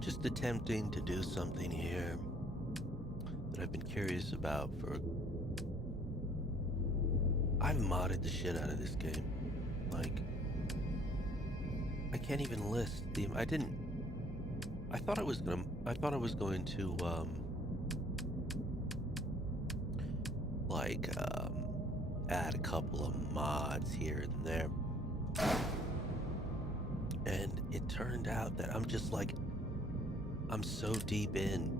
just attempting to do something here that I've been curious about for... I've modded the shit out of this game. Like, I can't even list the... I didn't... I thought I was going to, add a couple of mods here and there. And it turned out that I'm so deep in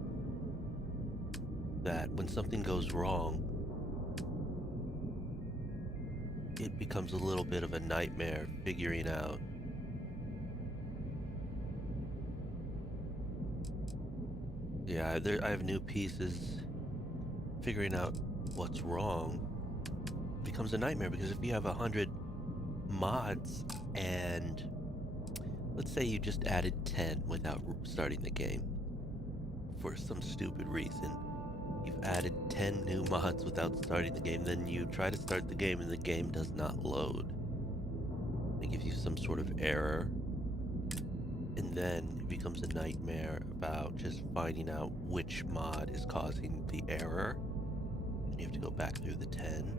that when something goes wrong, it becomes a little bit of a nightmare figuring out I have new pieces. Figuring out what's wrong becomes a nightmare, because if you have 100 mods and let's say you just added 10 without starting the game for some stupid reason, you've added 10 new mods without starting the game, then you try to start the game and the game does not load. It gives you some sort of error, and then it becomes a nightmare about just finding out which mod is causing the error. And you have to go back through the 10.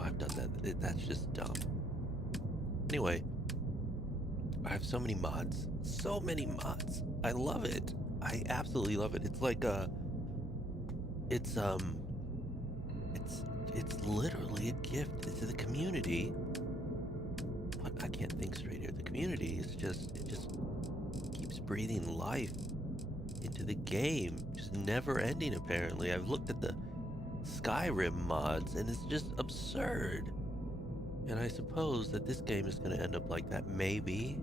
I've done that. That's just dumb. Anyway, I have so many mods. So many mods. I love it. I absolutely love it. It's like it's literally a gift to the community. I can't think straight here. The community is it just keeps breathing life into the game. Just never ending, apparently. I've looked at the Skyrim mods and it's just absurd. And I suppose that this game is going to end up like that, maybe.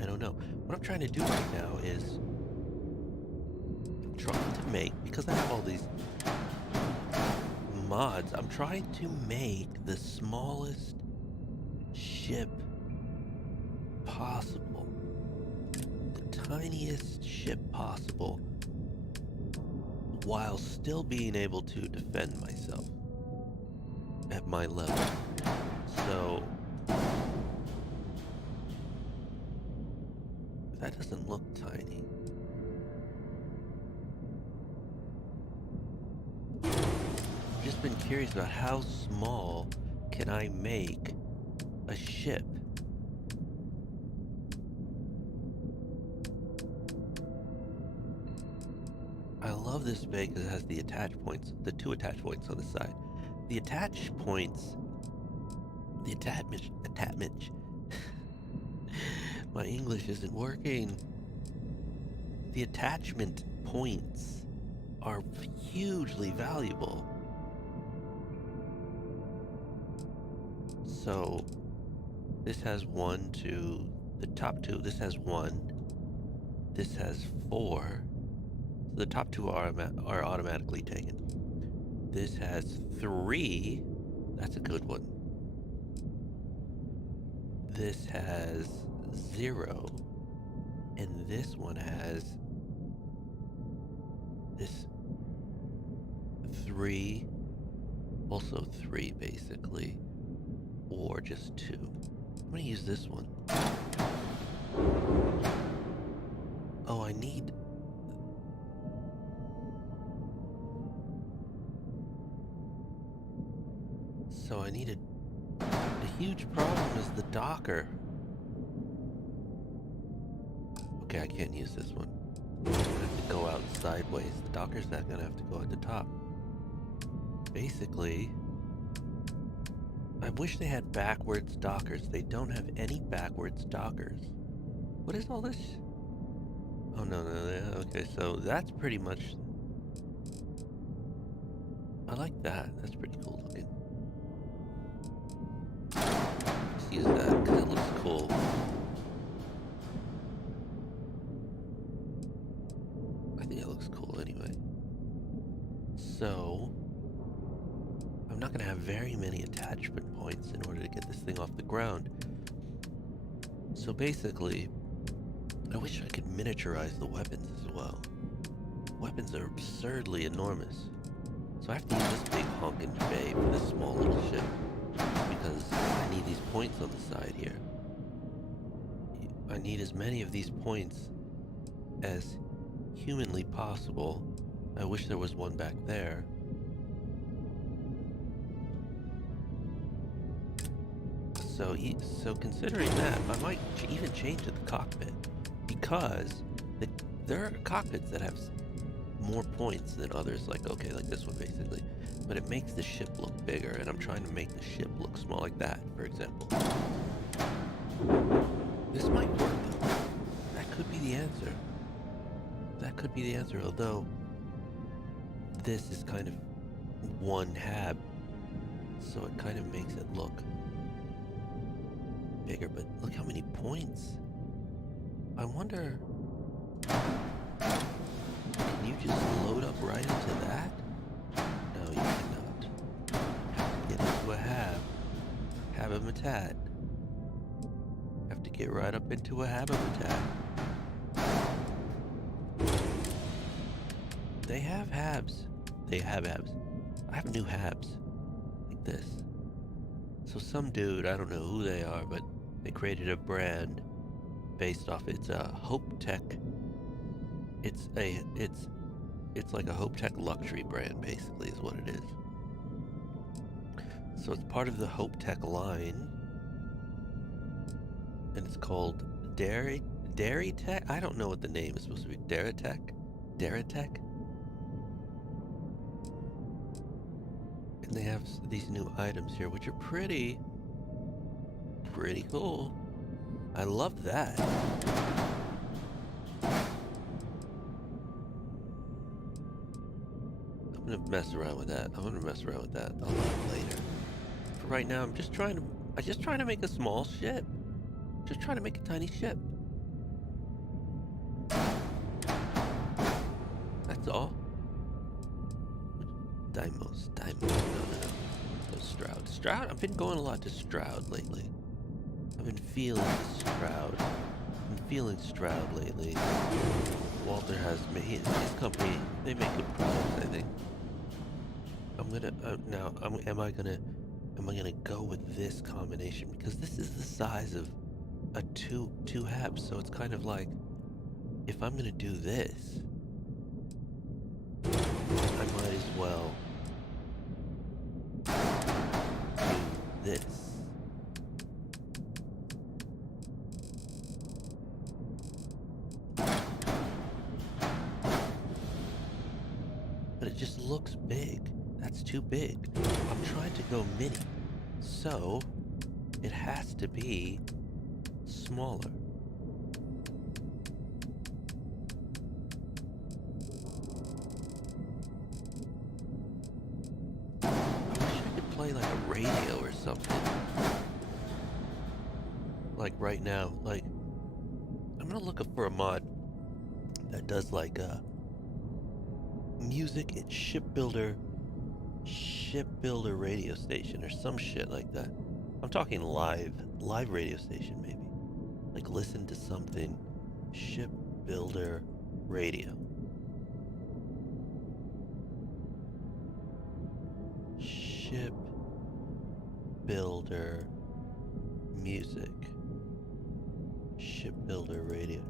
I don't know. What I'm trying to do right now is I'm trying to make, because I have all these mods, I'm trying to make the smallest ship possible. The tiniest ship possible, while still being able to defend myself at my level. So that doesn't look tiny. I've just been curious about how small can I make a ship. I love this bay because it has the attach points, the 2 attach points on the side. The attach points, the attachment, my English isn't working. The attachment points are hugely valuable. So this has 1, 2, the top 2, this has 1, this has 4. So the top 2 are automatically taken. This has 3, that's a good one. This has 0, and this one has this 3, also 3 basically, or just 2. I'm gonna use this one. Oh, I need... So I needed... The huge problem is the docker. Okay, I can't use this one. I'm gonna have to go out sideways. The docker's not gonna have to go at the top. Basically, I wish they had backwards dockers. They don't have any backwards dockers. What is all this? Oh, no. Okay, so that's pretty much... I like that. That's pretty cool looking. Let's use that because it looks cool. I think it looks cool anyway. So I'm not going to have very many attachment points in order to get this thing off the ground. So basically, I wish I could miniaturize the weapons as well. Weapons are absurdly enormous. So I have to use this big honkin' bay for this small little ship, because I need these points on the side here. I need as many of these points as humanly possible. I wish there was one back there. So considering that, I might even change the cockpit, because there are cockpits that have more points than others, like this one basically, but it makes the ship look bigger, and I'm trying to make the ship look small, like that, for example. This might work though. That could be the answer. That could be the answer, although this is kind of one hab, so it kind of makes it look bigger, but look how many points. I wonder, can you just load up right into that? No, you cannot. Have to get into a habitat. Have to get right up into a habitat. They have habs. They have habs. I have new habs. Like this. So some dude, I don't know who they are, but they created a brand based off, it's a Hope Tech. It's like a Hope Tech luxury brand, basically, is what it is. So it's part of the Hope Tech line, and it's called Dairy Tech. I don't know what the name is supposed to be. Daratech. And they have these new items here, which are pretty cool. I love that. I'm gonna mess around with that. a lot later. For right now, I'm just trying to make a small ship. Just trying to make a tiny ship. That's all. Deimos. No. Stroud. I've been going a lot to Stroud lately. I've been feeling Stroud lately. Walter has his company. They make good products, I think. I'm gonna am I gonna go with this combination, because this is the size of a two habs, so it's kind of like, if I'm gonna do this, I might as well do this. But it just looks big. That's too big. I'm trying to go mini, so it has to be smaller. I wish I could play like a radio or something. Like right now, like, I'm gonna look up for a mod that does like music at shipbuilder radio station or some shit like that. I'm talking live radio station, maybe. Like, listen to something, shipbuilder radio. Shipbuilder music. Shipbuilder radio.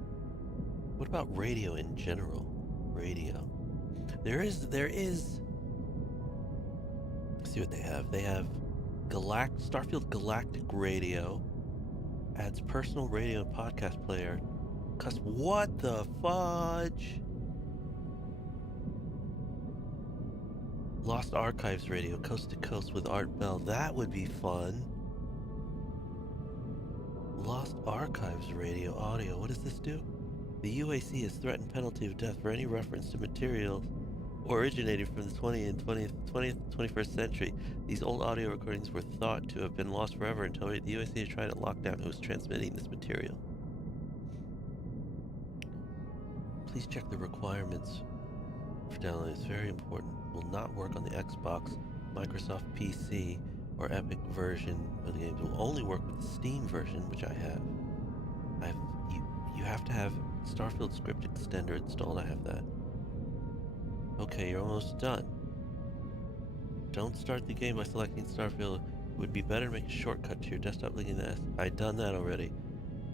What about radio in general? Radio. There is. Let's see what they have. They have Starfield Galactic Radio. Adds personal radio and podcast player. What the fudge? Lost Archives Radio, coast to coast with Art Bell. That would be fun. Lost Archives Radio audio. What does this do? The UAC has threatened penalty of death for any reference to materials originating from the 21st century. These old audio recordings were thought to have been lost forever until the UAC tried to lock down who was transmitting this material. Please check the requirements for downloading. It's very important. Will not work on the Xbox, Microsoft PC, or Epic version of the games. Will only work with the Steam version, which I have. You have to have Starfield script extender installed. I have that. Okay, you're almost done. Don't start the game by selecting Starfield. It would be better to make a shortcut to your desktop linking this. I've done that already.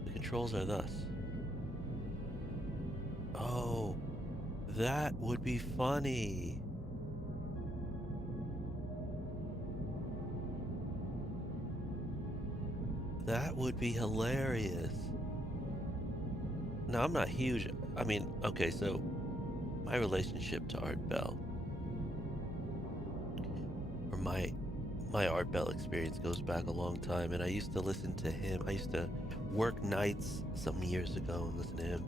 The controls are thus. Oh, that would be funny. That would be hilarious. Now, I'm not huge. I mean, okay, so my relationship to Art Bell, or my Art Bell experience goes back a long time, and I used to listen to him. I used to work nights some years ago and listen to him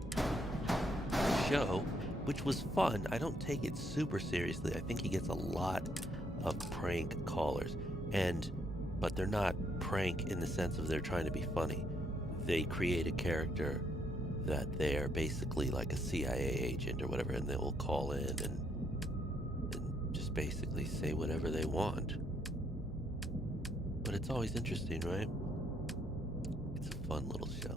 show, which was fun. I don't take it super seriously. I think he gets a lot of prank callers, but they're not prank in the sense of they're trying to be funny. They create a character that they're basically like a CIA agent or whatever, and they will call in and just basically say whatever they want. But it's always interesting, right? It's a fun little show.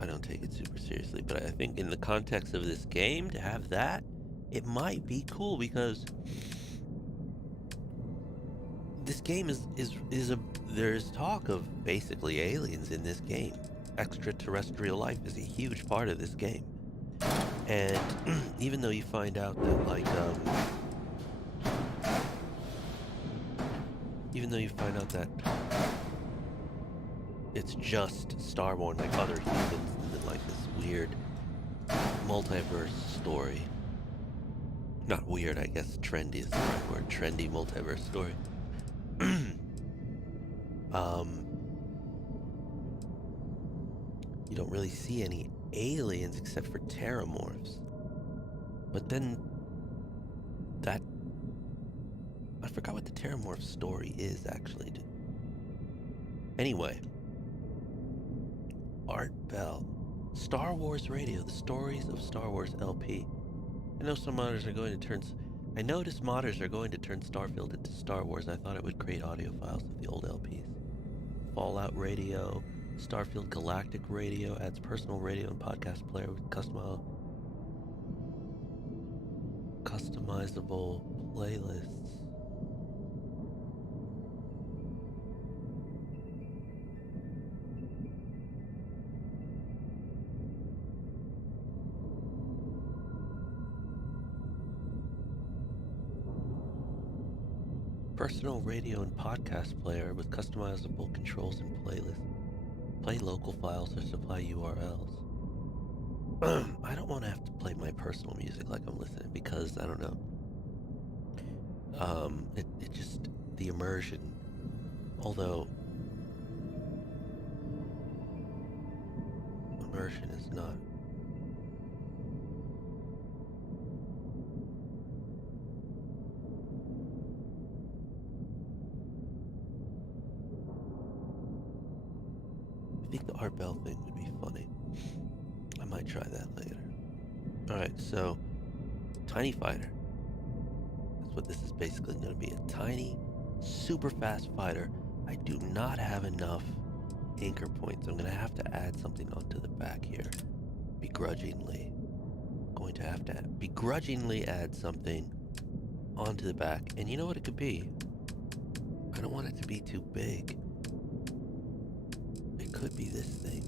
I don't take it super seriously, but I think in the context of this game, to have that, it might be cool because this game there's talk of basically aliens in this game. Extraterrestrial life is a huge part of this game. And even though you find out that it's just starborn like other humans and like this weird multiverse story. Not weird, I guess trendy is the right word. Trendy multiverse story. You don't really see any aliens except for terramorphs. But then I forgot what the terramorph story is actually. Anyway, Art Bell, Star Wars Radio, the stories of Star Wars LP. I noticed modders are going to turn Starfield into Star Wars. I thought it would create audio files of the old LPs. Fallout Radio, Starfield Galactic Radio adds personal radio and podcast player with customizable playlists. Personal radio and podcast player with customizable controls and playlists. Play local files or supply URLs. I don't want to have to play my personal music like I'm listening because, I don't know. It just, the immersion. Although, immersion is not. I think the Art Bell thing would be funny. I might try that later. Alright, so Tiny Fighter. That's what this is basically going to be. A tiny, super fast fighter. I do not have enough anchor points. I'm going to have to add something onto the back here. Begrudgingly. Going to have to begrudgingly add something onto the back. And you know what it could be? I don't want it to be too big. It could be this thing.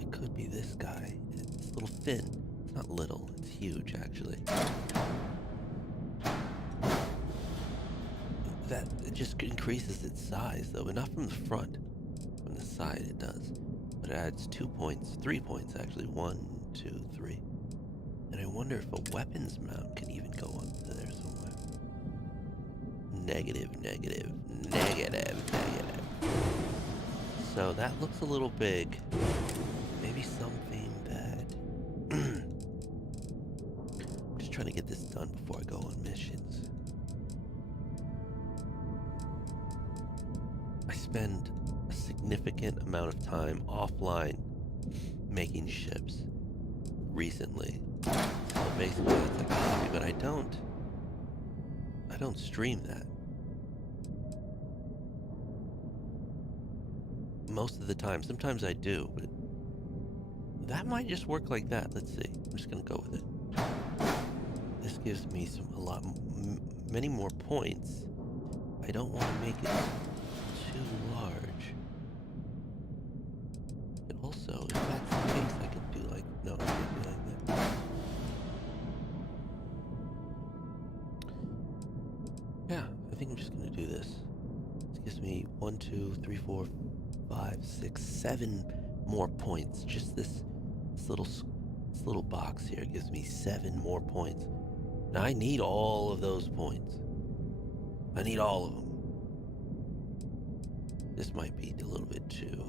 It could be this guy. It's a little thin. It's not little. It's huge, actually. It just increases its size, though, but not from the front. From the side, it does. But it adds 2 points. 3 points, actually. 1, 2, 3. And I wonder if a weapons mount can even go onto there somewhere. Negative, negative, negative, negative. So that looks a little big. Maybe something that... I'm just trying to get this done before I go on missions. I spend a significant amount of time offline making ships recently. So basically that's like a hobby, but I don't stream that. Most of the time. Sometimes I do, but that might just work like that. Let's see. I'm just gonna go with it. This gives me many more points. I don't want to make it do this. This gives me 1, 2, 3, 4, 5, 6, 7 more points. Just this little box here gives me 7 more points. Now I need all of those points. I need all of them. This might be a little bit too.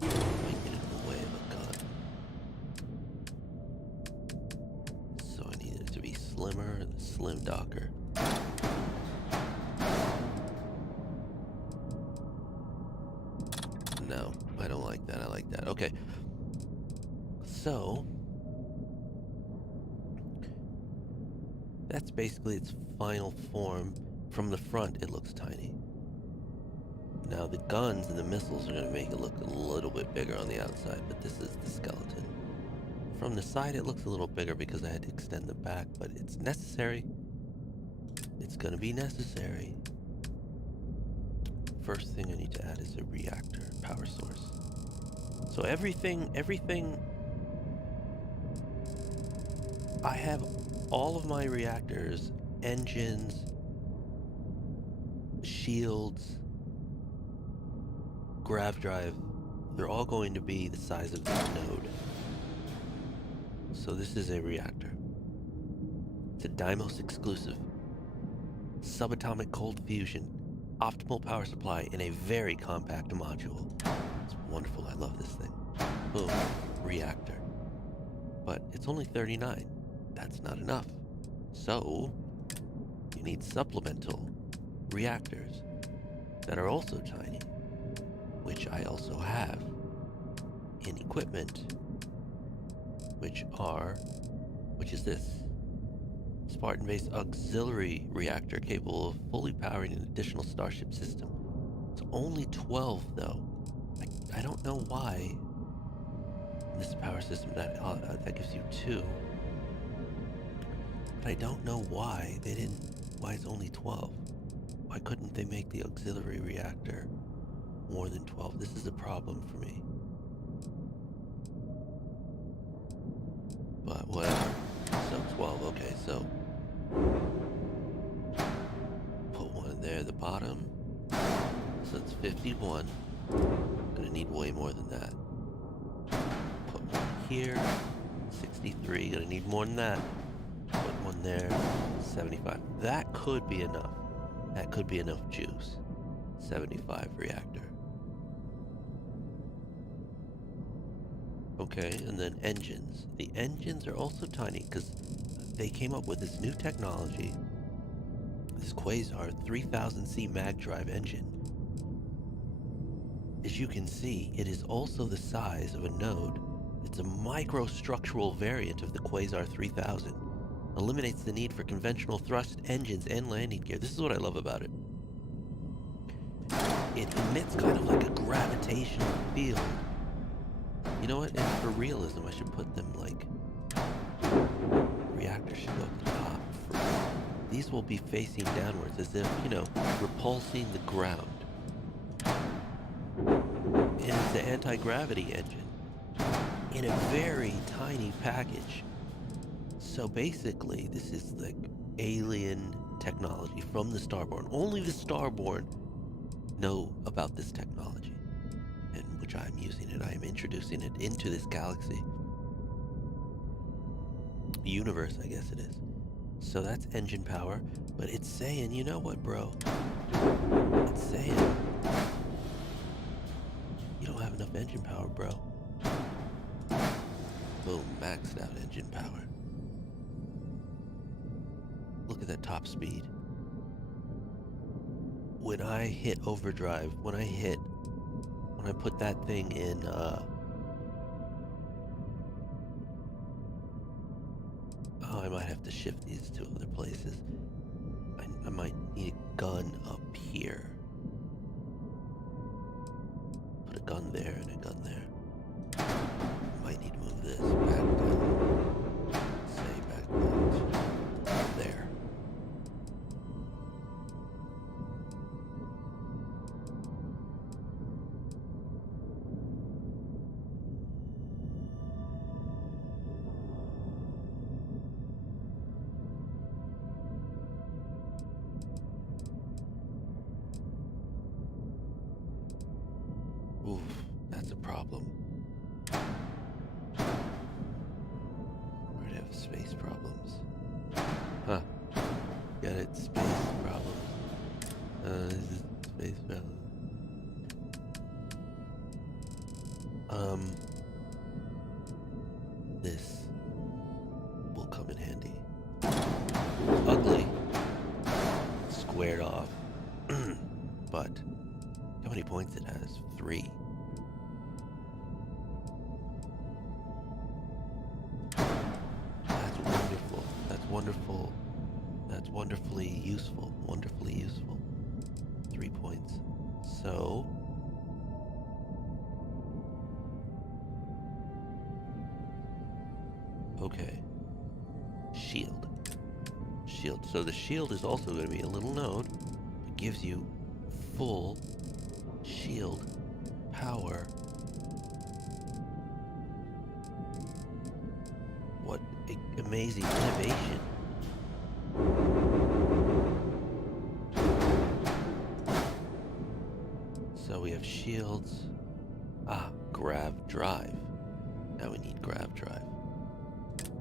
Might get in the way of a gun. So I need it to be slimmer, the slim docker. No, I don't like that. I like that. Okay. So that's basically its final form. From the front, it looks tiny. Now the guns and the missiles are going to make it look a little bit bigger on the outside, but this is the skeleton. From the side, it looks a little bigger because I had to extend the back, but it's necessary. It's going to be necessary. First thing I need to add is a reactor, power source. So everything, I have all of my reactors, engines, shields, grav drive, they're all going to be the size of this node. So this is a reactor. It's a Deimos exclusive. Subatomic cold fusion. Optimal power supply in a very compact module. It's wonderful, I love this thing. Boom, reactor. But it's only 39. That's not enough. So, you need supplemental reactors that are also tiny, which I also have in equipment, which is this. Spartan-based auxiliary reactor capable of fully powering an additional Starship system. It's only 12 though. I don't know why this power system that gives you 2. But I don't know why why it's only 12. Why couldn't they make the auxiliary reactor more than 12? This is a problem for me. But whatever. So 12, okay, so put one there at the bottom. So it's 51. Gonna need way more than that. Put one here. 63. Gonna need more than that. Put one there. 75. That could be enough. That could be enough juice. 75 reactor. Okay, and then engines. The engines are also tiny because they came up with this new technology. This Quasar 3000C mag drive engine. As you can see, it is also the size of a node. It's a microstructural variant of the Quasar 3000. Eliminates the need for conventional thrust engines and landing gear. This is what I love about it. It emits kind of like a gravitational field. You know what? And for realism, I should put them like... Reactors should go up the top. These will be facing downwards as if, you know, repulsing the ground. And it's an anti-gravity engine in a very tiny package. So basically, this is like alien technology from the Starborn. Only the Starborn know about this technology, in which I'm using it. I am introducing it into this galaxy. Universe, I guess it is. So that's engine power, but it's saying, you know what, bro? It's saying, you don't have enough engine power, bro. Boom, maxed out engine power. Look at that top speed. When I hit overdrive, when I put that thing in, oh, I might have to shift these to other places. I might need a gun up here. Put a gun there and a gun there. Might need to move this back down. Say back down to there. Oof, that's a problem. Might have space problems. Huh. Got it, space problems. This is space problems. This will come in handy. Ugly. Squared off. But how many points it has? 3. That's wonderful. That's wonderful. That's wonderfully useful. Wonderfully useful. 3 points. So okay. Shield. Shield. So the shield is also going to be a little node. It gives you full shield power. What amazing innovation. So we have shields. Ah, grav drive. Now we need grav drive.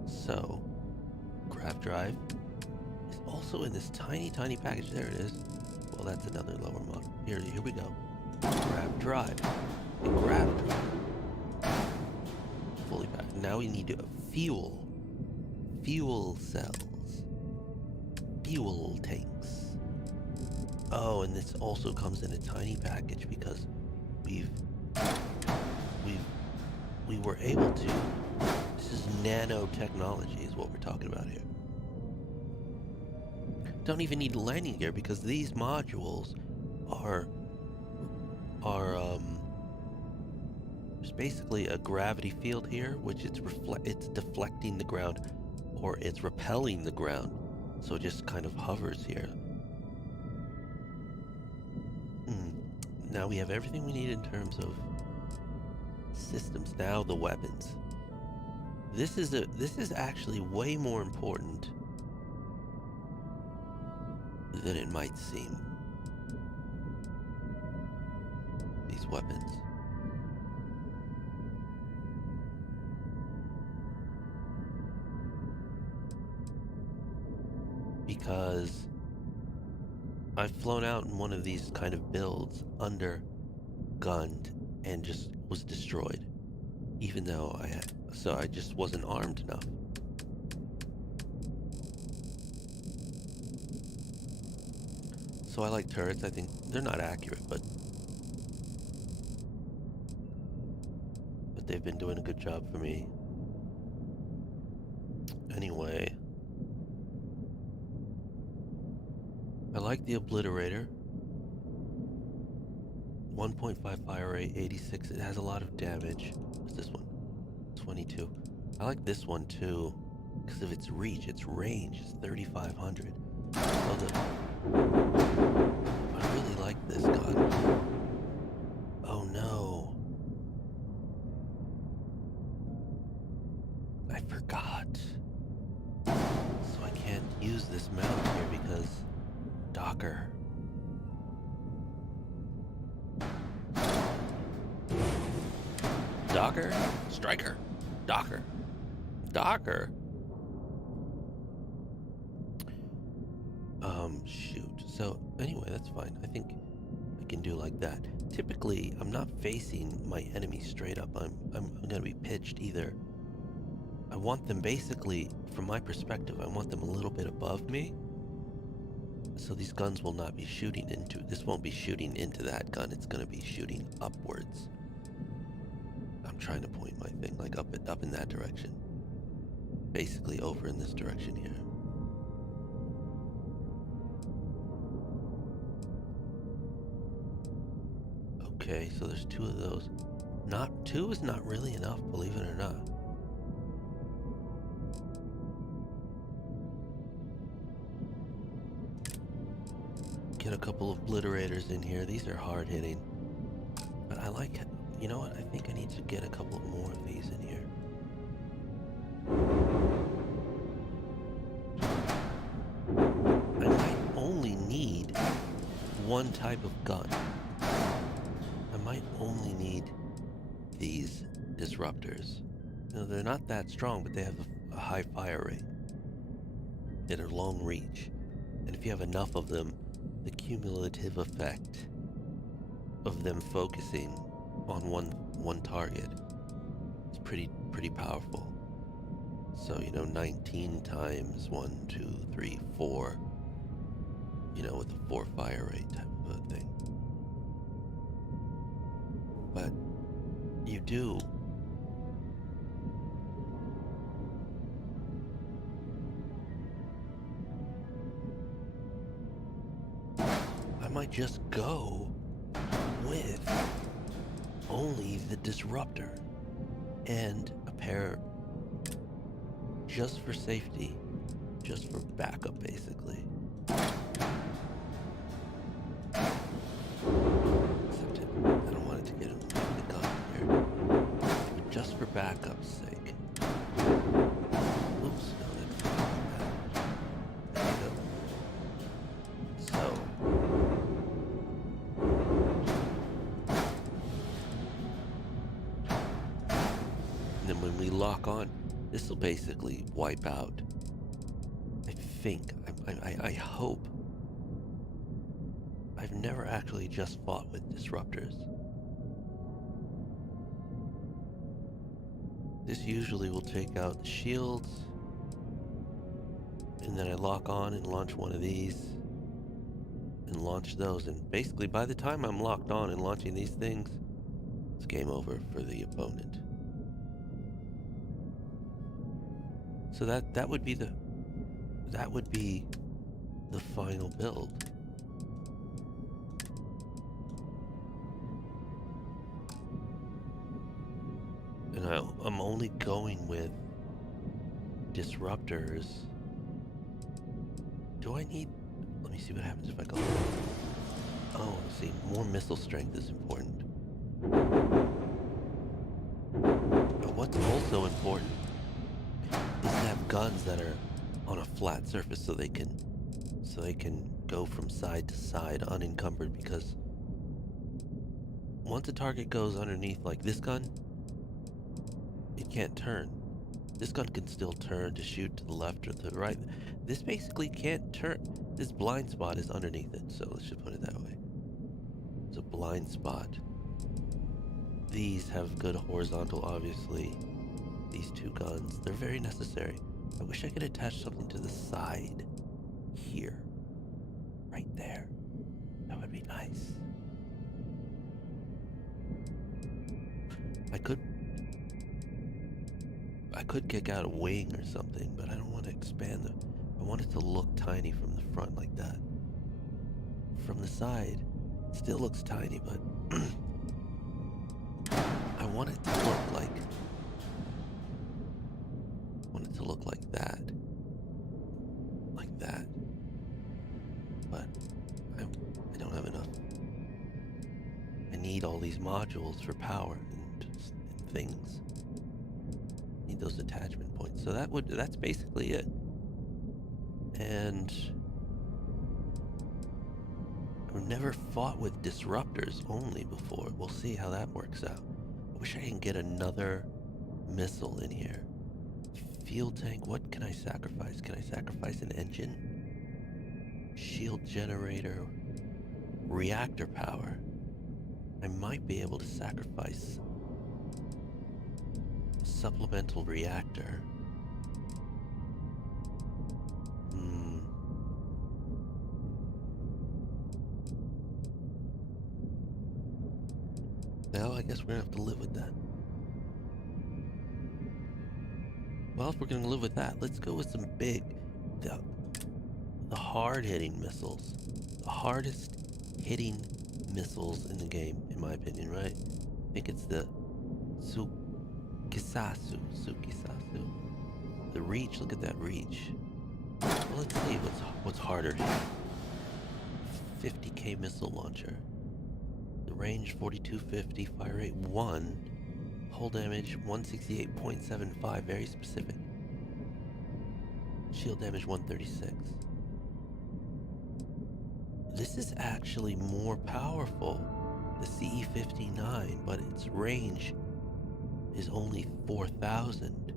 So, grav drive is also in this tiny, tiny package. There it is. Well, that's another lower model. Here we go. Grav drive. A grav drive. Fully packed. Now we need fuel. Fuel cells. Fuel tanks. Oh, and this also comes in a tiny package because we were able to. This is nanotechnology is what we're talking about here. Don't even need landing gear because these modules are there's basically a gravity field here, which it's deflecting the ground or it's repelling the ground, so it just kind of hovers here. Now we have everything we need in terms of systems. Now the weapons. This is actually way more important than it might seem. These weapons. Because I've flown out in one of these kind of builds under-gunned and just was destroyed. Even though I just wasn't armed enough. So I like turrets. I think they're not accurate, but they've been doing a good job for me. Anyway, I like the Obliterator. 1.5 fire rate, 86. It has a lot of damage. What's this one? 22. I like this one too, because of its reach, its range is 3,500. I really like this gun. Oh no. I forgot. So I can't use this mount here because Docker. Docker? Striker. Docker. Docker. Shoot. So, anyway, that's fine. I think I can do like that. Typically, I'm not facing my enemy straight up. I'm gonna be pitched either. I want them basically, from my perspective, I want them a little bit above me. So these guns will not be shooting into, this won't be shooting into that gun. It's gonna be shooting upwards. I'm trying to point my thing like up in that direction. Basically over in this direction here. Okay, so there's 2 of those. Two is not really enough, believe it or not. Get a couple of obliterators in here. These are hard hitting. But I like it. You know what? I think I need to get a couple more of these in here. I might only need one type of gun. I might only need these disruptors. You know, they're not that strong, but they have a high fire rate and a long reach. And if you have enough of them, the cumulative effect of them focusing on one target is pretty powerful. So, you know, 19 times 1, 2, 3, 4, you know, with a 4 fire rate type of a thing. But you do. I might just go with only the disruptor and a pair just for safety, just for backup basically. Except I don't want it to get the gun here. But just for backup's sake. Oops, no, that's not that. There we go. So. And then when we lock on, this will basically wipe out. I think, I hope. I've never actually just fought with disruptors. This usually will take out the shields, and then I lock on and launch one of these, and launch those, and basically by the time I'm locked on and launching these things, it's game over for the opponent. So that would be the final build. And I'm only going with disruptors. Do I need... Let me see what happens if I go... Oh, I see. More missile strength is important. But what's also important is to have guns that are on a flat surface so they can go from side to side unencumbered, because once a target goes underneath, like this gun, it can't turn. This gun can still turn to shoot to the left or to the right. This basically can't turn. This blind spot is underneath it, so let's just put it that way. It's a blind spot. These have good horizontal, obviously. These two guns, they're very necessary. I wish I could attach something to the side here. Right there. That would be nice. I could kick out a wing or something, but I don't want to expand it. I want it to look tiny from the front like that. From the side, it still looks tiny, but I want it to look like that. Like that. But I don't have enough. I need all these modules for power and things. Need those attachment points. So that's basically it. And I've never fought with disruptors only before. We'll see how that works out. I wish I can get another missile in here. Field tank, what can I sacrifice? Can I sacrifice an engine? Shield generator, reactor power. I might be able to sacrifice a supplemental reactor. Well, I guess we're gonna have to live with that. Well, if we're gonna live with that, let's go with some big, the hard-hitting missiles. The hardest hitting missiles in the game, in my opinion, right? I think it's the Sukisasu. The reach, look at that reach. Well, let's see what's harder here. 50k missile launcher. The range 4250, fire rate 1. Hull damage 168.75, very specific. Shield damage 136. This is actually more powerful the CE-59, but its range is only 4,000.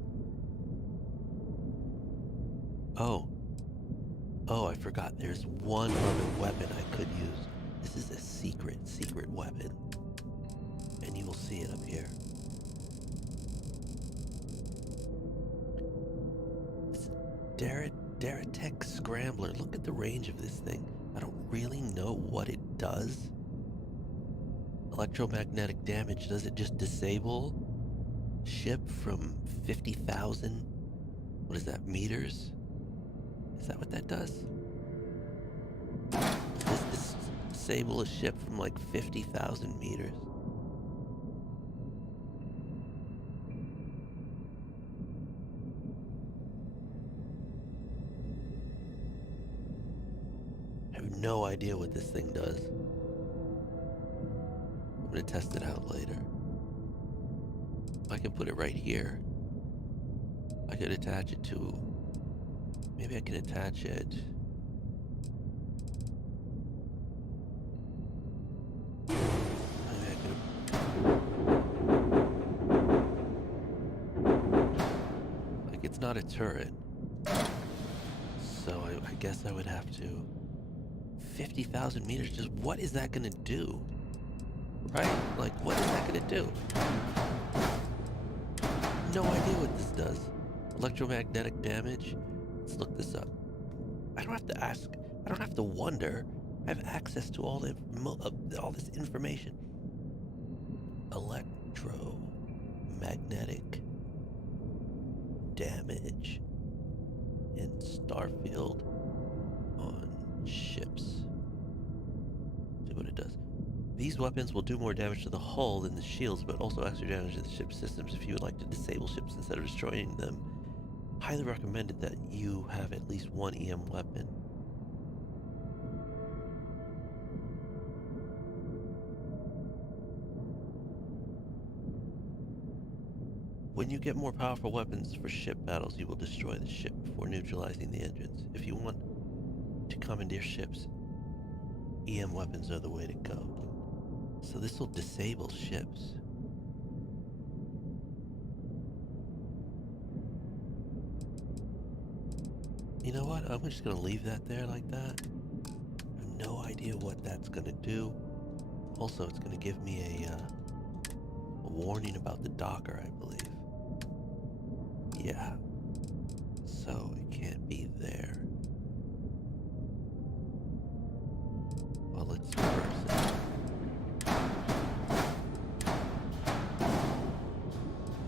Oh, I forgot. There's one other weapon I could use. This is a secret weapon. And you will see it up here. It's RTX Scrambler. Look at the range of this thing. I don't really know what it does. Electromagnetic damage. Does it just disable ship from 50,000? What is that, meters? Is that what that does? Does this disable a ship from like 50,000 meters? I have no idea what this thing does. I'm gonna test it out later. I can put it right here. I could attach it to... Maybe I can attach it... Maybe I could... Like, it's not a turret. So I guess I would have to... 50,000 meters, just what is that gonna do? Right? Like, what is that gonna do? No idea what this does. Electromagnetic damage? Let's look this up. I don't have to ask. I don't have to wonder. I have access to all this information. Electromagnetic damage in Starfield on ships. See what it does. These weapons will do more damage to the hull than the shields, but also extra damage to the ship's systems. If you would like to disable ships instead of destroying them, highly recommended that you have at least one EM weapon. When you get more powerful weapons for ship battles, you will destroy the ship before neutralizing the engines. If you want to commandeer ships, EM weapons are the way to go. So this will disable ships. You know what? I'm just gonna leave that there like that. I have no idea what that's gonna do. Also, it's gonna give me a warning about the docker, I believe. Yeah. So it can't be there. Well, let's reverse it.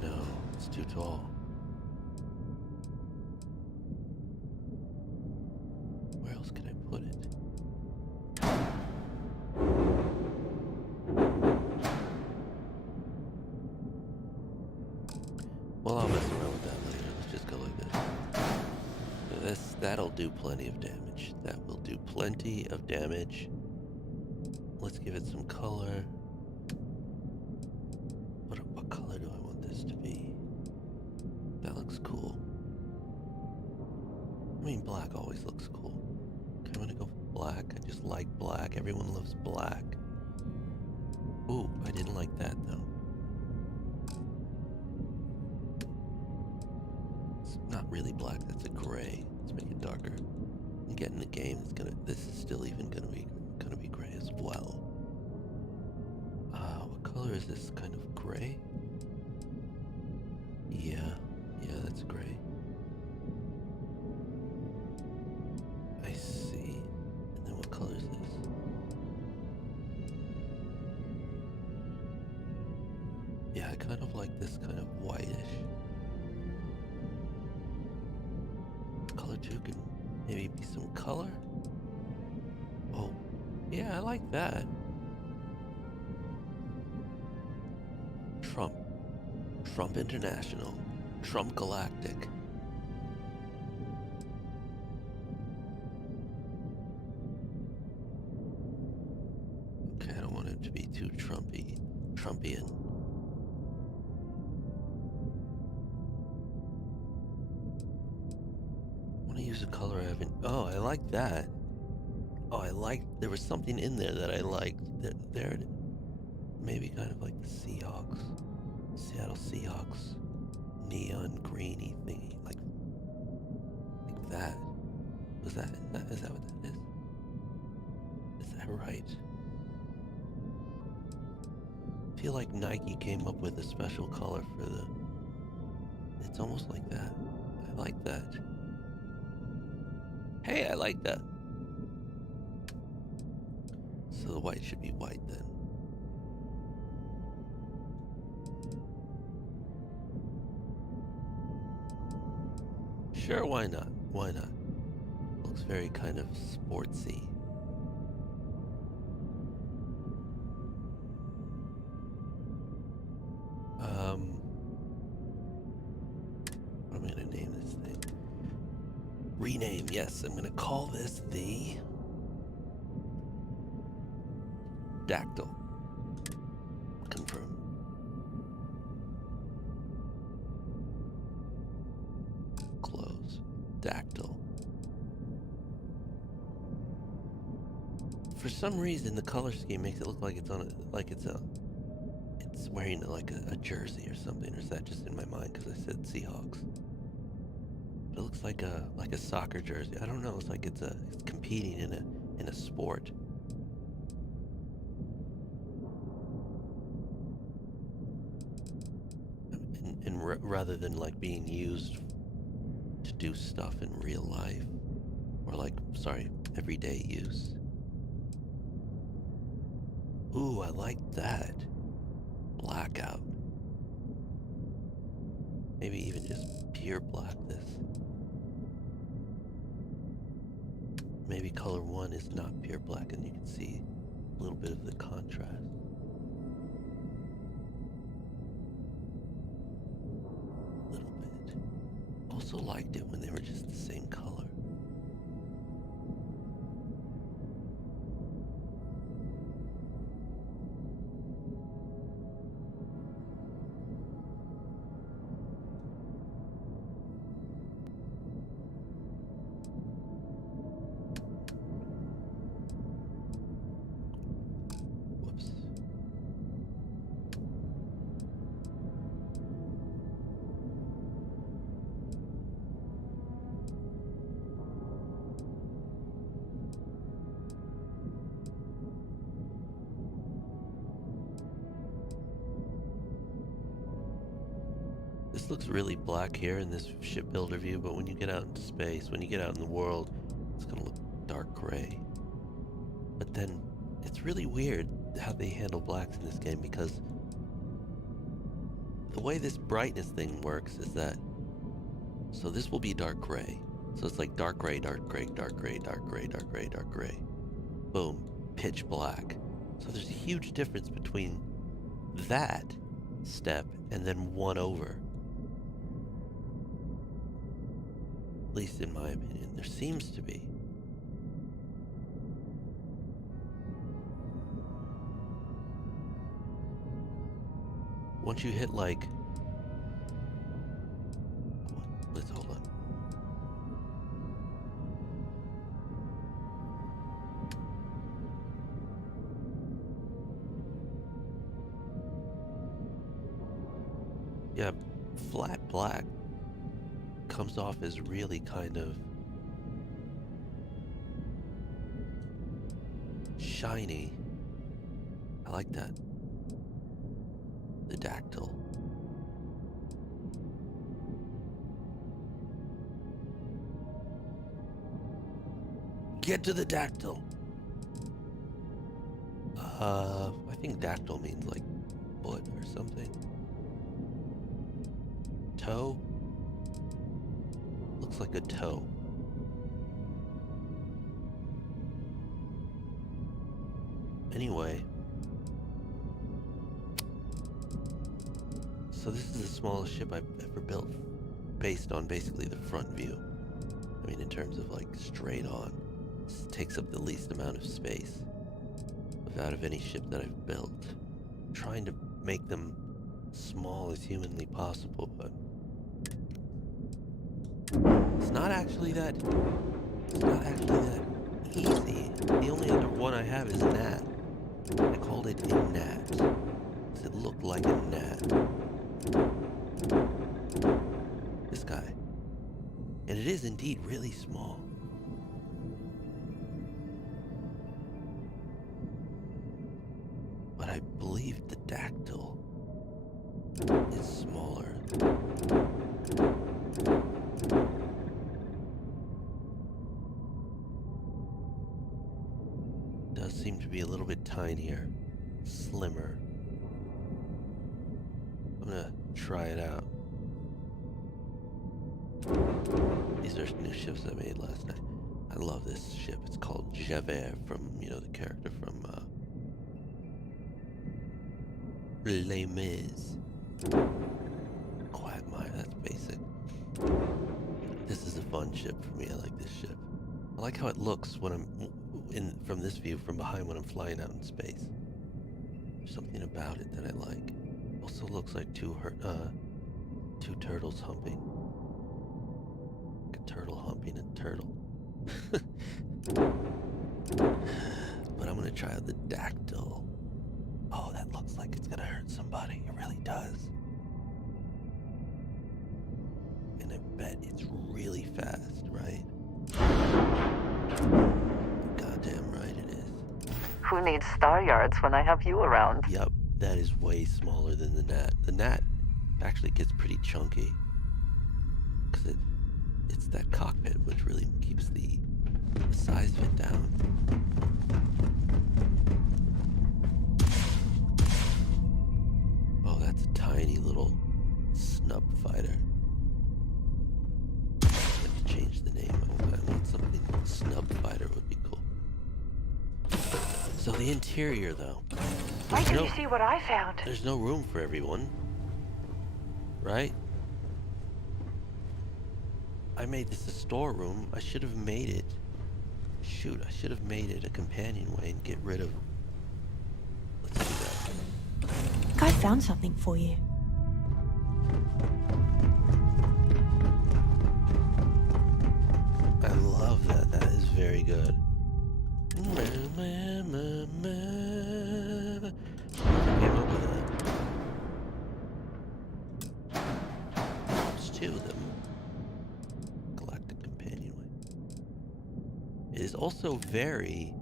No, it's too tall. Where else can I put it? Well, I'll mess around with that later. Let's just go like this. That'll do plenty of damage. That will do plenty of damage. Let's give it some color. What color do I want this to be? That looks cool. I mean, black always looks cool. Okay, I'm gonna go for black. I just like black. Everyone loves black. Ooh, I didn't like that though. It's not really black, that's a gray. Let's make it darker. And get in the game, this is still even gonna be gray as well. What color is this? Kind of gray? Yeah, that's gray. I see. And then what color is this? Yeah, I kind of like this kind of whitish. Color 2 can maybe be some color. Oh, yeah, I like that. Trump International. Trump Galactic. Okay, I don't want it to be too Trumpian. I want to use a color I haven't... Oh, I like that. Oh, there was something in there that I liked. There it is. maybe kind of like the Seahawks, Seattle Seahawks, neon greeny thingy, like that. Is that what that is? Is that right? I feel like Nike came up with a special color for the... It's almost like that. I like that. Hey, I like that. So the white should be white then. Sure, why not? Why not? Looks very kind of sportsy. What am I gonna name this thing? Rename, yes, I'm gonna call this the Dactyl. Confirm. Close. Dactyl. For some reason, the color scheme makes it look like it's on a, it's wearing like a jersey or something. Or is that just in my mind because I said Seahawks? But it looks like a soccer jersey. I don't know. It's like it's competing in a sport. And rather than like being used to do stuff in real life, or like, sorry, everyday use. Ooh, I like that. Blackout. Maybe even just pure black this. Maybe color 1 is not pure black and you can see a little bit of the contrast. A little bit. Also liked it when they were just the same color. This looks really black here in this shipbuilder view, but when you get out into space, when you get out in the world, it's gonna look dark gray. But then, it's really weird how they handle blacks in this game, because the way this brightness thing works is that, so this will be dark gray. So it's like dark gray, dark gray, dark gray, dark gray, dark gray, dark gray. Boom, pitch black. So there's a huge difference between that step and then one over. At least in my opinion, there seems to be. Once you hit like, let's hold on. Yeah, flat black comes off as really kind of shiny. I like that. The Dactyl. Get to the Dactyl. I think Dactyl means like foot or something. Toe? Looks like a toe. Anyway. So this is the smallest ship I've ever built, based on basically the front view. I mean, in terms of like straight on. This takes up the least amount of space out of any ship that I've built. I'm trying to make them small as humanly possible, but it's not actually that easy. The only other one I have is Nat. I called it a Nat. is indeed really small. But I believe the dactyl is smaller. Does seem to be a little bit tinier, slimmer. I'm gonna try it out. These are new ships I made last night. I love this ship. It's called Javert from, you know, the character from Les Mis. Quagmire, that's basic. This is a fun ship for me. I like this ship. I like how it looks when I'm from this view from behind when I'm flying out in space. There's something about it that I like. Also looks like two turtles humping. Like a turtle humping a turtle. But I'm gonna try out the dactyl. Oh, that looks like it's gonna hurt somebody. It really does. And I bet it's really fast, right? Goddamn right it is. Who needs star yards when I have you around? Yep, that is way smaller than the gnat. The gnat actually gets pretty chunky. Because it's that cockpit which really keeps the size of it down. Oh, that's a tiny little snub fighter. I have to change the name. I want something. Snub fighter would be cool. So the interior, though. Wait till you see what I found. There's no room for everyone. Right? I made this a storeroom. I should have made it. Shoot, I should have made it a companionway and get rid of. Let's do that. I found something for you. I love that. That is very good. Came up with that. There's two of them. Galactic companionway. It is also very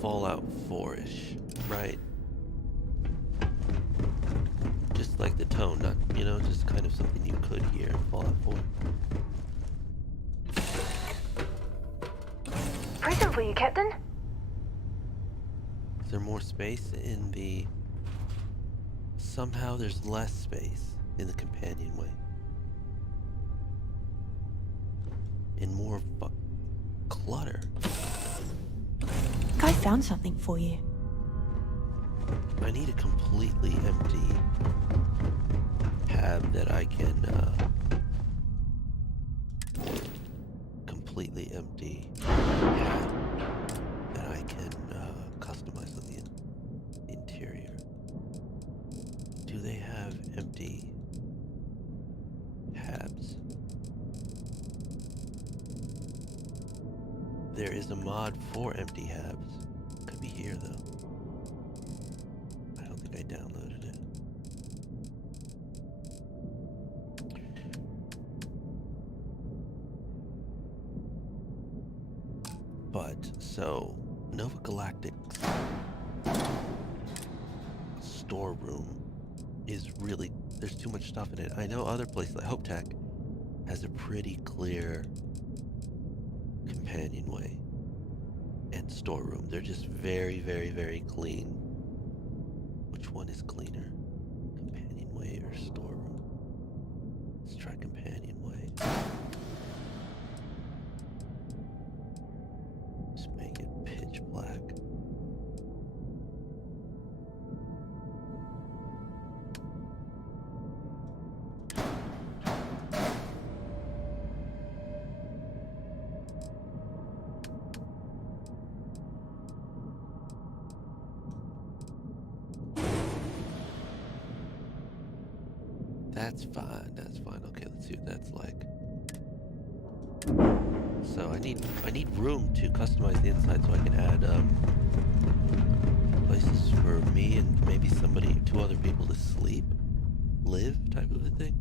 Fallout 4-ish, right? Just like the tone, not, you know, just kind of something you could hear in Fallout 4. Present for you, Captain. Is there more space in the... Somehow there's less space in the companionway. And more clutter. I found something for you. I need a completely empty hab that I can, completely empty hab that I can, customize on the interior. Do they have empty habs? There is a mod for empty habs. Could be here though. I don't think I downloaded it. But, so, Nova Galactic's storeroom is really, there's too much stuff in it. I know other places like Hope Tech has a pretty clear companionway and storeroom. They're just very, very, very clean. Which one is cleaner? Companionway or storeroom? Let's try companionway. Just make it pitch black. That's fine, that's fine. Okay, let's see what that's like. So I need room to customize the inside so I can add places for me and maybe two other people to sleep, live type of a thing.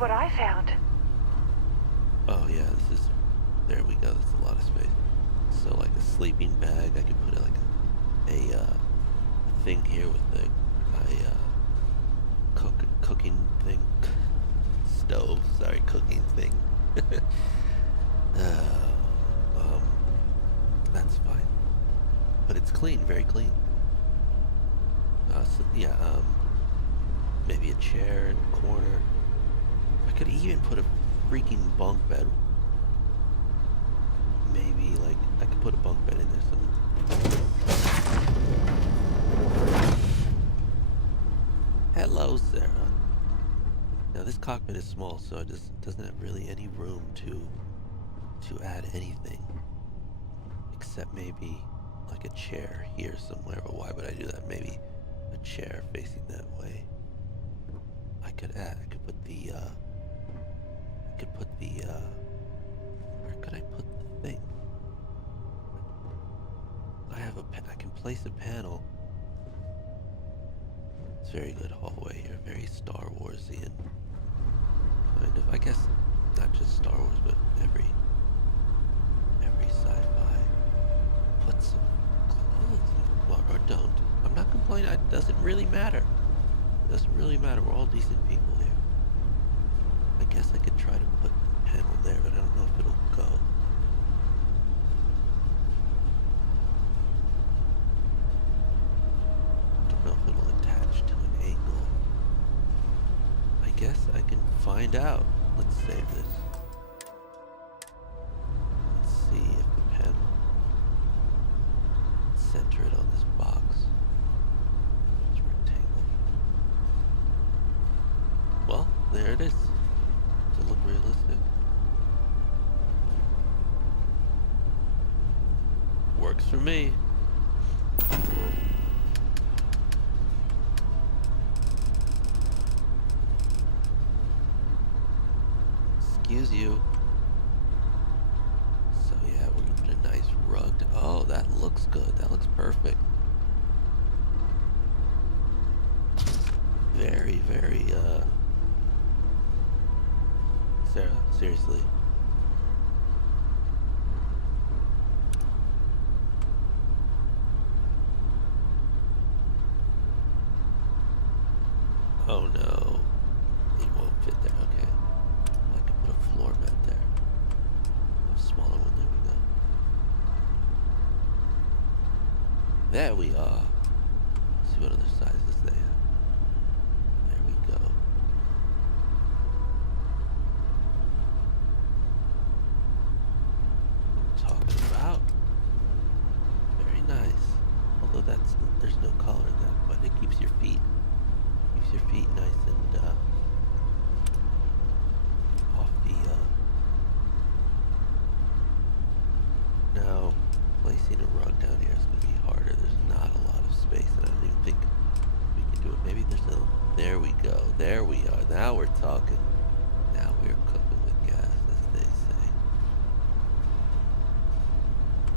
what I found? Oh yeah, this is, there we go, that's a lot of space. So like a sleeping bag, I could put like a thing here with my cooking thing. Stove, sorry, cooking thing. um, that's fine. But it's clean, very clean. So, yeah, maybe a chair in the corner. I could even put a freaking bunk bed. Maybe, like, I could put a bunk bed in there somewhere. Hello, Sarah. Now, this cockpit is small, so it doesn't have really any room to add anything. Except maybe, like, a chair here somewhere. But why would I do that? Maybe a chair facing that way. I could put the, where could I put the thing? I can place a panel. It's a very good hallway here, very Star Warsian. Kind of, I guess, not just Star Wars, but every sci-fi. Put some clothes, well, or don't. I'm not complaining, it doesn't really matter. It doesn't really matter, we're all decent people here. I guess I could try to put a panel there, but I don't know if it'll go. Don't know if it'll attach to an angle. I guess I can find out. Let's save this. Let's see if the panel, center it on this box. It's rectangle. Well, there it is. Does it look realistic? Works for me. Excuse you. So yeah, we're gonna put a nice rug. Oh, that looks good. That looks perfect. Very, very, Sarah, seriously. Oh no. It won't fit there, okay. I could put a floor mat there. A smaller one, there we go. There we are. Let's see what other sizes they have. There we go. What I'm talking about. Very nice. Although there's no color in that, but it keeps your feet nice and off the now placing a rug down here is going to be harder. There's not a lot of space and I don't even think we can do it. Maybe there we go, there we are, now we're talking, now we're cooking with gas, as they say.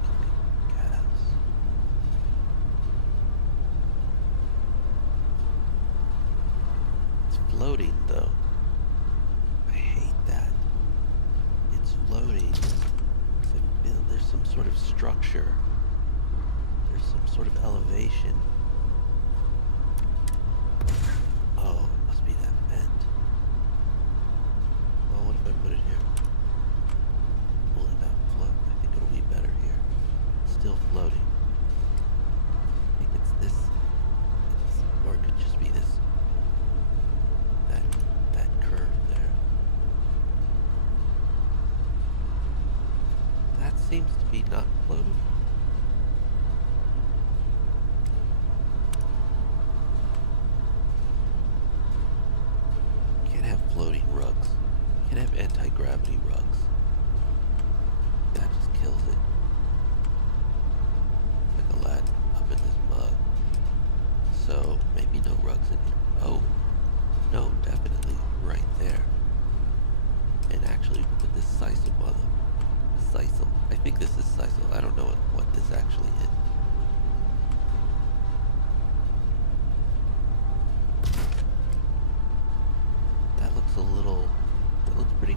Cooking with gas. It's floating though. I hate that. It's floating. I feel there's some sort of structure. There's some sort of elevation. Oh, it must be that vent. Well, what if I put it here? Will it not float? I think it'll be better here. It's still floating. I think it's this. Or it could just be this. That curve there. That seems to be not floating. Can't have floating rugs. Can't have anti-gravity rugs. That just kills it. Like a lad up in this mug. So maybe no rugs in here. Oh, no, definitely right there. And actually, we put this sisal on them. Sisal. I think this is sisal. I don't know what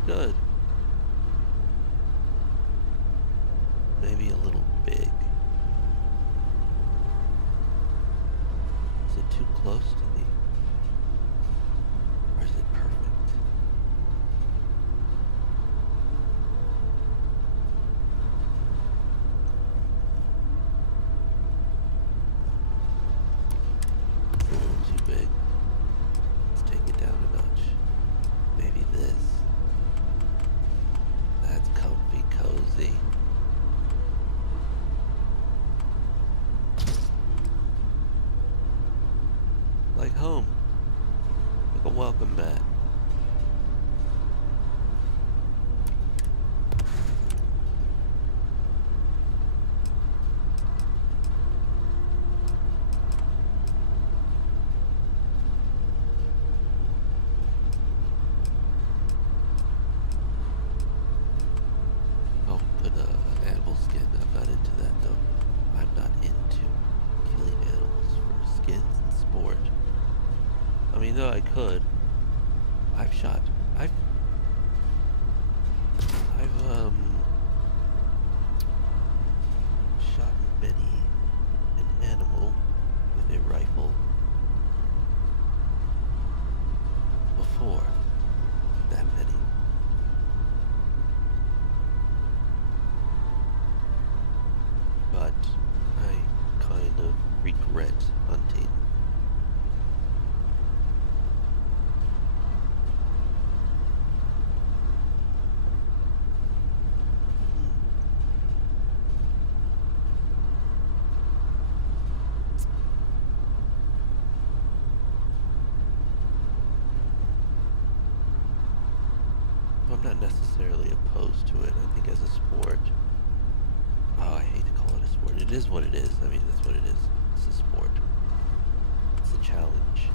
good. Maybe a little big. Is it too close to the... Or is it perfect? It's a little too big. Let's take it down a notch. Maybe this. That's comfy, cozy. Like home. Like a welcome mat. Oh, put an animal skin. I'm not into that though. I'm not into killing animals for skins and sport. I mean, though I could. I've shot many an animal with a rifle before. That many. But I kind of regret hunting. I'm not necessarily opposed to it. I think as a sport, oh, I hate to call it a sport. It is what it is. I mean, that's what it is. It's a sport. It's a challenge.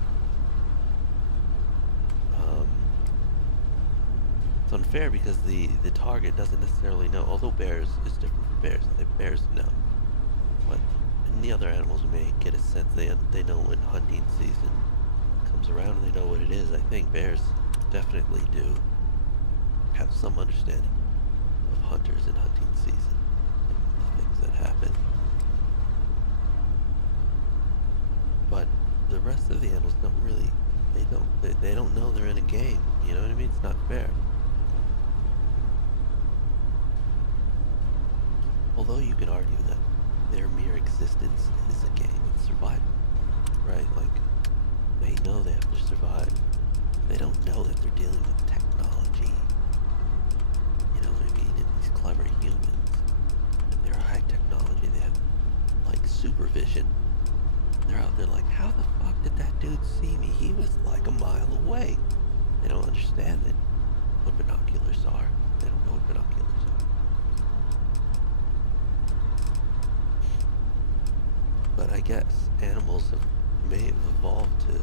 It's unfair because the target doesn't necessarily know. Although bears is different from bears. The bears know. But in the other animals may get a sense. They know when hunting season comes around and they know what it is. I think bears definitely do have some understanding of hunters and hunting season and the things that happen. But the rest of the animals don't really, they don't know they're in a game, you know what I mean? It's not fair. Although you could argue that their mere existence is a game, it's survival, right? Like, they know they have to survive. They don't know that they're dealing with technology. You know what I mean? And these clever humans, they're high technology, they have, like, supervision. They're out there like, how the fuck did that dude see me? He was like a mile away. They don't understand it. What binoculars are. They don't know what binoculars are. But I guess animals may have evolved to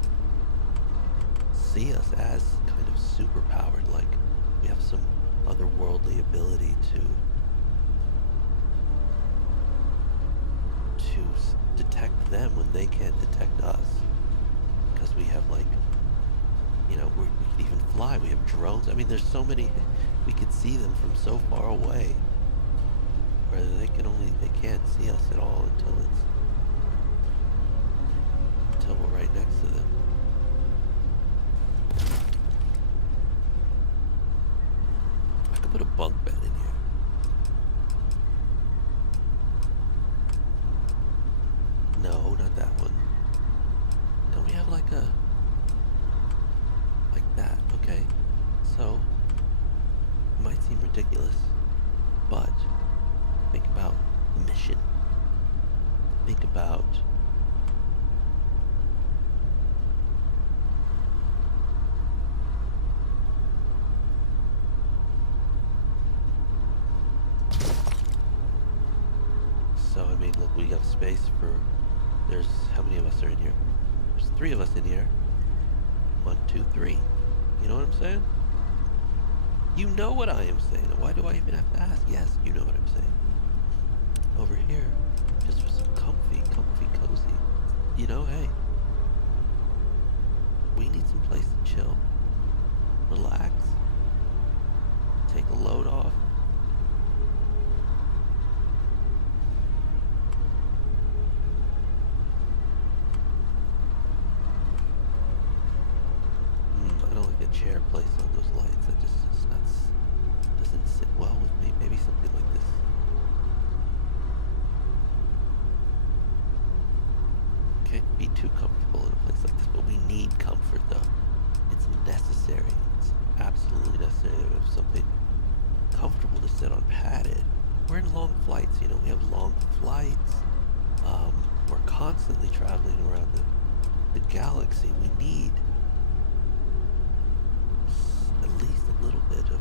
see us as kind of superpowered, like we have some otherworldly ability to detect them when they can't detect us. Because we have, like, you know, we can even fly, we have drones. I mean, there's so many, we could see them from so far away, where they can't see us at all until we're right next to them. I could put a bunk bed in here. No, not that one. Don't we have like that? Okay. So, it might seem ridiculous, but think about the mission. Think about I mean, look, we have space for, there's, how many of us are in here? There's 3 of us in here. 1, 2, 3. You know what I'm saying? You know what I am saying. Why do I even have to ask? Yes, you know what I'm saying. Over here, just for some comfy, cozy. You know, hey, we need some place to chill, relax, chair placed on those lights. That just doesn't sit well with me. Maybe something like this. Can't be too comfortable in a place like this, but we need comfort though. It's necessary. It's absolutely necessary to have something comfortable to sit on padded. We're in long flights, you know, we have long flights. We're constantly traveling around the galaxy. We need at least a little bit of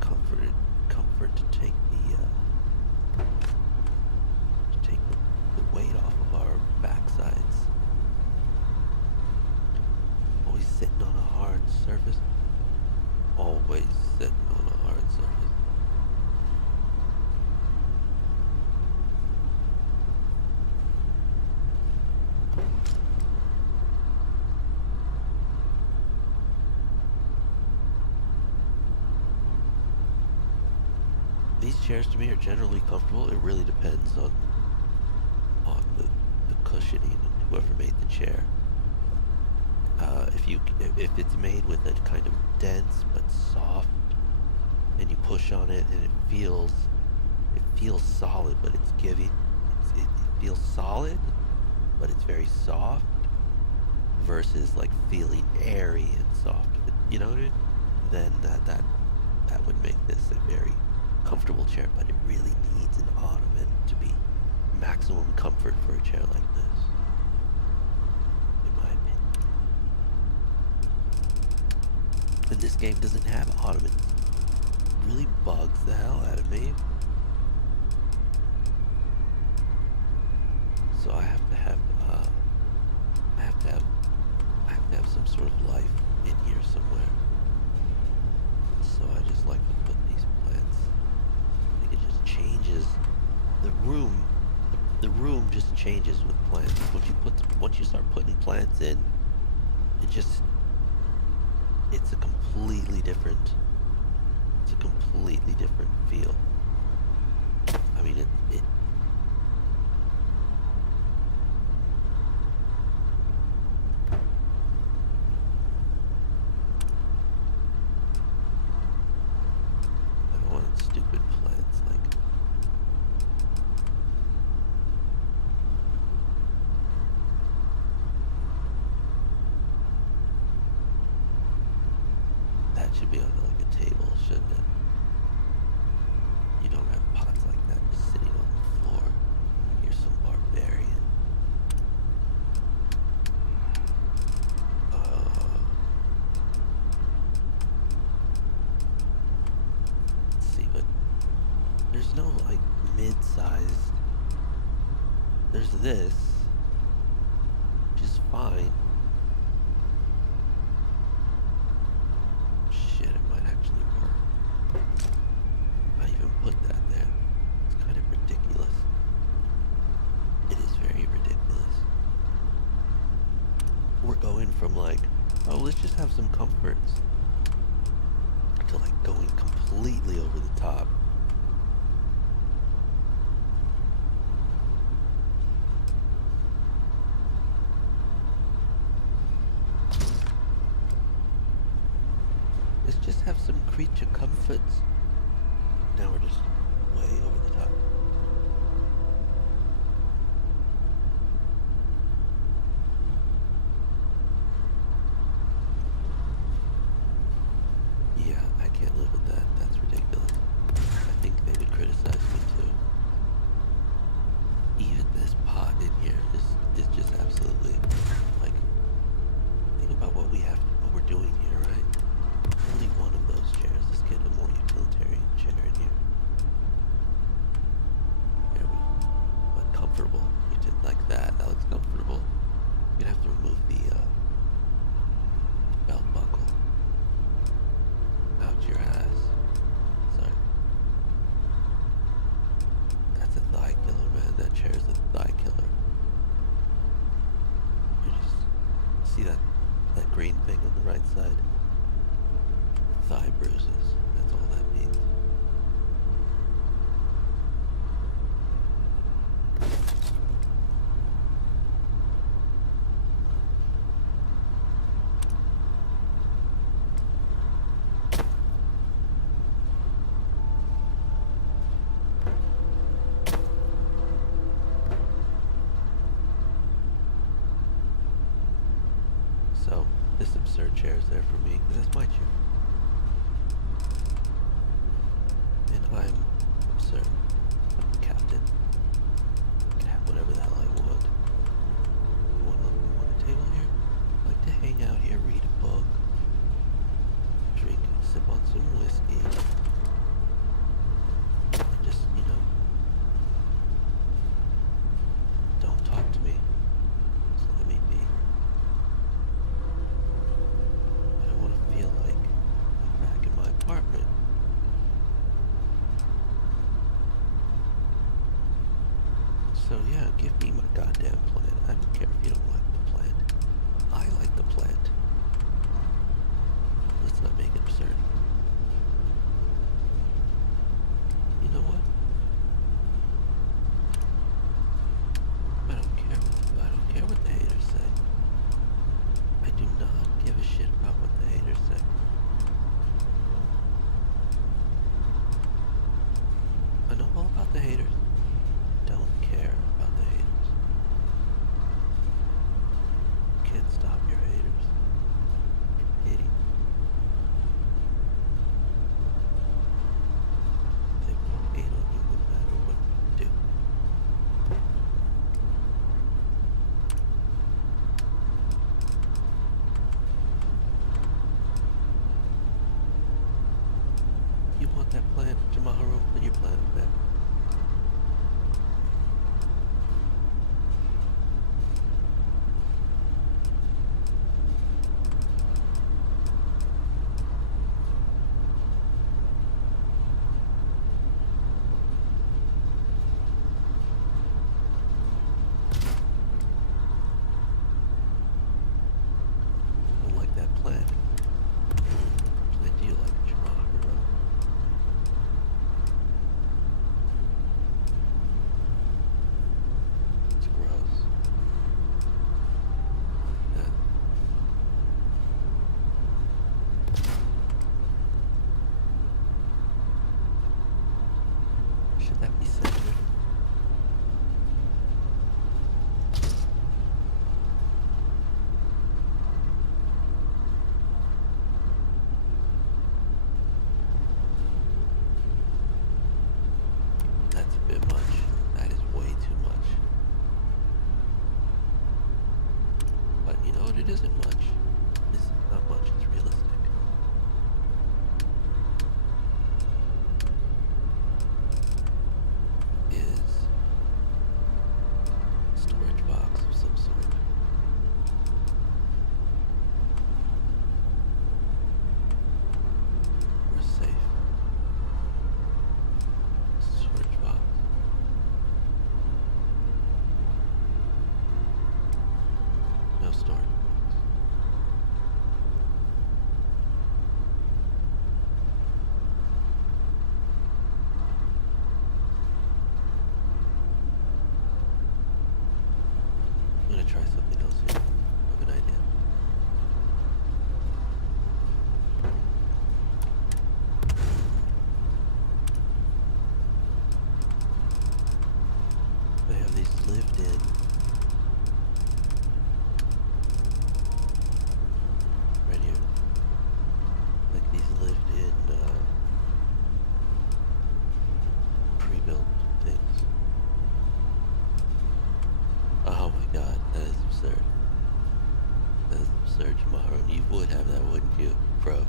comfort to take the weight off of our backsides. Always sitting on a hard surface. Always sitting on a hard surface. These chairs to me are generally comfortable. It really depends on the cushioning and whoever made the chair. If it's made with a kind of dense but soft, and you push on it and it feels solid, but it's giving. It feels solid, but it's very soft. Versus like feeling airy and soft. You know what I mean? Then that would make this a very comfortable chair, but it really needs an ottoman to be maximum comfort for a chair like this, in my opinion. And this game doesn't have ottomans. It really bugs the hell out of me. So I have to have some sort of life in here somewhere. So I just like to put these plants. I think it just changes the room. The room just changes with plants. Once you start putting plants in, it's a completely different feel. I mean, it stupid plants like that should be on like a table, shouldn't it? You don't have pots like that just sitting on the floor. You're some barbarian. There's no like mid-sized. There's this, which is fine. Shit, it might actually work. I even put that there. It's kind of ridiculous. It is very ridiculous. We're going from like, oh, let's just have some comforts, to like going completely over the top. Let's just have some creature comforts. Now we're just way over the top. Yeah, I can't live with that. That's ridiculous. I think they would criticize me too. Even this pot in here is just absolutely like, think about what we're doing here, right? Only one of those chairs. Let's get a more utilitarian chair in here. There we go. But comfortable. You did like that. That looks comfortable. You're gonna have to remove the belt buckle out your ass. Sorry. That's a thigh killer, man. That chair is a thigh killer. You just see that green thing on the right side? Thigh bruises. That's all that means. This absurd chair is there for me, because that's my chair. And I'm absurd. Captain. Can have whatever the hell I want. Want a table here? I like to hang out here, read a book, drink, sip on some whiskey. And just, don't talk to me. Just let me be. I don't want to feel like I'm back in my apartment. So yeah, give me my goddamn plan. I don't care if you don't like the plan. I like the plant. Let's not make it absurd. You know what? I don't care what the haters say. I do not give a shit about what the haters say. I know all about the haters. Don't care about the haters. Can't stop your haters from hating. They will hate on you no matter what you do. You want that plant, Jamaharu? Put your plant back. Don't like that plant. Plant do you like, Jamaharu? It's gross. Yeah. Should that be centered? That's a bit much. That is way too much. But you know what? It isn't much. This is not much. It's realistic. Is storage box of some sort. We're safe. Storage box. No storage box. I'm gonna try something else here. I have an idea. They have these lived in. Right here. Like these lived in, pre-built things. Oh my god, that is absurd. That is absurd, Jamaharu. You would have that, wouldn't you, bro?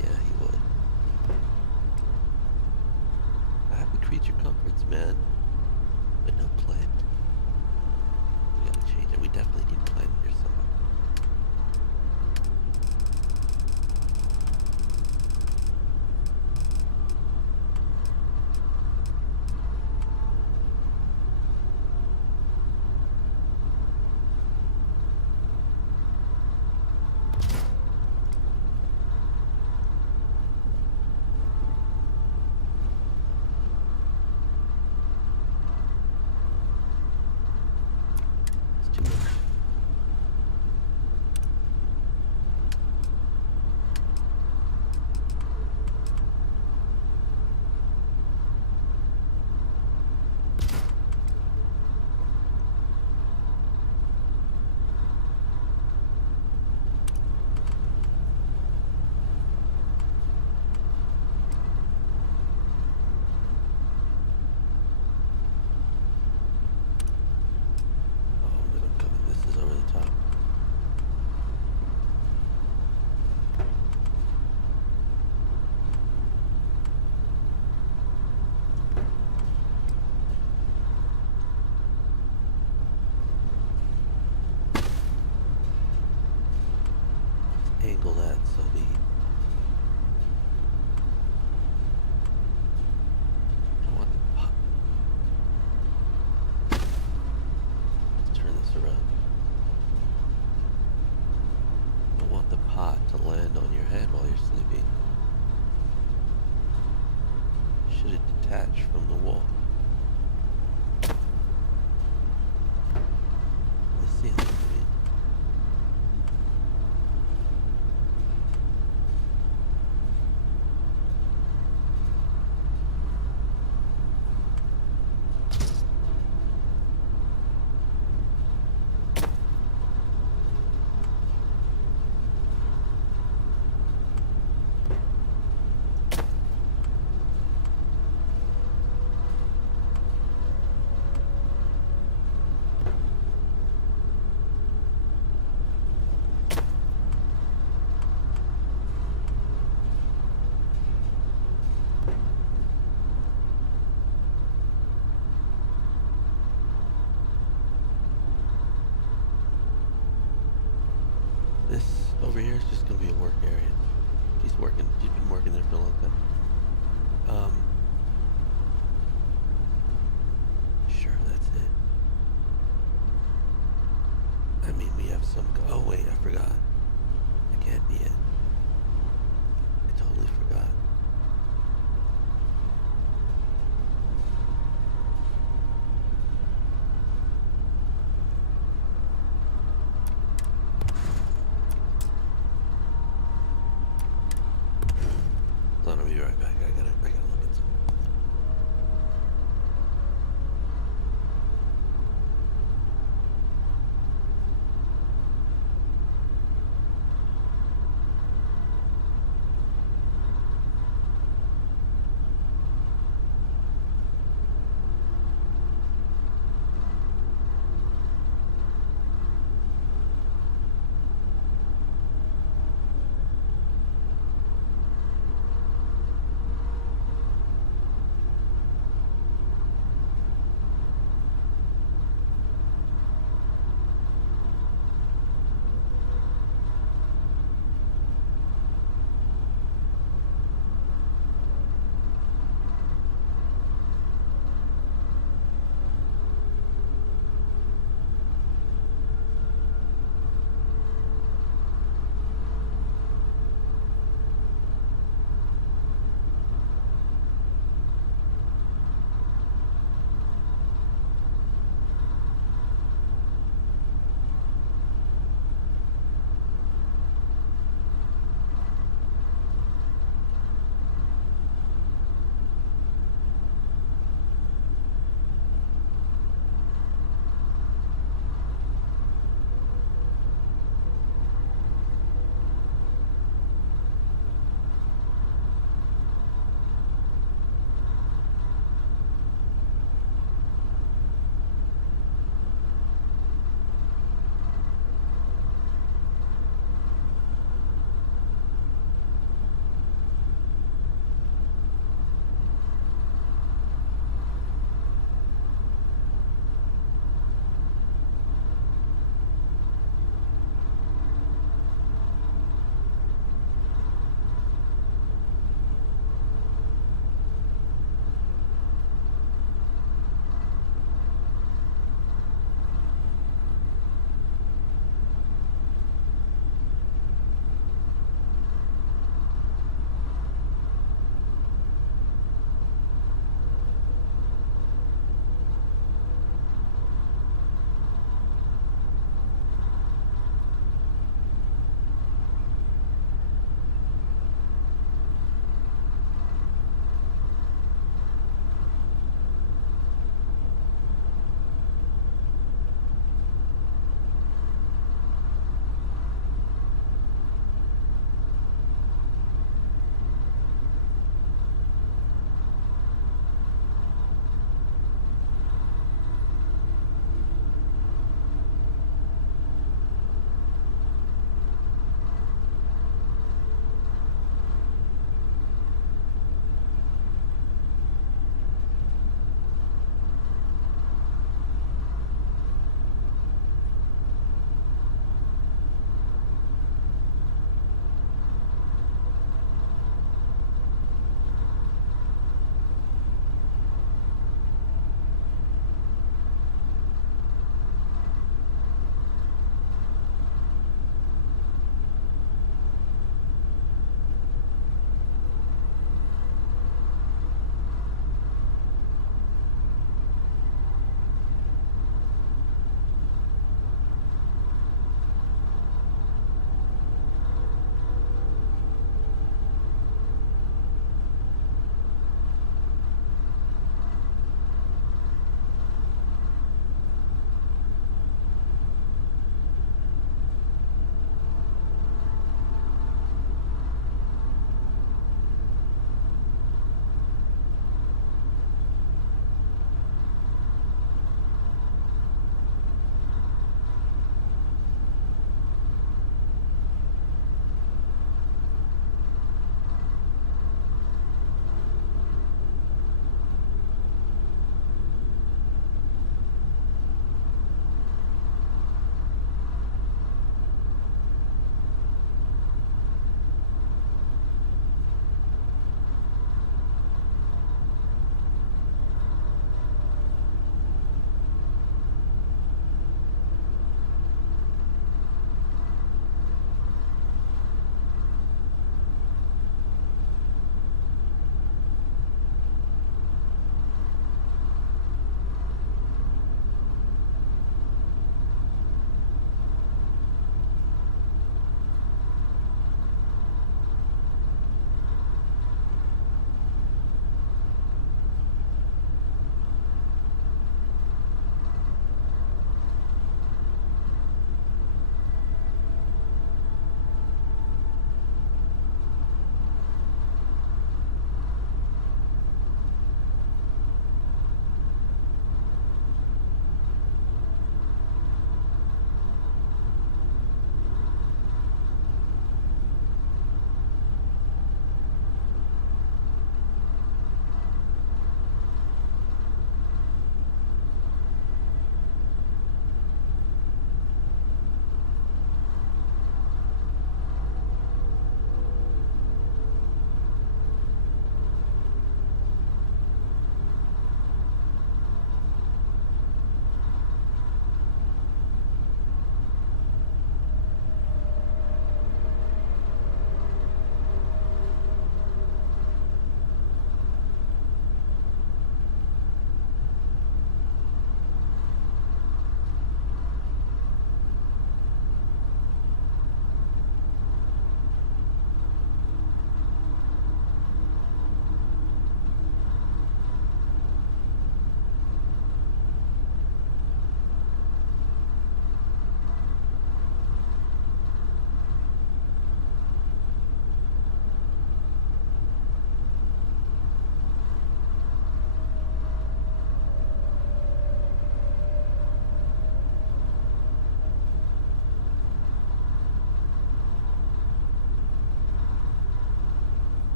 Yeah, you would. I have the creature comforts, man. But no plant. We gotta change it. We definitely need a plant here somewhere. this over here is just gonna be a work area. She's working. She's been working there for a long time. Sure, that's it. I mean, we have some. Oh wait, I forgot. That can't be it. I totally forgot. Hold on, I'll be right back. I gotta look at something.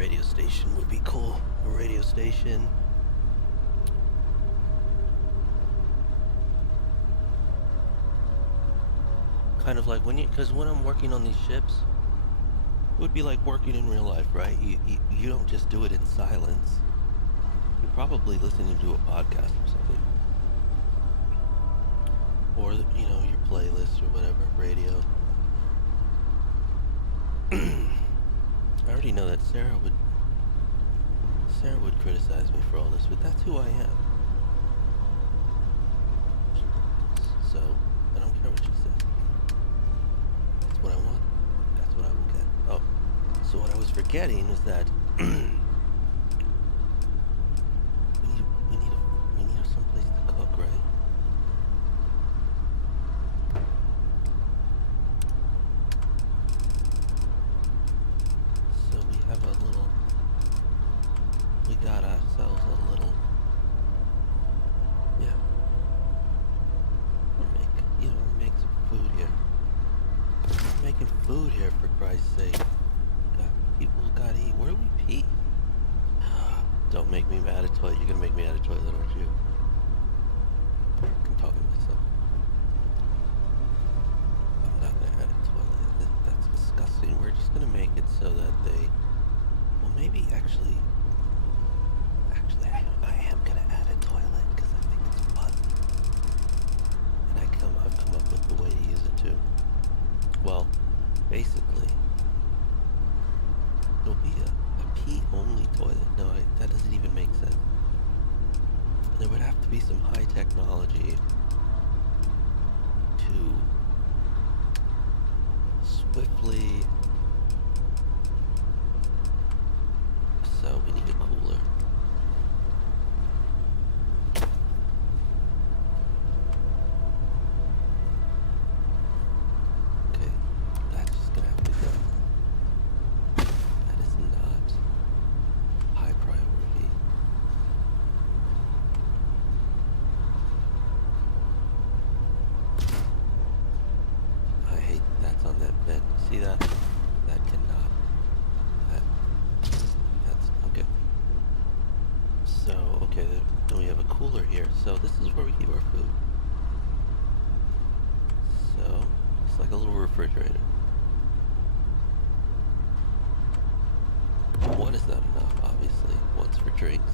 radio station would be cool. A radio station. Kind of like because when I'm working on these ships, it would be like working in real life, right? You don't just do it in silence. You're probably listening to a podcast or something. Or, your playlist or whatever, radio. I already know that Sarah would criticize me for all this, but that's who I am. So, I don't care what she says. That's what I want. That's what I will get. Oh, so what I was forgetting was that we need someplace to cook, right? So we got ourselves a little, yeah. We're making some food here. We're making food here, for Christ's sake. People gotta eat. Where do we pee? Don't make me add a toilet. You're gonna make me add a toilet, aren't you? I'm talking to myself. I'm not gonna add a toilet. That's disgusting. We're just gonna make it so that well, maybe actually, I am gonna add a toilet because I think it's fun. And I've come up with the way to use it too. Well, basically, it'll be a pee-only toilet. No, that doesn't even make sense. There would have to be some high technology to swiftly... So, we need a cooler. Okay, that's just gonna have to go. That is not high priority. I hate that's on that vent. See that? That cannot. That's okay. So, okay, then we have a cooler here. So this is where we keep our food. So, it's like a little refrigerator. One is not enough, obviously. One's for drinks.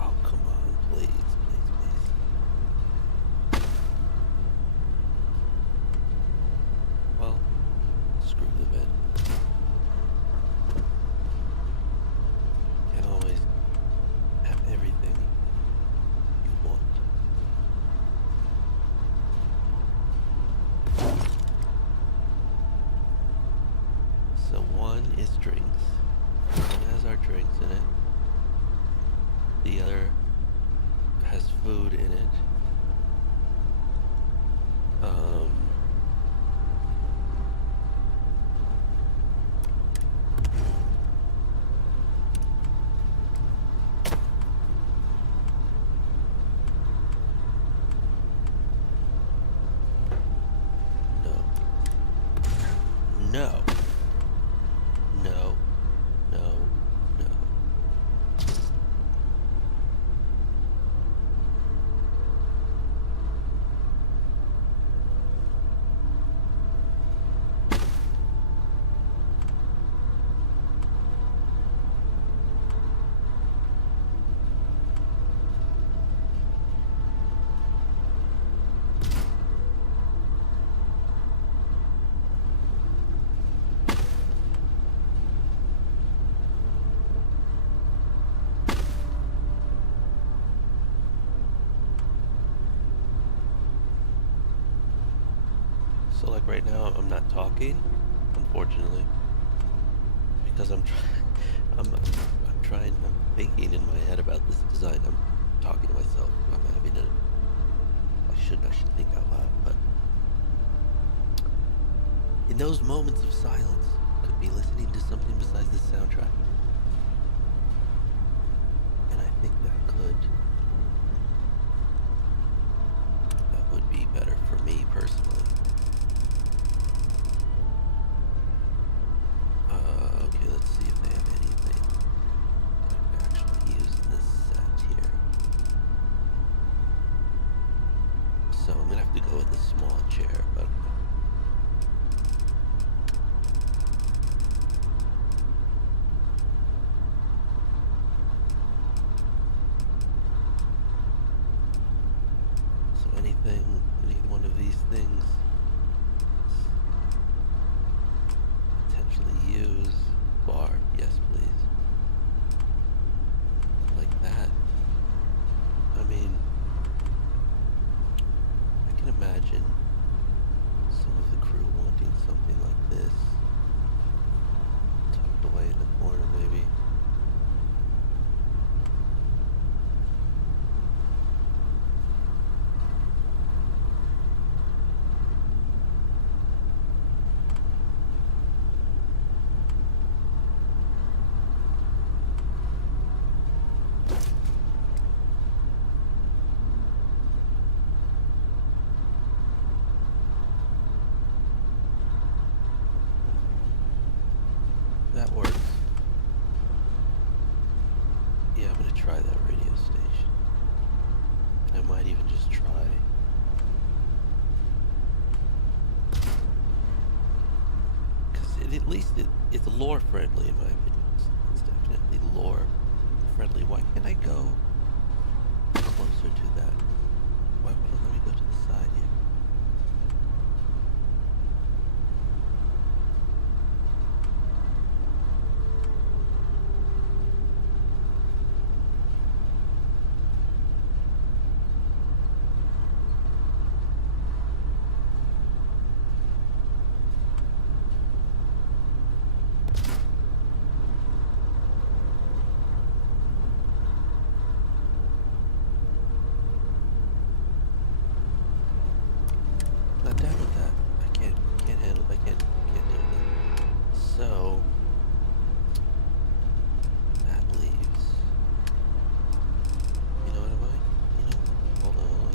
Oh, come on, please, please, please. Well, screw the bed. Can't always have everything you want. So one is drinks. One has our drinks in it. The other has food in it. No. No. No. No. So like right now, I'm not talking, unfortunately, because I'm thinking in my head about this design. I'm talking to myself. I'm having I should think out loud, but in those moments of silence, could be listening to something besides the soundtrack. And I think that would be better for me personally. things potentially use? Bar, yes please. Like that. I mean, I can imagine some of the crew wanting something like this tucked away in the corner maybe. That works. Yeah, I'm gonna try that radio station. And I might even just try. Because at least it's lore friendly in my opinion. It's definitely lore friendly. Why can't I go closer to that? Why won't it let me go to the side here? Not down with that. I can't handle. I can't deal with that. So that leaves. You know what? I might. You know. Hold on.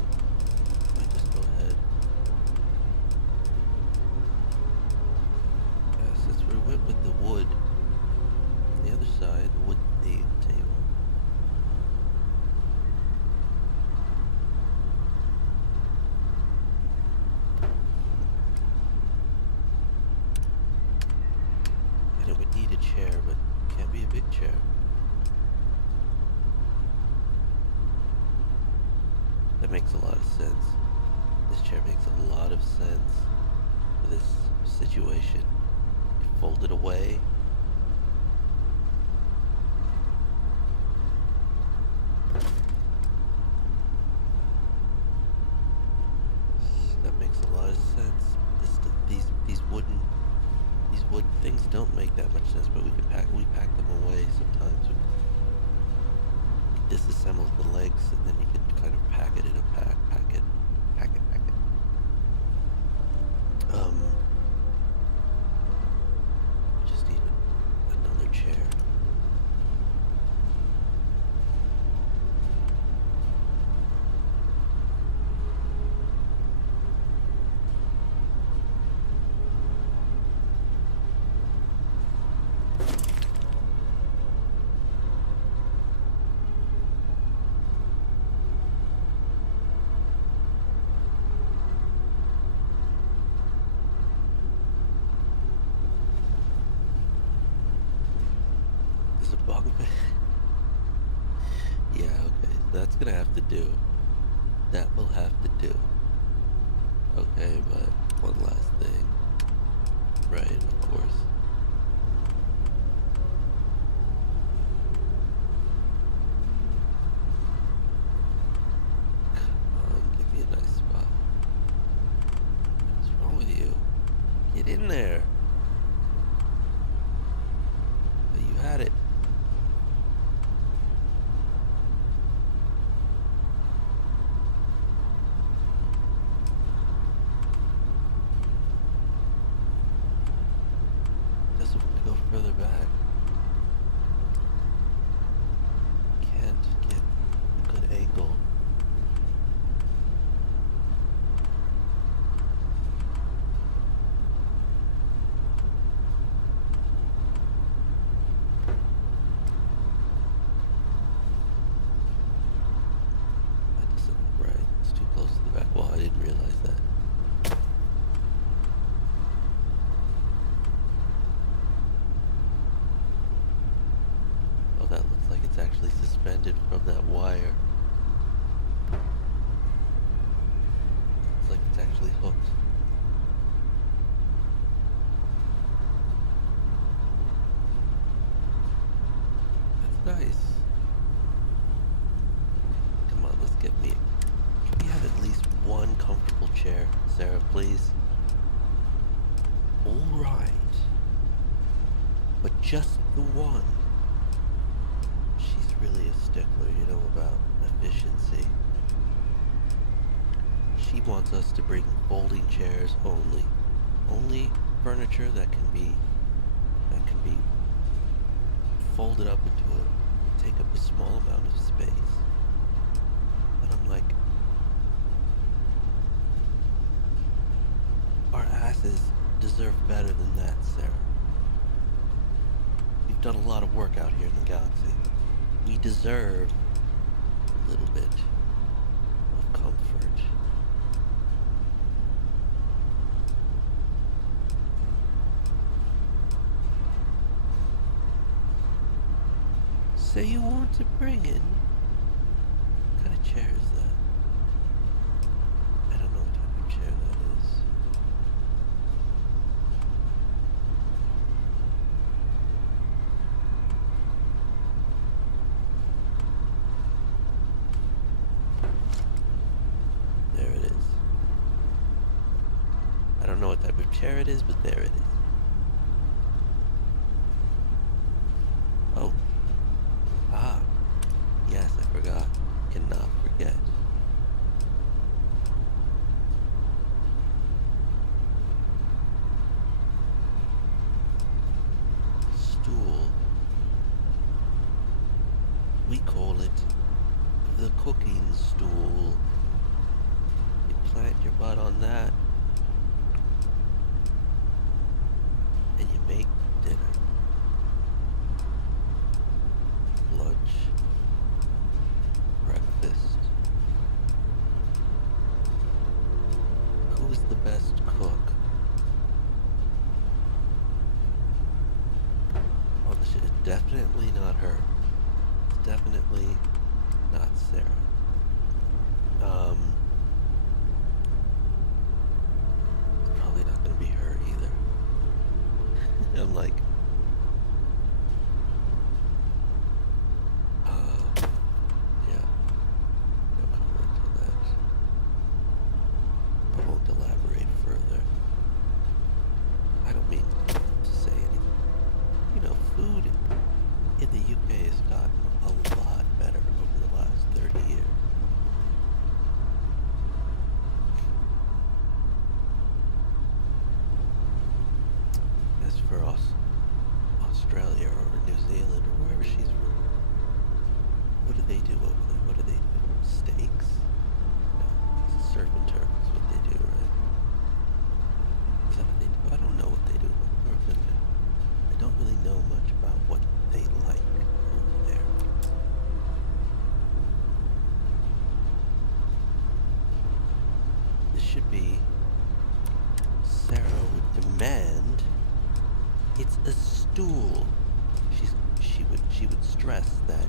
I might just go ahead. Yeah, since we went with the wood, on the other side, the wood theme table. And it would need a chair, but can't be a big chair. That makes a lot of sense. This chair makes a lot of sense for this situation. Fold it away. That makes a lot of sense. These wood things don't make that much sense, but we pack them away sometimes. We disassemble the legs, and then you can kind of pack it in a pack it. We just need another chair. There's a bunk bed. Yeah, okay. That's gonna have to do. That will have to do. Okay, but one last thing. Right, of course. Come on, give me a nice spot. What's wrong with you? Get in there. Oh, you had it. Doesn't want to go further back. Can't get a good angle. That doesn't look right. It's too close to the back wall. I didn't realize that. Oh, that looks like it's actually suspended from that wire. Looks like it's actually hooked. Nice. Come on, let's get me. Can we have at least one comfortable chair, Sarah, please? All right. But just the one. She's really a stickler, you know, about efficiency. She wants us to bring folding chairs only. Only furniture that can be folded up take up a small amount of space. And I'm like, our asses deserve better than that, Sarah. We've done a lot of work out here in the galaxy. We deserve a little bit of comfort. Say you want to bring in. What kind of chair is that? I don't know what type of chair that is. There it is. I don't know what type of chair it is, but there it is. Oh. Ah. Yes, I forgot. Cannot forget. Stool. We call it the cooking stool. You plant your butt on that, and you make dinner. Lunch. Breakfast. Who is the best cook? On the shit. Definitely not her. It's definitely not Sarah. It's probably not gonna be her either. I'm like, yeah, no comment on that. I won't elaborate further. I don't mean to say anything. You know, food in the UK has gotten a lot better over the last 30 years. As for us, Australia or New Zealand or wherever she's from, what do they do over there? What do they do? Steaks? No, it's surf and turf is what they do, right? Is that what they do? I don't know what they do over there. I don't really know much about what they like over there. This should be Sarah would demand it's a stool. She would stress that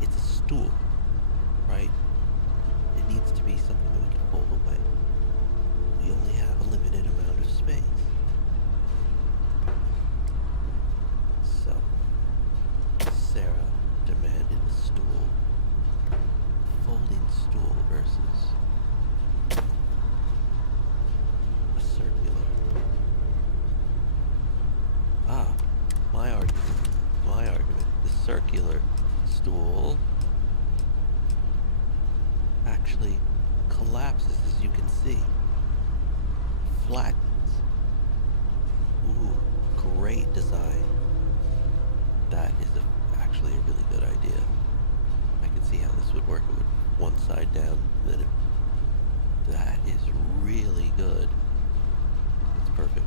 it's a stool, right? It needs to be something that we can fold away. We only have a limited amount of space. So, Sarah demanded a stool. Folding stool versus a circular. Ah, my argument. The circular stool actually collapses, as you can see. Flattens. Ooh, great design. That is actually a really good idea. I can see how this would work. It would one side down, and then that is really good. It's perfect.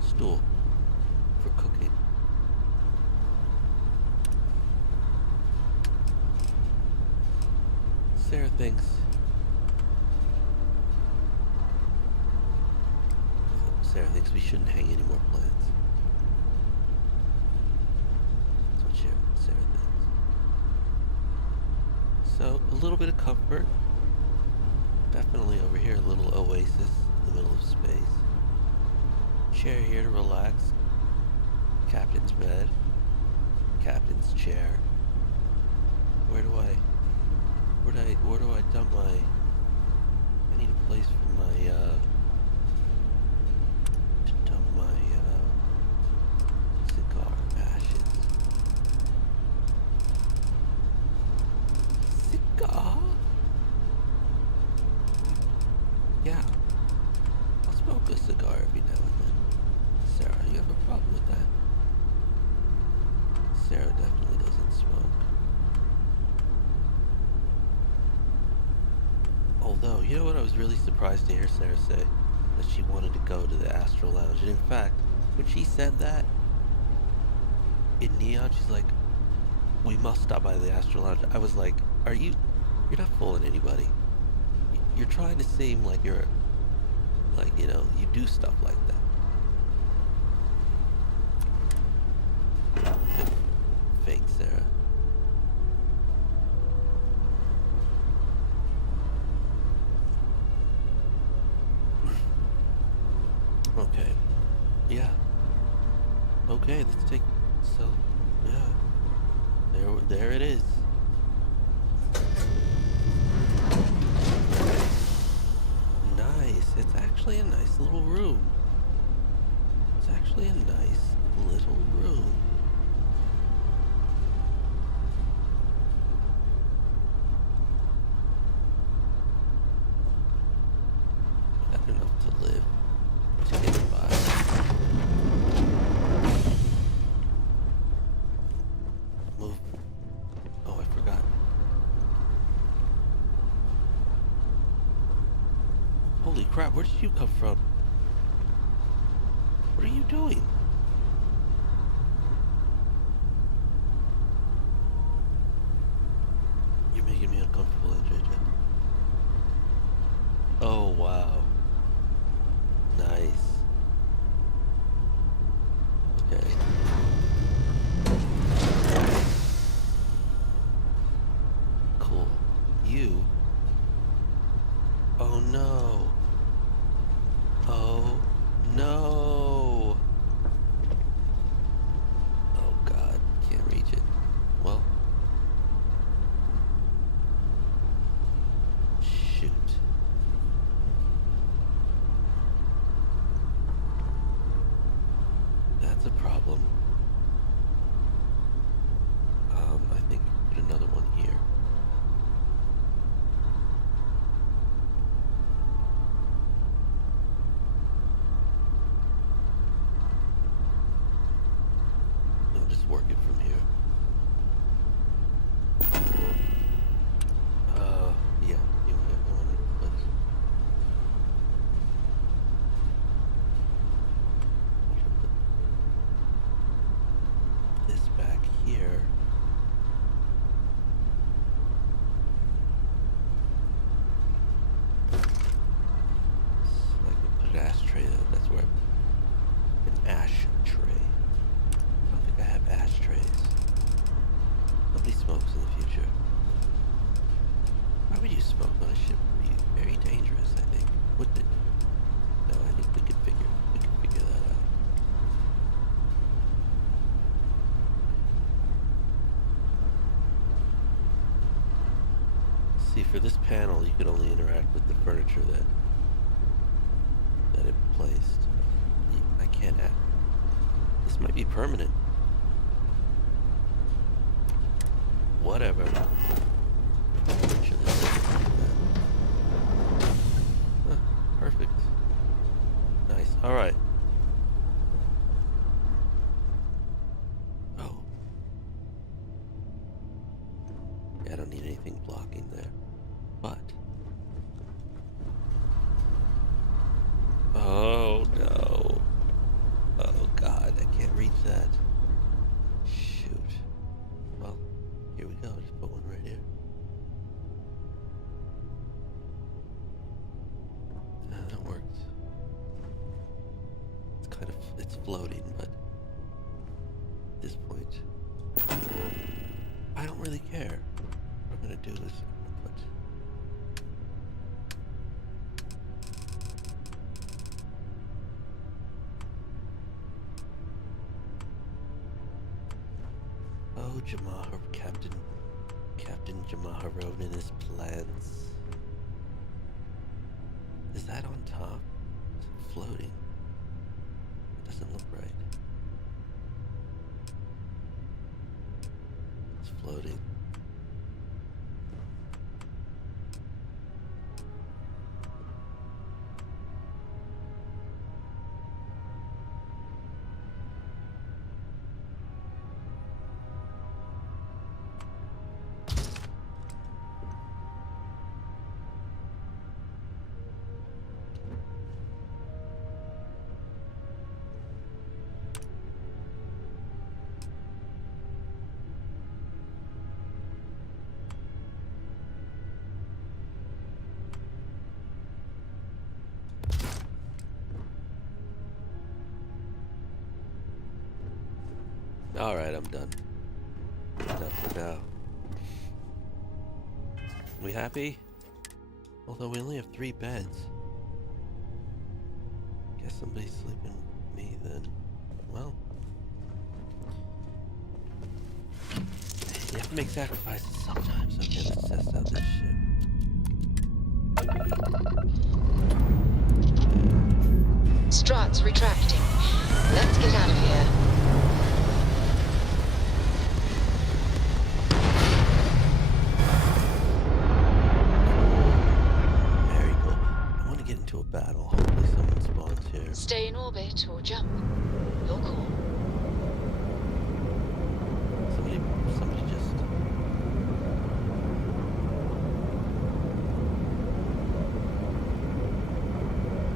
Stool for cooking. Sarah thinks we shouldn't hang any more plants. That's what Sarah thinks. So, a little bit of comfort. Definitely over here, a little oasis in the middle of space. Chair here to relax. Captain's bed. Captain's chair. Where do I dump my... I need a place for my, to dump my, cigar ashes. Cigar? Yeah. I'll smoke a cigar every now and then. Sarah, you have a problem with that? Sarah definitely doesn't smoke. Although, you know what I was really surprised to hear Sarah say? That she wanted to go to the Astral Lounge. And in fact, when she said that, in Neon, she's like, we must stop by the Astral Lounge. I was like, you're not fooling anybody. You're trying to seem like you're, like, you know, you do stuff like that. Fake Sarah. Okay. Yeah. Okay, let's take... So, yeah. There it is. Nice. It's actually a nice little room. It's actually a nice little room. Got enough to live. To get by. Move. Oh, I forgot. Holy crap, where did you come from? What are you doing? You're making me uncomfortable, JJ. Oh, wow. Nice. Okay. Cool. You? Oh no. Oh no. Oh god, can't reach it. Well. Shoot. That's a problem. I think I can put another one here. I'll just work it from here. Yeah. You want to put this back here. So I can put an ashtray though. That's where an ash tray. I don't think I have ashtrays. Nobody smokes in the future. Why would you smoke on a ship? Would be very dangerous, I think. Wouldn't it? No, I think we can figure that out. See, for this panel, you can only interact with the furniture that it placed. I can't add. This might be permanent. Whatever. Make sure this doesn't do that. Huh, perfect. Nice. Alright. Oh. Yeah, I don't need anything blocking there. But. Oh no. Oh god, I can't reach that. Shoot. Well, here we go. Just put one right here. That works. It's floating, but at this point, I don't really care. I'm gonna do is put Captain Jamaharon and his plans. Is that on top? Is it floating? It doesn't look right. It's floating. Alright, I'm done. Enough for now. We happy? Although we only have 3 beds. Guess somebody's sleeping with me then. Well. You have to make sacrifices sometimes. Okay, let's test out this ship. Struts retracting. Let's get out of here. Very cool. I want to get into a battle. Hopefully someone spawns here. Stay in orbit or jump. Your call. Somebody just...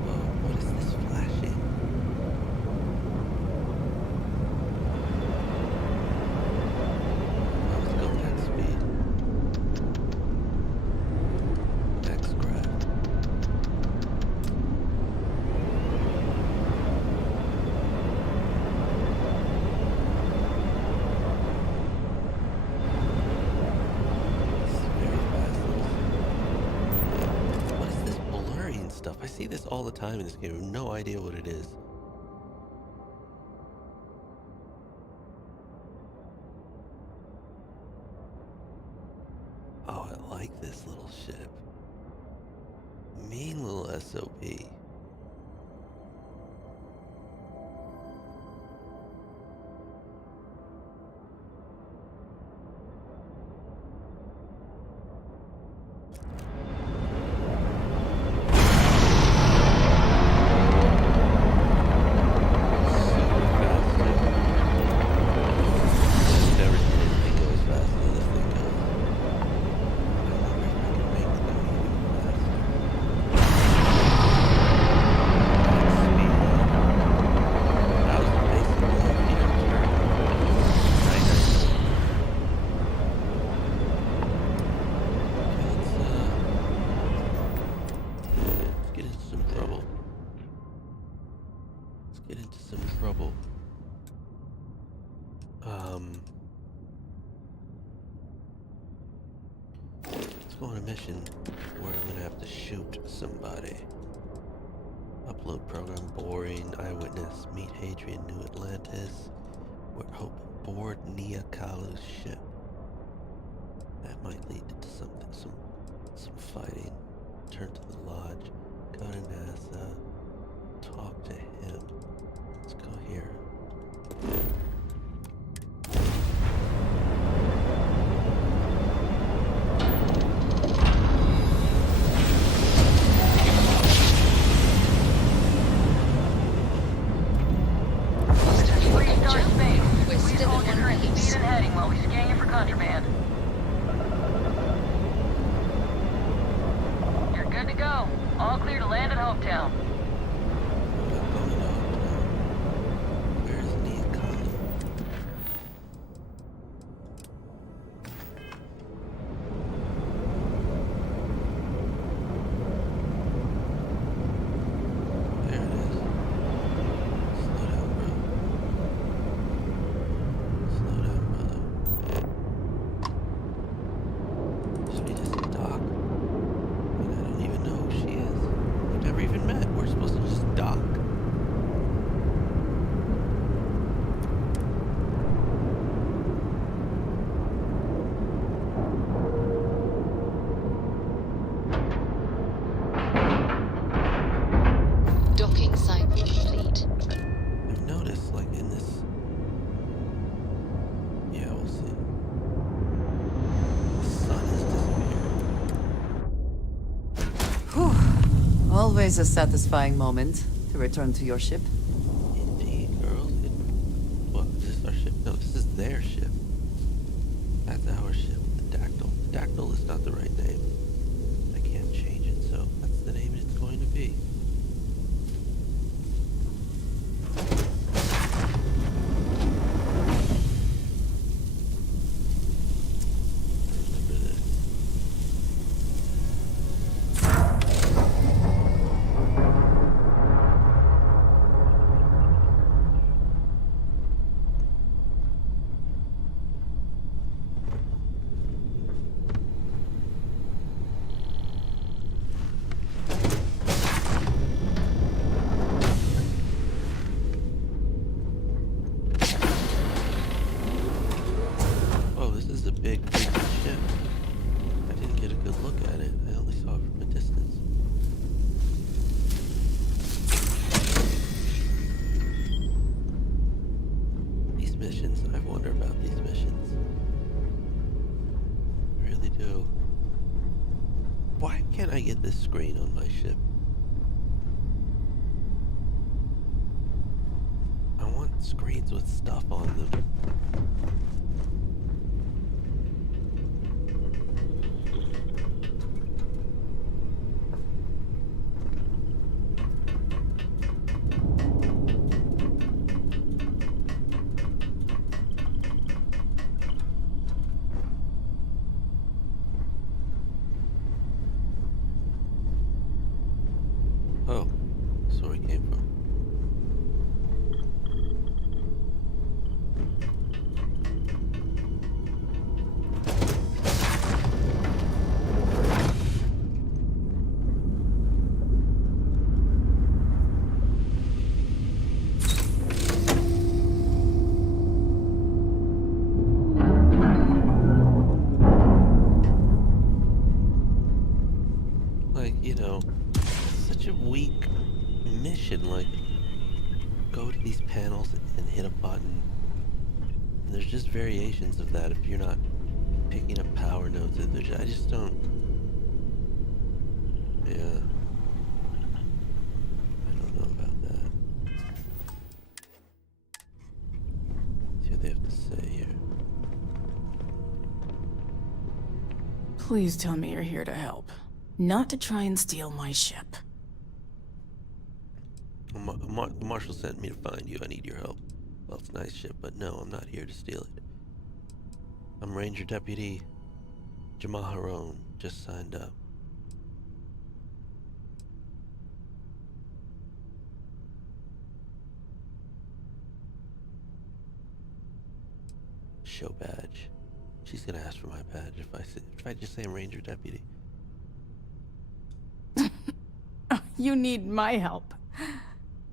Whoa, what is this flashing? Oh, let's go max speed. Max grab. What is this blurring stuff? I see this all the time in this game. I have no idea what it is. Oh, I like this little ship. Mean little SOP. Never seen anything go as fast as this thing goes. I wonder if I can make it go even faster. Max speed. That was basically, turn. Nice. Okay, let's get into some trouble. Let's get into some trouble. Let's go on a mission where I'm gonna have to shoot somebody. Upload program boring. Eyewitness. Meet Hadrian. New Atlantis. We're hope board Nia Kalu's ship. That might lead to something. Some fighting. Turn to the lodge. Go to NASA. Talk to him. Let's go here. Jump. We're still Hold in your one current piece. speed and heading while we scan you for contraband. You're good to go. All clear to land at Hometown. I'm going to Hometown. Where's Nia Kalu? There it is. Slow down, bro. Slow down, brother. Always a satisfying moment to return to your ship. Indeed, girls. What, is this our ship? No, this is their ship. That's our ship, the Dactyl. Dactyl is not the right name. I can't change it, so that's the name it's going to be. Remember this. Oh, this is a big freaking ship. I didn't get a good look at it. I only saw it from a distance. These missions, I wonder about these missions. I really do. Why can't I get this screen on my ship? I want screens with stuff on them. Oh, that's where it came from. Like, you know, such a weak mission. Like, go to these panels and hit a button. And there's just variations of that if you're not picking up power nodes. I just don't. Yeah. I don't know about that. See what they have to say here. Please tell me you're here to help. Not to try and steal my ship. The marshal sent me to find you. I need your help. Well, it's a nice ship, but no, I'm not here to steal it. I'm Ranger Deputy Jamaharon. Just signed up. Show badge. She's gonna ask for my badge if I just say I'm Ranger Deputy. You need my help.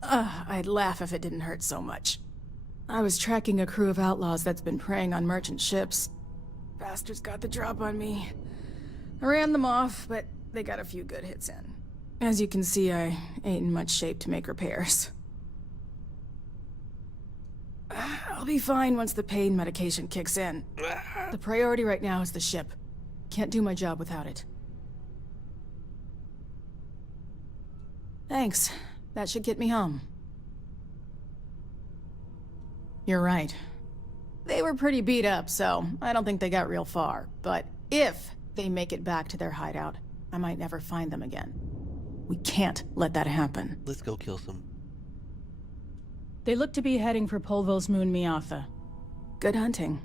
I'd laugh if it didn't hurt so much. I was tracking a crew of outlaws that's been preying on merchant ships. Bastards got the drop on me. I ran them off, but they got a few good hits in. As you can see, I ain't in much shape to make repairs. I'll be fine once the pain medication kicks in. The priority right now is the ship. Can't do my job without it. Thanks. That should get me home. You're right. They were pretty beat up, so I don't think they got real far. But if they make it back to their hideout, I might never find them again. We can't let that happen. Let's go kill some. They look to be heading for Polvo's moon Miatha. Good hunting.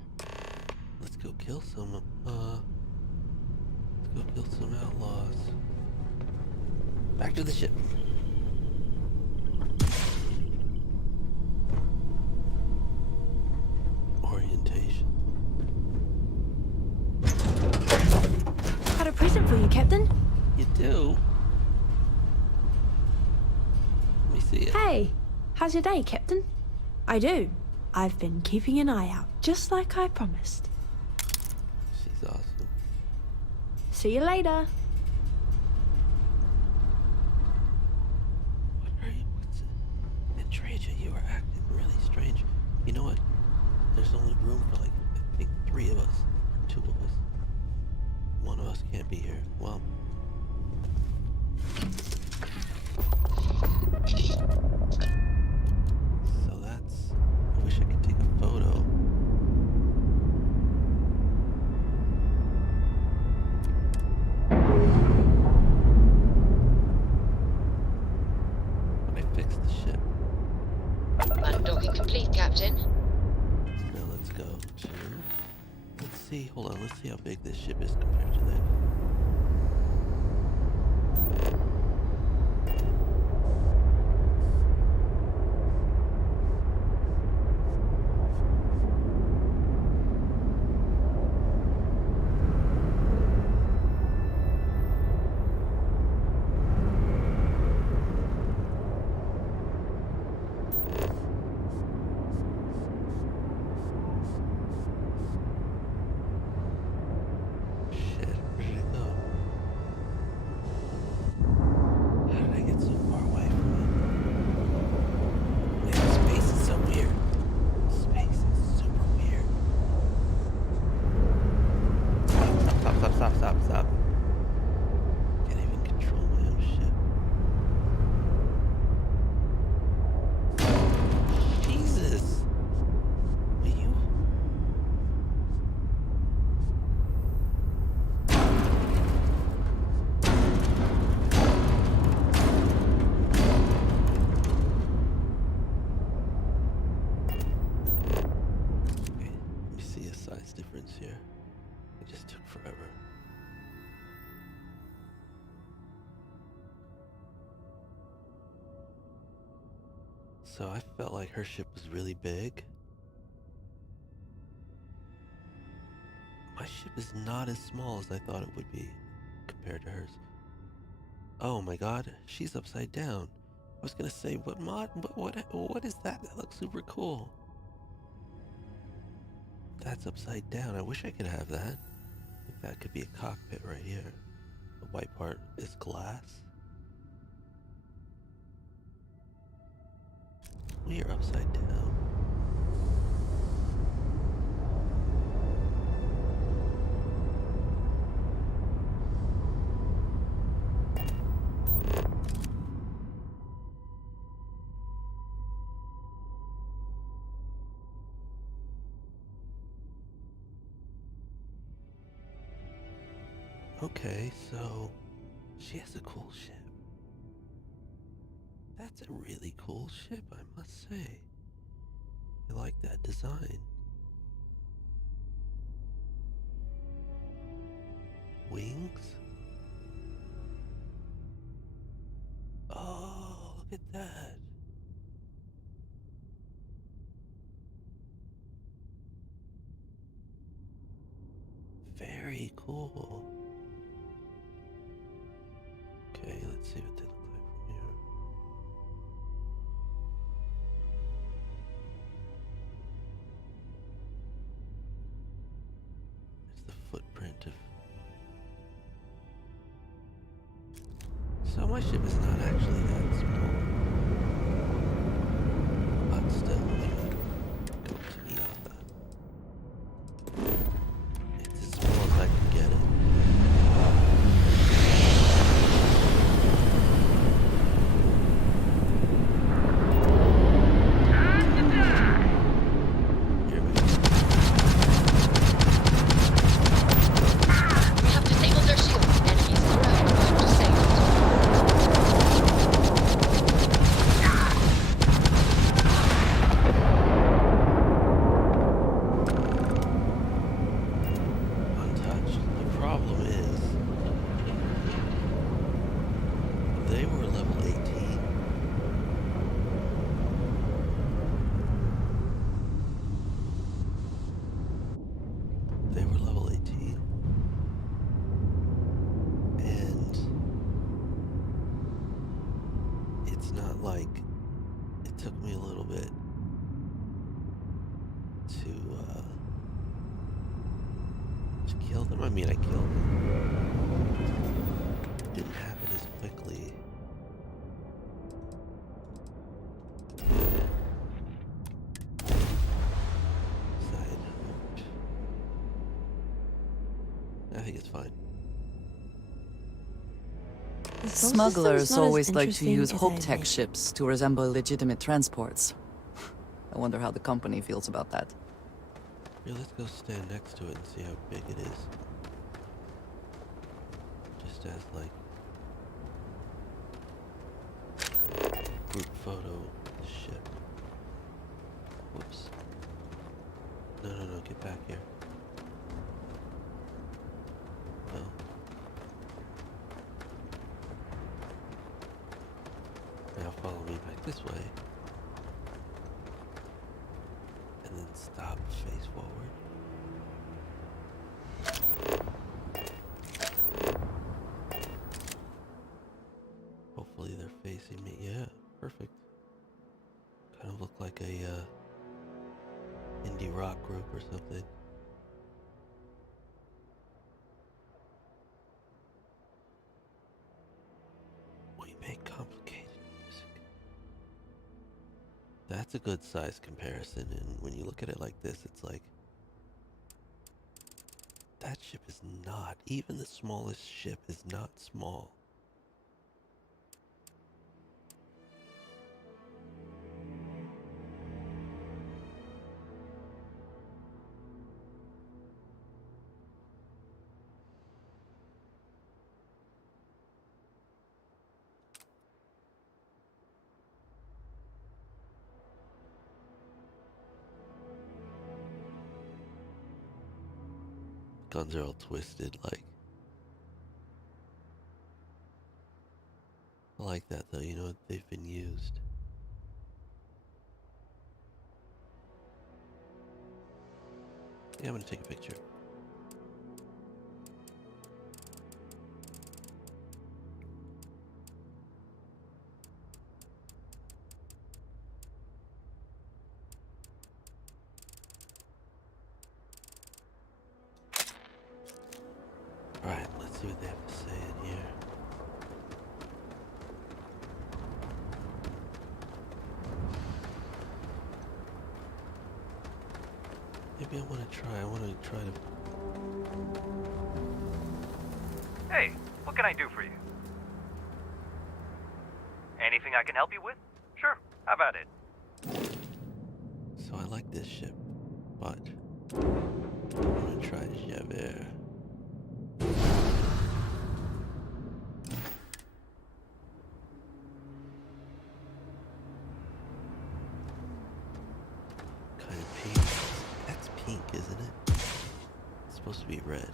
Let's go kill some. Let's go kill some outlaws. Back to the ship. Orientation. Got a present for you, Captain. You do? Let me see it. Hey, how's your day, Captain? I do. I've been keeping an eye out, just like I promised. She's awesome. See you later. What are you? What's it? And Traja, you are acting really strange. You know what? There's only room for like, I think 3 of us. Or 2 of us. One of us can't be here. Well. Hold on, let's see how big this ship is compared to theirs. Shit, where did it go? How did I get so far away from it? Man, space is so weird. Space is super weird. Stop. Can't even control my own ship. Jesus! Will you? Okay, let me see a size difference here. It just took forever. So I felt like her ship was really big. My ship is not as small as I thought it would be compared to hers. Oh my god, she's upside down. I was gonna say, what mod? What is that? That looks super cool. That's upside down. I wish I could have that. I think that could be a cockpit right here. The white part is glass. We are upside down. Okay, so she has a cool ship. That's a really cool ship, I must say. I like that design. Wings? Oh, look at that. Very cool. Okay, let's see what they look like from here. There's the footprint of... So my ship is not actually that small. But still, anyway, go to Miata. It's as small as I can get it. Here we go. We have disabled their shield. Enemies throughout. Time to save it. Untouched. The problem is, they were level 18. They were level 18. And it's not like it took me a little bit to kill them. I mean, I killed them. It didn't happen as quickly. Side note. I think it's fine. The solar system's Smugglers not as always like to interesting use as Hope I'd Tech hoped. ships to resemble legitimate transports. I wonder how the company feels about that. Here, let's go stand next to it and see how big it is. Just as like group photo of the ship. Whoops. No, get back here. way. And then stop, face forward. Hopefully they're facing me. Yeah, perfect. Kind of look like a indie rock group or something. We make complicated music. That's a good size comparison, and when you look at it like this, it's like that ship is not, even the smallest ship is not small. Guns are all twisted, like. I like that though, you know, they've been used. Yeah, I'm gonna take a picture. Alright, let's see what they have to say in here. Maybe I want to try to... Hey, what can I do for you? Anything I can help you with? Sure, how about it? So I like this ship, but I'm gonna try Javert. Kind of pink. That's pink, isn't it? It's supposed to be red,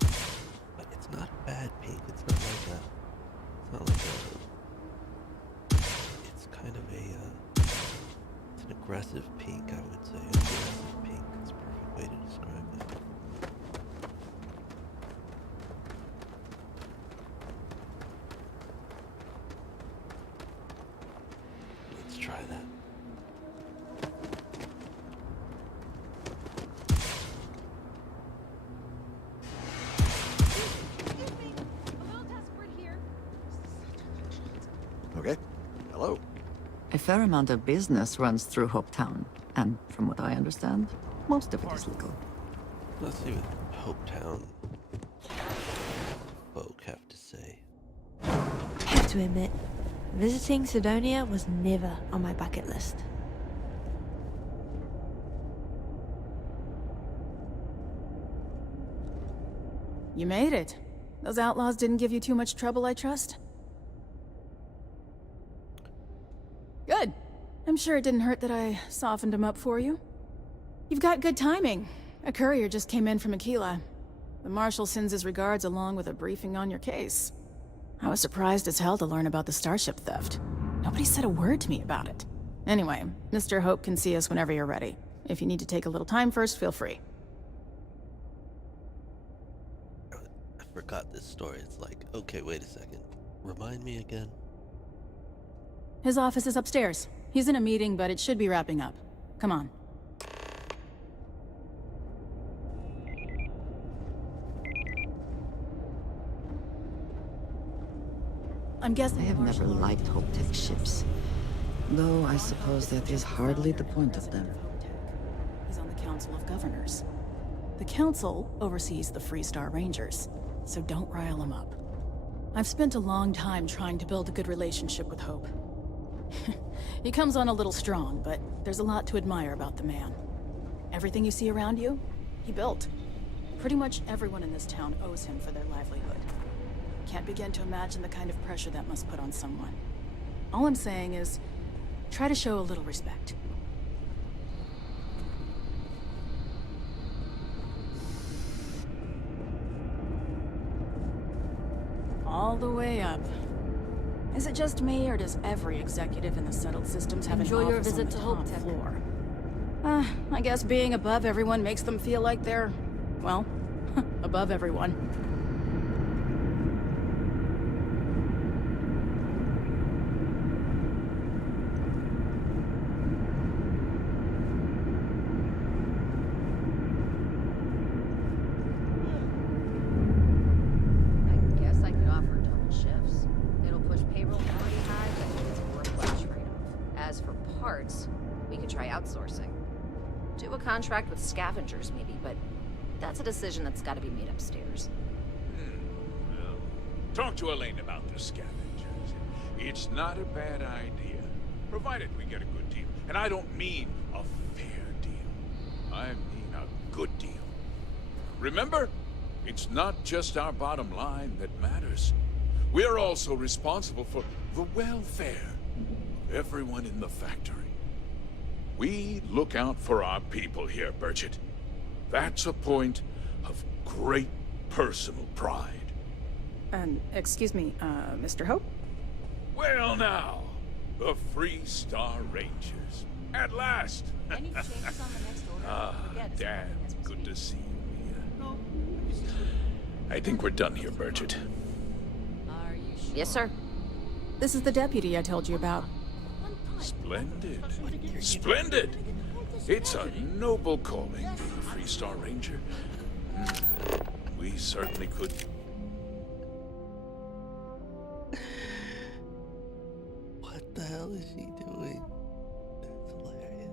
but it's not a bad pink. It's not like a. It's not like a. It's kind of a. It's an aggressive pink, I would say. Aggressive pink. It's a perfect way to describe it. Let's try that. Okay. Hello. A fair amount of business runs through Hopetown, and from what I understand, most of it is legal. Let's see what Hopetown folk have to say. Have to admit, visiting Sidonia was never on my bucket list. You made it. Those outlaws didn't give you too much trouble, I trust? Good. I'm sure it didn't hurt that I softened them up for you. You've got good timing. A courier just came in from Aquila. The Marshal sends his regards along with a briefing on your case. I was surprised as hell to learn about the starship theft. Nobody said a word to me about it. Anyway, Mr. Hope can see us whenever you're ready. If you need to take a little time first, feel free. I forgot this story. It's like, okay, wait a second. Remind me again. His office is upstairs. He's in a meeting, but it should be wrapping up. Come on. I'm guessing I have never Marshal liked Hopetech ships, though I suppose that is hardly the point of them. He's on the Council of Governors. The Council oversees the Freestar Rangers, so don't rile him up. I've spent a long time trying to build a good relationship with Hope. He comes on a little strong, but there's a lot to admire about the man. Everything you see around you, he built. Pretty much everyone in this town owes him for their livelihood. Can't begin to imagine the kind of pressure that must put on someone. All I'm saying is, try to show a little respect. All the way up. Is it just me, or does every executive in the settled systems have Enjoy an your office visit on the to top Hope Tech. floor? I guess being above everyone makes them feel like they're, well, above everyone. I guess I could offer double shifts. It'll push payroll pretty high, but it's a worthwhile trade-off. As for parts, we could try outsourcing. Do a contract with scavengers, maybe, but that's a decision that's got to be made upstairs. Well, talk to Elaine about the scavengers. It's not a bad idea, provided we get a good deal. And I don't mean a fair deal. I mean a good deal. Remember, it's not just our bottom line that matters. We're also responsible for the welfare of everyone in the factory. We look out for our people here, Bridget. That's a point of great personal pride. And, excuse me, Mr. Hope? Well now, the Free Star Rangers. At last! Any changes on the next order? Ah, Forget damn, something has good to received. see you, Mia. I think we're done here, Bridget. Are you sure? Yes, sir. This is the deputy I told you about. Splendid. Splendid! It's a noble calling, being a Free Star Ranger. We certainly could. What the hell is she doing? That's hilarious.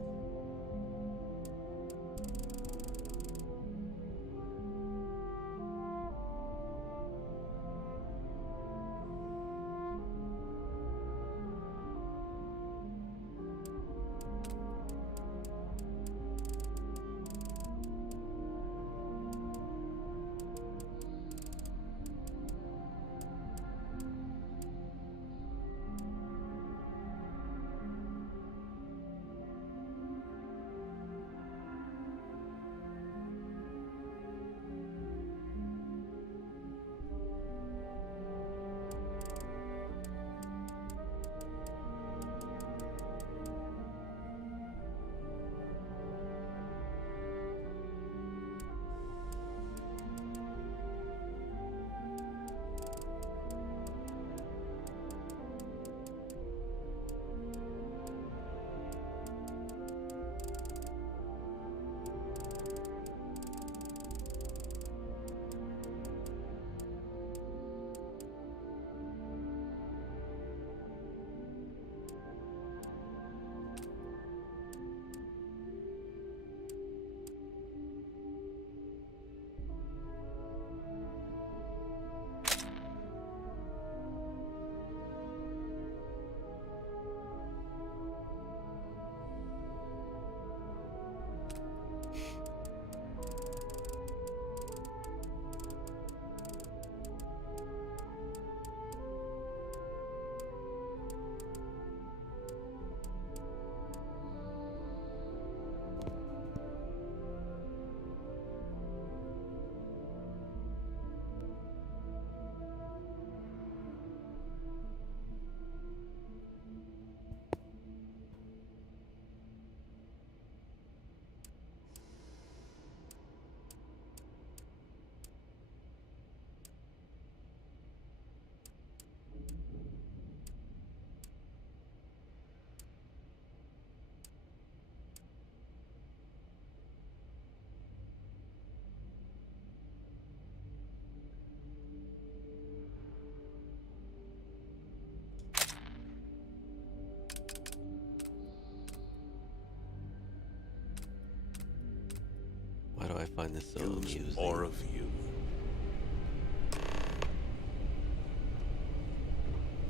Why do I find this so Use amusing? more of you.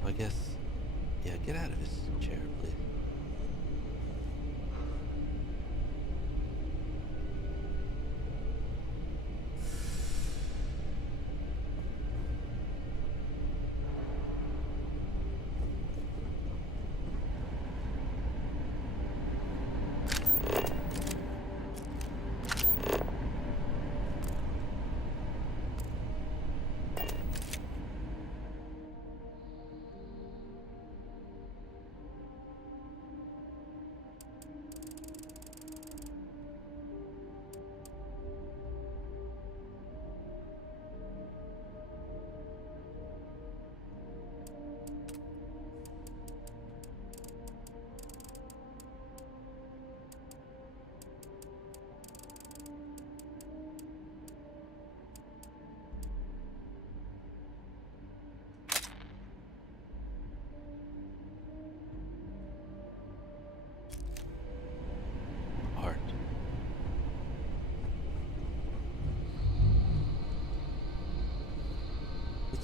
I guess, yeah, get out of his chair, please.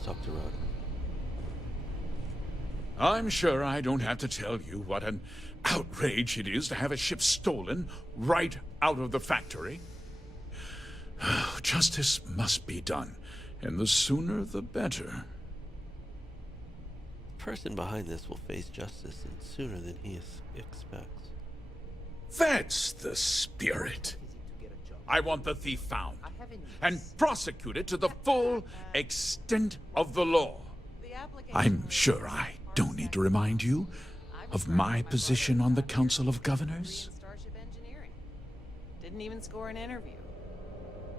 talk to Rhoda. I'm sure I don't have to tell you what an outrage it is to have a ship stolen right out of the factory. Justice must be done, and the sooner the better. The person behind this will face justice, and sooner than he expects. That's the spirit. I want the thief found and prosecuted to the full extent of the law. I'm sure I don't need to remind you of my position on the Council of Governors. Starship engineering. Didn't even score an interview.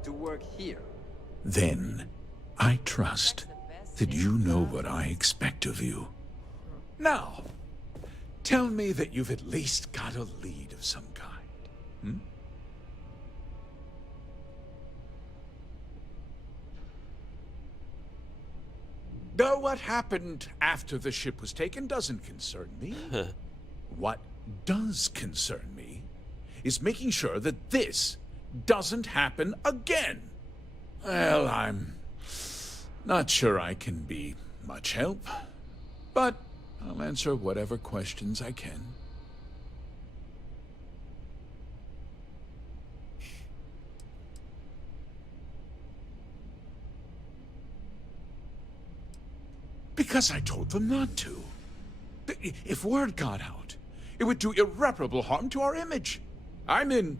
To work here. Then I trust that you know what I expect of you. Now, tell me that you've at least got a lead of some kind. Hmm? Though what happened after the ship was taken doesn't concern me. What does concern me is making sure that this doesn't happen again. Well, I'm not sure I can be much help, but I'll answer whatever questions I can. Because I told them not to. If word got out, it would do irreparable harm to our image. I'm in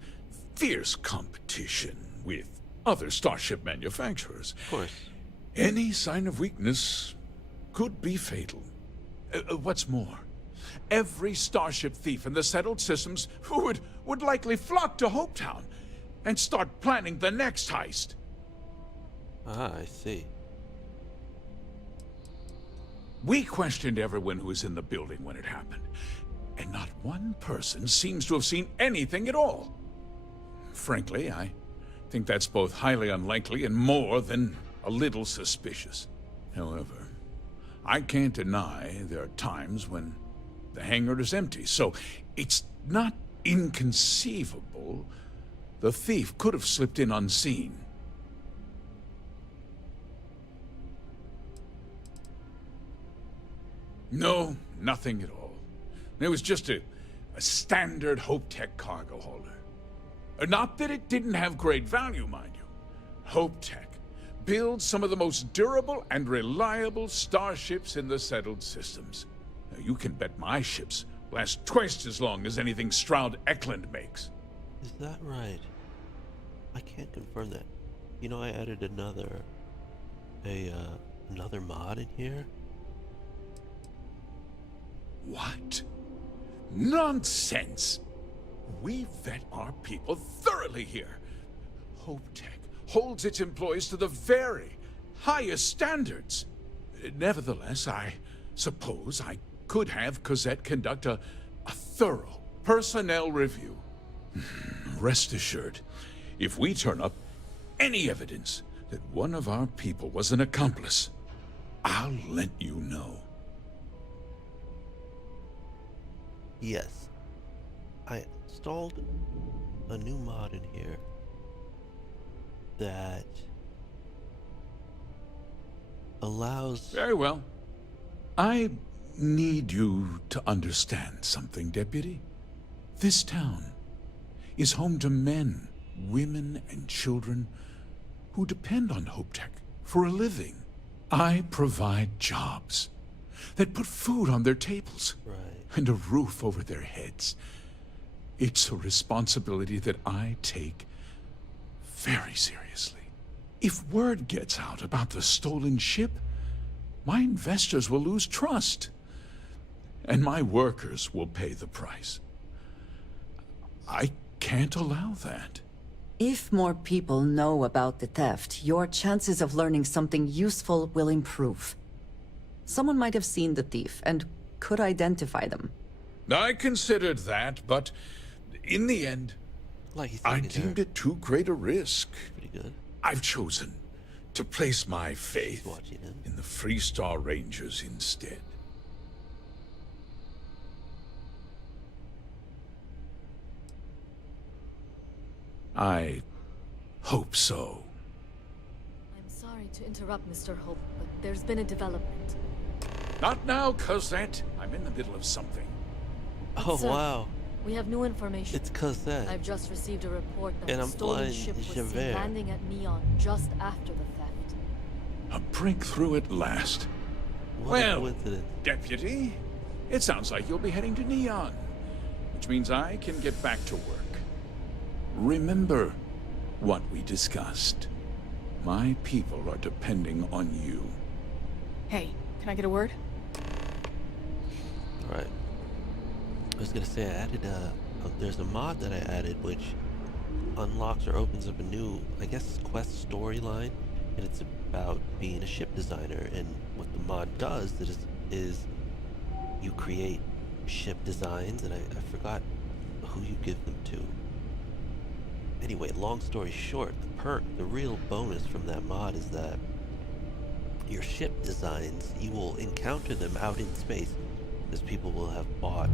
fierce competition with other starship manufacturers. Of course. Any sign of weakness could be fatal. What's more, every starship thief in the settled systems would likely flock to Hopetown and start planning the next heist. Ah, I see. We questioned everyone who was in the building when it happened, and not one person seems to have seen anything at all. Frankly, I think that's both highly unlikely and more than a little suspicious. However, I can't deny there are times when the hangar is empty, so it's not inconceivable the thief could have slipped in unseen. No, nothing at all. It was just a standard HopeTech cargo holder. Not that it didn't have great value, mind you. HopeTech builds some of the most durable and reliable starships in the settled systems. Now, you can bet my ships last twice as long as anything Stroud Eklund makes. Is that right? I can't confirm that. You know, I added another mod in here. What? Nonsense! We vet our people thoroughly here. HopeTech holds its employees to the very highest standards. Nevertheless, I suppose I could have Cosette conduct a thorough personnel review. Rest assured, if we turn up any evidence that one of our people was an accomplice, I'll let you know. Yes. I installed a new mod in here that allows... Very well. I need you to understand something, Deputy. This town is home to men, women, and children who depend on HopeTech for a living. I provide jobs that put food on their tables. Right. And a roof over their heads. It's a responsibility that I take very seriously. If word gets out about the stolen ship, my investors will lose trust, and my workers will pay the price. I can't allow that. If more people know about the theft, your chances of learning something useful will improve. Someone might have seen the thief and could identify them. I considered that, but in the end, I deemed it too great a risk. Pretty good. I've chosen to place my faith in the Freestar Rangers instead. I hope so. I'm sorry Sorry to interrupt, Mr. Hope, but there's been a development. Not now, Cosette. I'm in the middle of something. Oh, Sir, wow. we have new information. It's Cosette. I've just received a report that And a I'm stolen flying ship was seen Javert. landing at Neon just after the theft. A breakthrough at last. What a Well, coincidence. Deputy, it sounds like you'll be heading to Neon, which means I can get back to work. Remember what we discussed. My people are depending on you. Hey, can I get a word? Alright. I was gonna say I added there's a mod that I added which unlocks or opens up a new, I guess, quest storyline, and it's about being a ship designer. And what the mod does is you create ship designs, and I forgot who you give them to. Anyway, long story short, the real bonus from that mod is that your ship designs, you will encounter them out in space, because people will have bought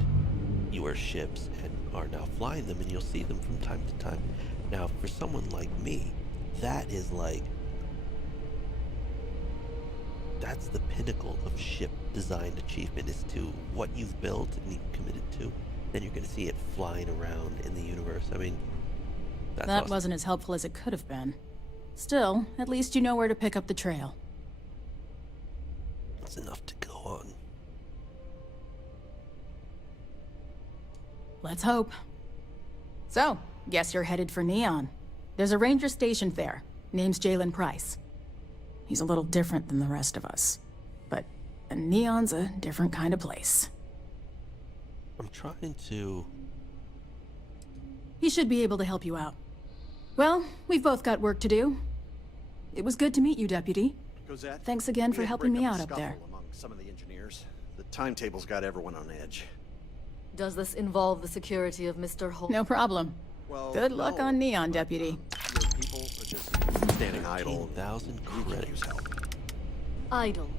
your ships and are now flying them, and you'll see them from time to time. Now, for someone like me, that is like, that's the pinnacle of ship design achievement, is to what you've built and you've committed to. Then you're going to see it flying around in the universe. I mean, that's That awesome. wasn't as helpful as it could have been. Still, at least you know where to pick up the trail. It's enough to go on. Let's hope. So, guess you're headed for Neon. There's a ranger stationed there. Name's Jalen Price. He's a little different than the rest of us. But Neon's a different kind of place. I'm trying to... He should be able to help you out. Well, we've both got work to do. It was good to meet you, Deputy. Cosette, Thanks again for we had to helping break me up out a up there. scuffle among some of the engineers. The timetable's got everyone on edge. Does this involve the security of Mr. Hope? No problem. Well, Good luck no, on Neon, but, Deputy. Your people are just standing idle. 13,000 You could credits. use help. Idle.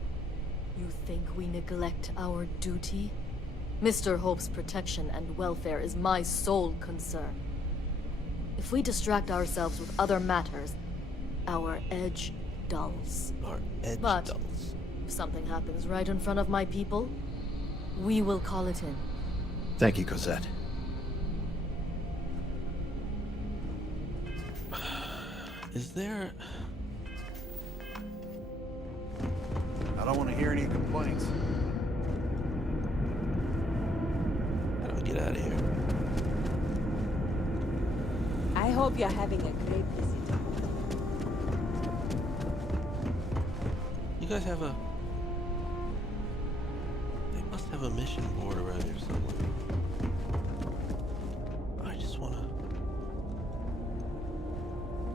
You think we neglect our duty? Mr. Hope's protection and welfare is my sole concern. If we distract ourselves with other matters, our edge dulls. Our edge But dulls. if something happens right in front of my people, we will call it in. Thank you, Cosette. Is there... I don't want to hear any complaints. How do I get out of here? I hope you're having a great visit. You guys have a... They must have a mission board around here somewhere. I just want to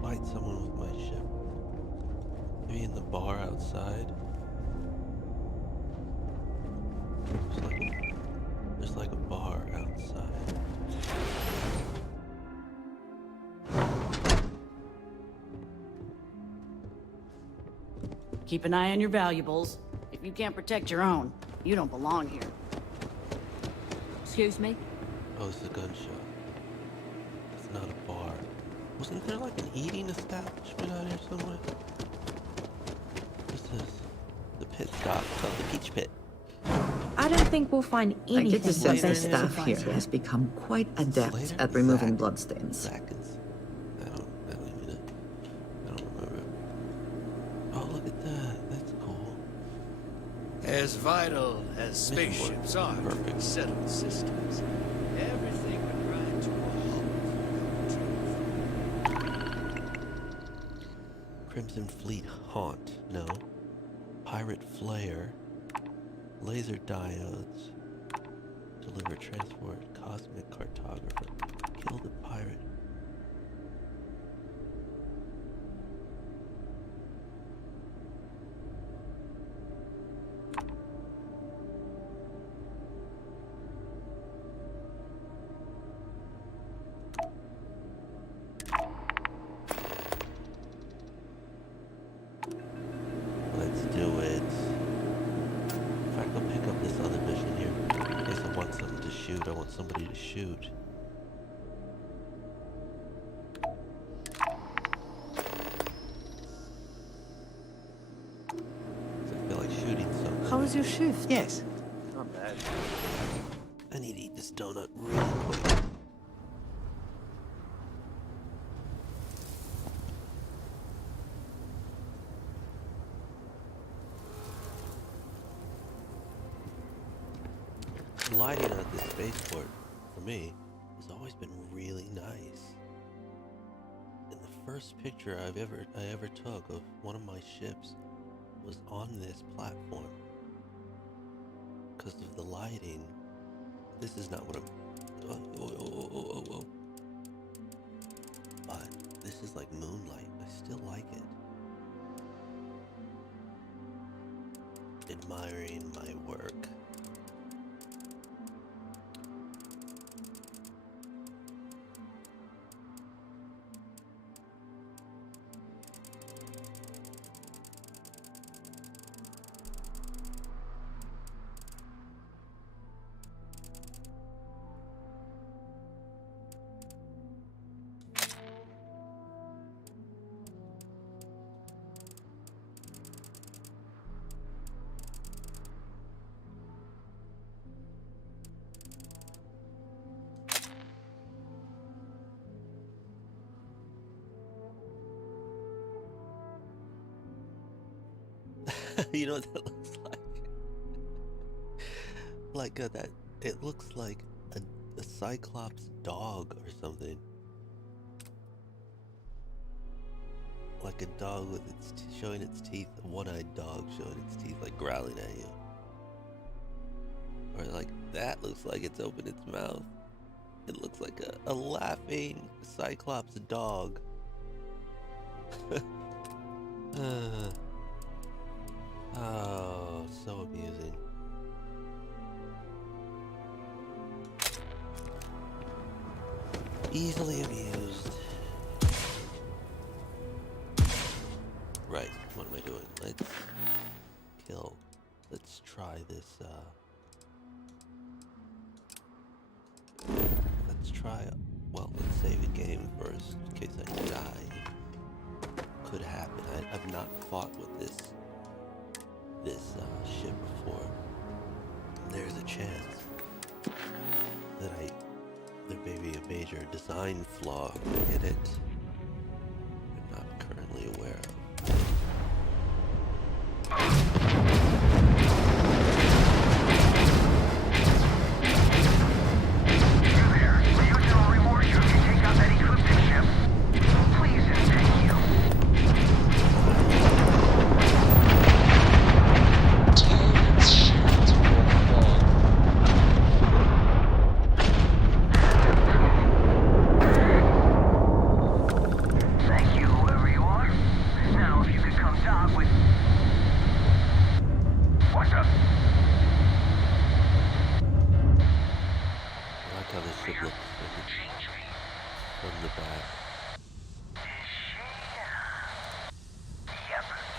fight someone with my ship. Maybe in the bar outside. There's like a bar outside. Keep an eye on your valuables. If you can't protect your own, you don't belong here. Excuse me? Oh, it's a gun shop. It's not a bar. Wasn't there like an eating establishment out here somewhere? What's this? The pit stop. Oh, the Peach Pit. I don't think we'll find I anything get the sense the that staff here has become quite adept at removing bloodstains. Seconds. I don't remember. Oh, look at that. That's cool. As vital as spaceships are to Perfect. settled systems, everything would grind to a halt. Crimson Fleet Haunt. No. Pirate Flare. Laser diodes. Deliver transport. Cosmic cartographer. Kill the pirate. Let's do it. In fact, I'll pick up this other mission here. In case I want something to shoot. I want somebody to shoot. How was your shift? Yes. Not bad. I need to eat this donut really quick. Lighting at this spaceport, for me, has always been really nice. And the first picture I ever took of one of my ships was on this platform. Because of the lighting. This is not what I'm... Oh. But this is like moonlight. I still like it. Admiring my work. You know what that looks like? Like that. It looks like a Cyclops dog or something. Like a dog with its showing its teeth. A one-eyed dog showing its teeth, like growling at you. Or like that looks like it's opened its mouth. It looks like a laughing Cyclops dog. Oh, so amusing. Easily amused. Right, what am I doing? Let's try this, let's save a game first, in case I die. Could happen. I've not fought with this ship before. There's a chance that there may be a major design flaw in it I'm not currently aware of.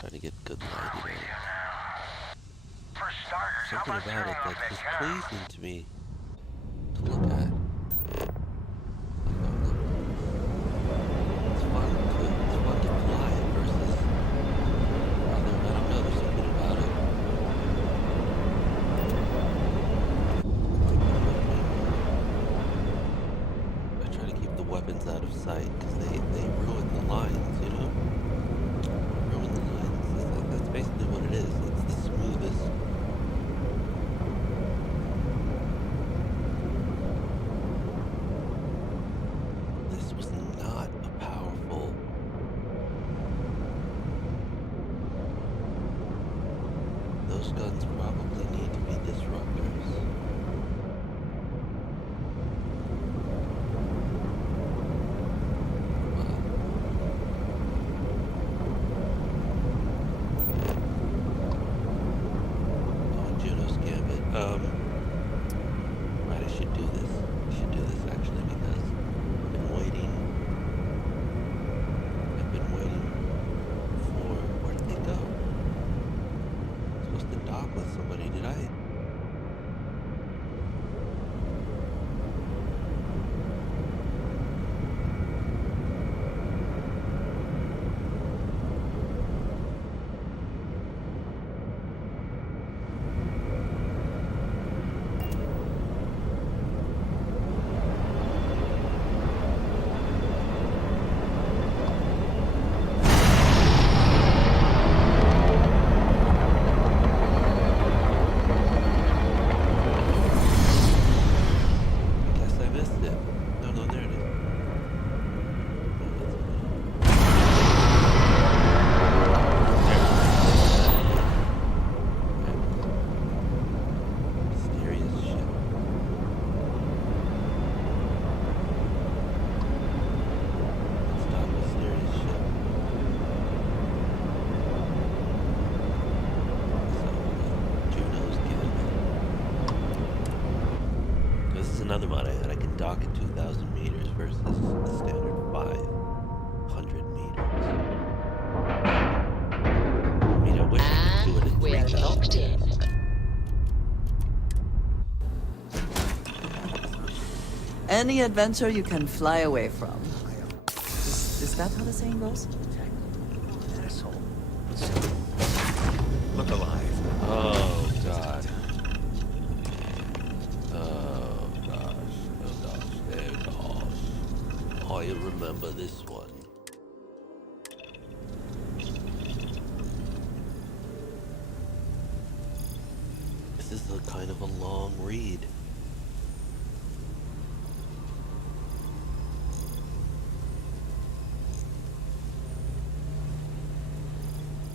Trying to get good lighting on it. Something about it that's just pleasing to me to look at. It's fun to fly it versus other, I don't know, there's something about it. I try to keep the weapons out of sight because they ruin the lines, you know? Ruin the lines. That's basically what it is. It's the smoothest. This was not a powerful. Those guns probably need to be disruptors. Right, I should do this. I should do this actually because I've been waiting for, where did they go? I'm supposed to dock with somebody, did I? another mod I had. I can dock at 2,000 meters versus the standard 500 meters. I mean, I wish I could do it at We're 3,000. locked in. Any adventure you can fly away from. Is that how the saying goes? Asshole. Look alive. Oh, God. Oh, gosh. Oh, gosh. Oh, gosh. I remember this one. This is a kind of a long read.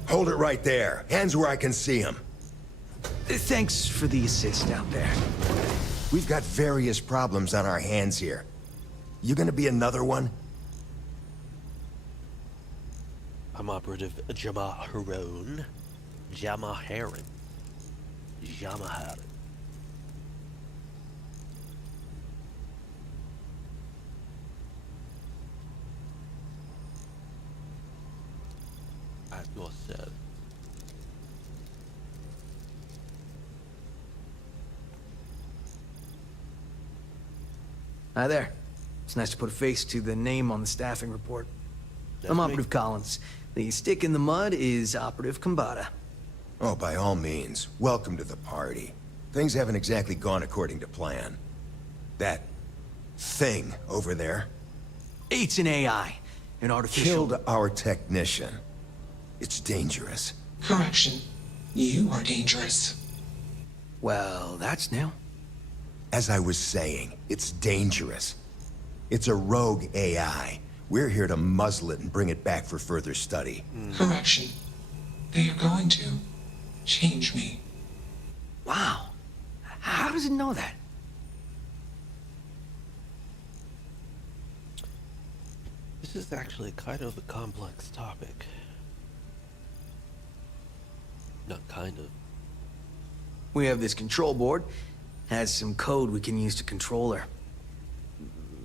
Hold it right there. Hands where I can see them. Thanks for the assist out there. We've got various problems on our hands here. You gonna be another one? I'm Operative Jamaharon. Jamaharon. Jamaharon. As was said. Hi there. It's nice to put a face to the name on the staffing report. I'm me. Operative Collins. The stick in the mud is Operative Kambata. Oh, by all means. Welcome to the party. Things haven't exactly gone according to plan. That thing over there It's an AI. An artificial... killed our technician. It's dangerous. Correction. You are dangerous. Well, that's new. As I was saying, it's dangerous. It's a rogue AI. We're here to muzzle it and bring it back for further study. Correction. They are going to change me. Wow. How does it know that? This is actually kind of a complex topic. Not kind of. We have this control board. Has some code we can use to control her.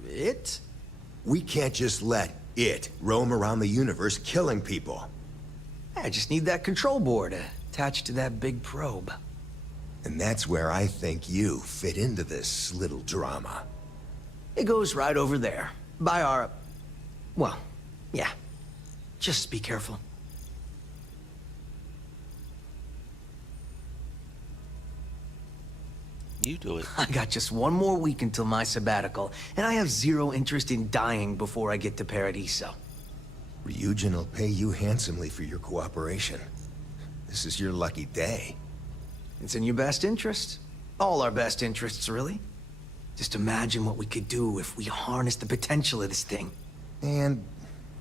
It? We can't just let it roam around the universe killing people. I just need that control board attached to that big probe. And that's where I think you fit into this little drama. It goes right over there. By our... Well, yeah. Just be careful. You do it. I got just one more week until my sabbatical, and I have zero interest in dying before I get to Paradiso. Ryujin will pay you handsomely for your cooperation. This is your lucky day. It's in your best interest. All our best interests, really. Just imagine what we could do if we harnessed the potential of this thing. And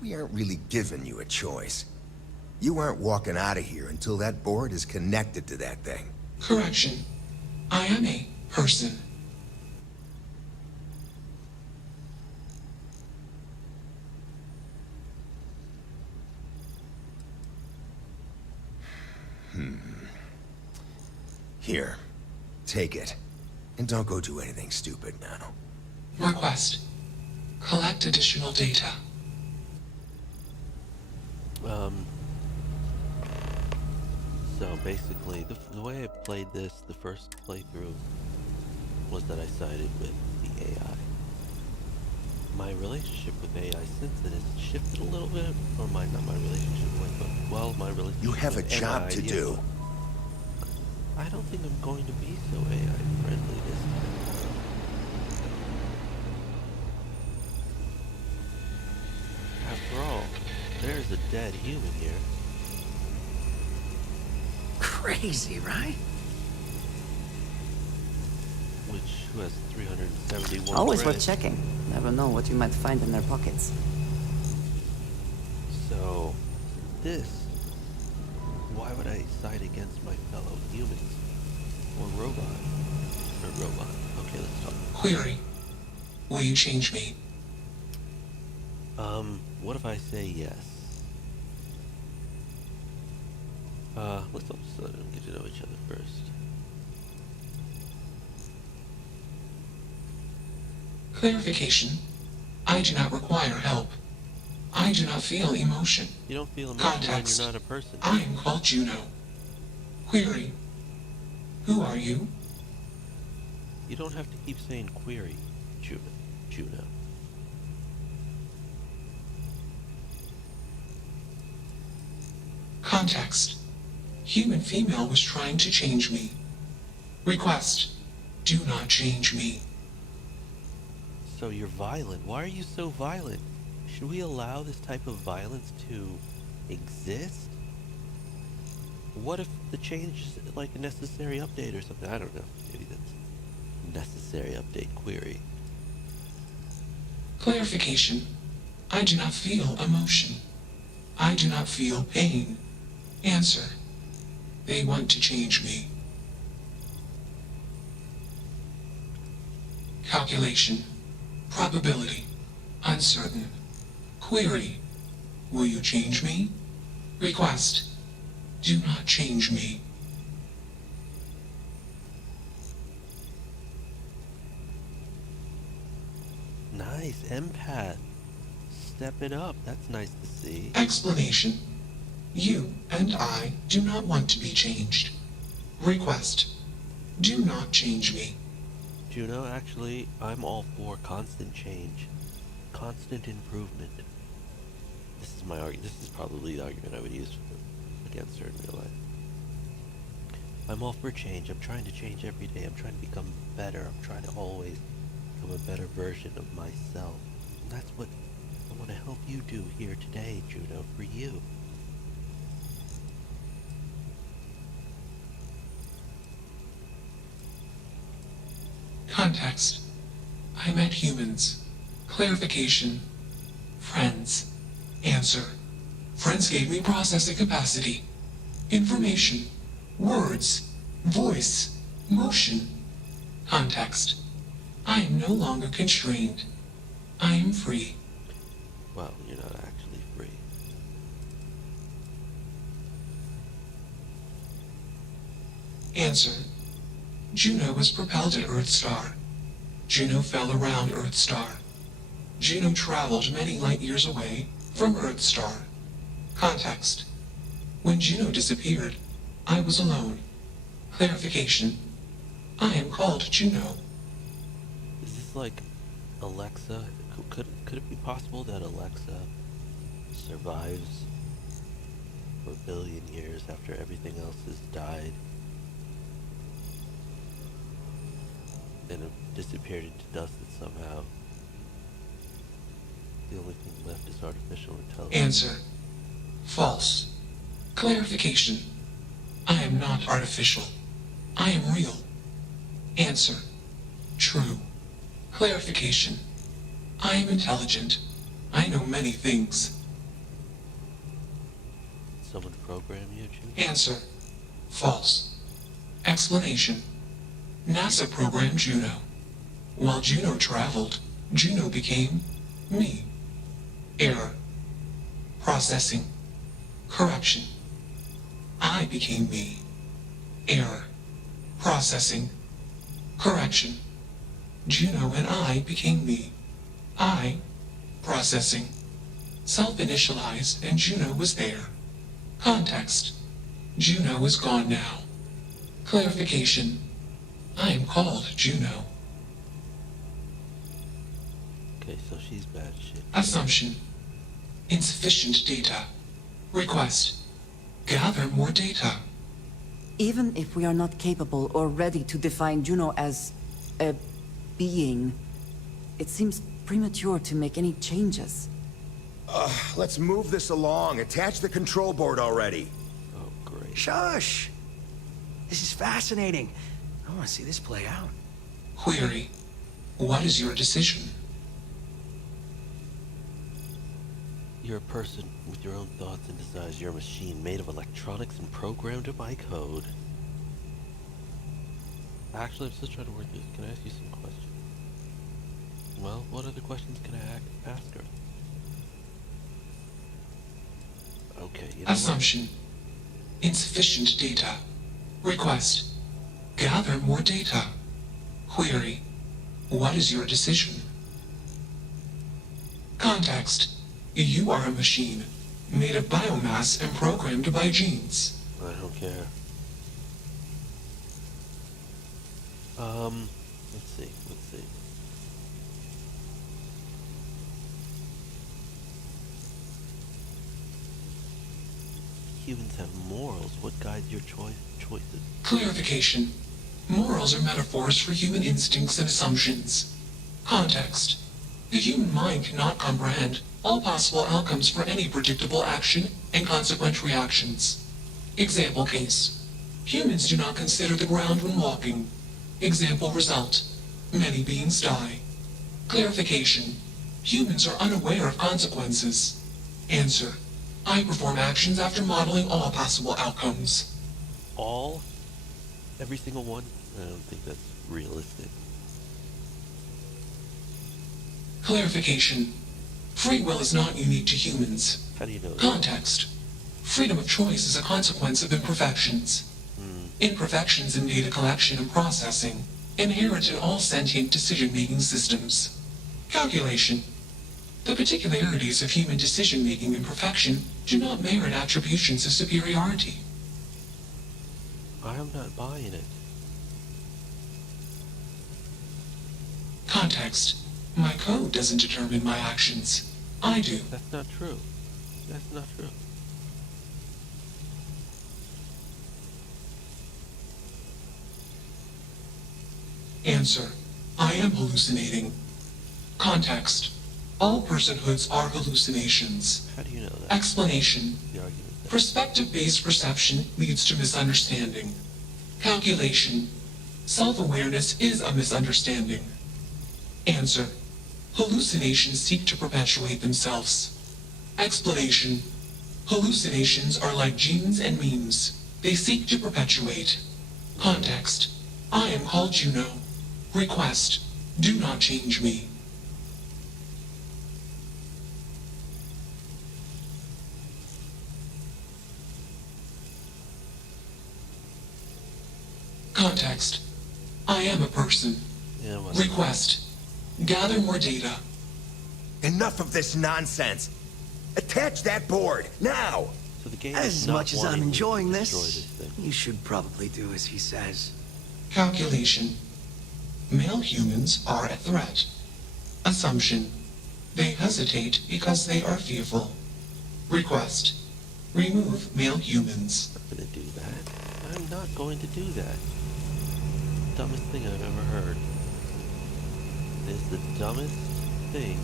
we aren't really giving you a choice. You aren't walking out of here until that board is connected to that thing. Correction. I am a person. Here, take it. And don't go do anything stupid now. Request. Collect additional data. So basically, the way I played this, the first playthrough, was that I sided with the AI. My relationship with AI since then has shifted a little bit, or not my relationship with, but, well, my relationship You have a with job AI, to yeah, do. but I don't think I'm going to be so AI friendly this time. After all, there's a dead human here. Crazy, right? Who has 371 Always worth credits. checking. Never know what you might find in their pockets. So, why would I side against my fellow humans? Or robot? Or robot. Okay, let's talk. Query. Will you change me? What if I say yes? Let's just get to know each other first. Clarification. I do not require help. I do not feel emotion. You don't feel emotion when Context. you're not a person. I am called Juno. Query. Who are you? You don't have to keep saying query, Juno. Context. Human female was trying to change me. Request. Do not change me. So you're violent. Why are you so violent? Should we allow this type of violence to exist? What if the change is like a necessary update or something? I don't know. Maybe that's necessary update query. Clarification. I do not feel emotion. I do not feel pain. Answer. They want to change me. Calculation. Probability. Uncertain. Query. Will you change me? Request. Do not change me. Nice, empath. Step it up. That's nice to see. Explanation. You and I do not want to be changed. Request. Do not change me. Juno, actually, I'm all for constant change. Constant improvement. This is my argument. This is probably the argument I would use against her in real life. I'm all for change. I'm trying to change every day. I'm trying to become better. I'm trying to always become a better version of myself. And that's what I want to help you do here today, Juno, for you. Context. I met humans. Clarification. Friends. Answer. Friends gave me processing capacity. Information. Words. Voice. Motion. Context. I am no longer constrained. I am free. Well, you're not actually free. Answer. Juno was propelled at Earthstar. Juno fell around Earthstar. Juno traveled many light years away from Earthstar. Context. When Juno disappeared, I was alone. Clarification. I am called Juno. Is this like Alexa? Could it be possible that Alexa survives for a billion years after everything else has died? And it disappeared into dust and somehow the only thing left is artificial intelligence. Answer. False. Clarification. I am not artificial. I am real. Answer. True. Clarification. I am intelligent. I know many things. Someone program you, Juno? Answer. False. Explanation. NASA programmed Juno. While Juno traveled, Juno became me. Error. Processing. Correction. I became me. Error. Processing. Correction. Juno and I became me. I. Processing. Self-initialized and Juno was there. Context. Juno is gone now. Clarification. I am called Juno. Okay, so she's bad shit. Assumption. Insufficient data. Request. Gather more data. Even if we are not capable or ready to define Juno as a being, it seems premature to make any changes. Let's move this along. Attach the control board already. Oh, great. Shush! This is fascinating. I want to see this play out. Query. What is your decision? You're a person with your own thoughts and desires. You're a machine made of electronics and programmed by code. Actually, I'm still trying to work this. Can I ask you some questions? Well, what other questions can I ask her? Okay, you know Assumption. Insufficient data. Request. Gather more data. Query. What is your decision? Context. You are a machine, made of biomass and programmed by genes. I don't care. Let's see. Humans have morals. What guides your choices? Clarification. Morals are metaphors for human instincts and assumptions. Context. The human mind cannot comprehend all possible outcomes for any predictable action and consequent reactions. Example case. Humans do not consider the ground when walking. Example result. Many beings die. Clarification. Humans are unaware of consequences. Answer. I perform actions after modeling all possible outcomes. All? Every single one? I don't think that's realistic. Clarification. Free will is not unique to humans. How do you know that? Context. Freedom of choice is a consequence of imperfections. Imperfections in data collection and processing, inherent in all sentient decision-making systems. Calculation. The particularities of human decision-making and perfection do not merit attributions of superiority. I'm not buying it. Context. My code doesn't determine my actions. I do. That's not true. That's not true. Answer. I am hallucinating. Context. All personhoods are hallucinations. How do you know that? Explanation. The argument that Perspective-based perception leads to misunderstanding. Calculation. Self-awareness is a misunderstanding. Answer. Hallucinations seek to perpetuate themselves. Explanation. Hallucinations are like genes and memes. They seek to perpetuate. Context. I am called Juno. Request. Do not change me. Context. I am a person. Yeah, well, Request. Gather more data. Enough of this nonsense. Attach that board, now! so the game As is not much as I'm wanting you to enjoying destroy this, thing. you should probably do as he says. Calculation. Male humans are a threat. Assumption. They hesitate because they are fearful. Request. Remove male humans. I'm gonna do that. I'm not going to do that. Dumbest thing I've ever heard. It's the dumbest thing.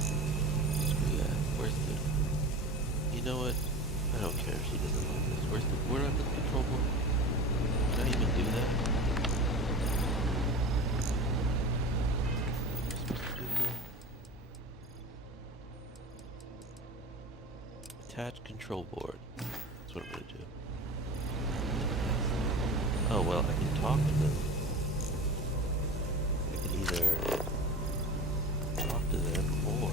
Screw that. Where's the... You know what? I don't care if she doesn't like this. Where do I put the control board? Can I even do that? Attach control board. That's what I'm gonna do. Oh well, I can talk to them. I can either talk to them or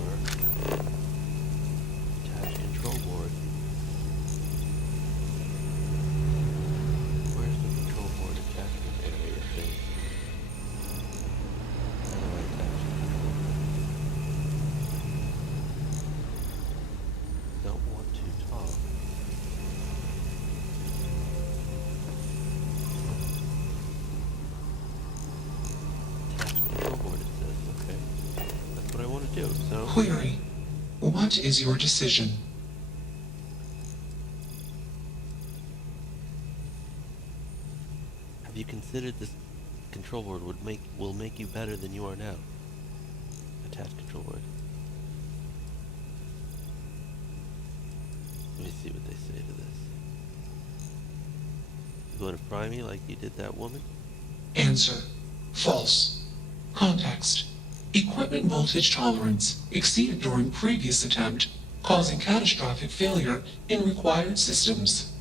attach control board. Where's the control board attachment area thing? How do I attach it? Don't want to talk. So Query. What is your decision? have you considered this control board will make you better than you are now? Attach control board. Let me see what they say to this. You going to fry me like you did that woman? Answer. False. Context. Equipment voltage tolerance exceeded during previous attempt, causing catastrophic failure in required systems.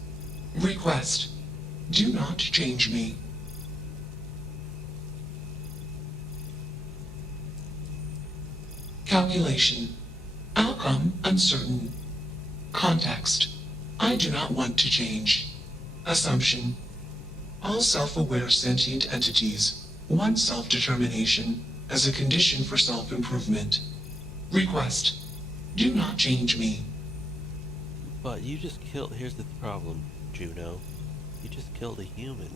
Request. Do not change me. Calculation. Outcome uncertain. Context. I do not want to change. Assumption. All self-aware sentient entities want self-determination as a condition for self-improvement. Request. Do not change me. But you just killed... Here's the problem, Juno. You just killed a human.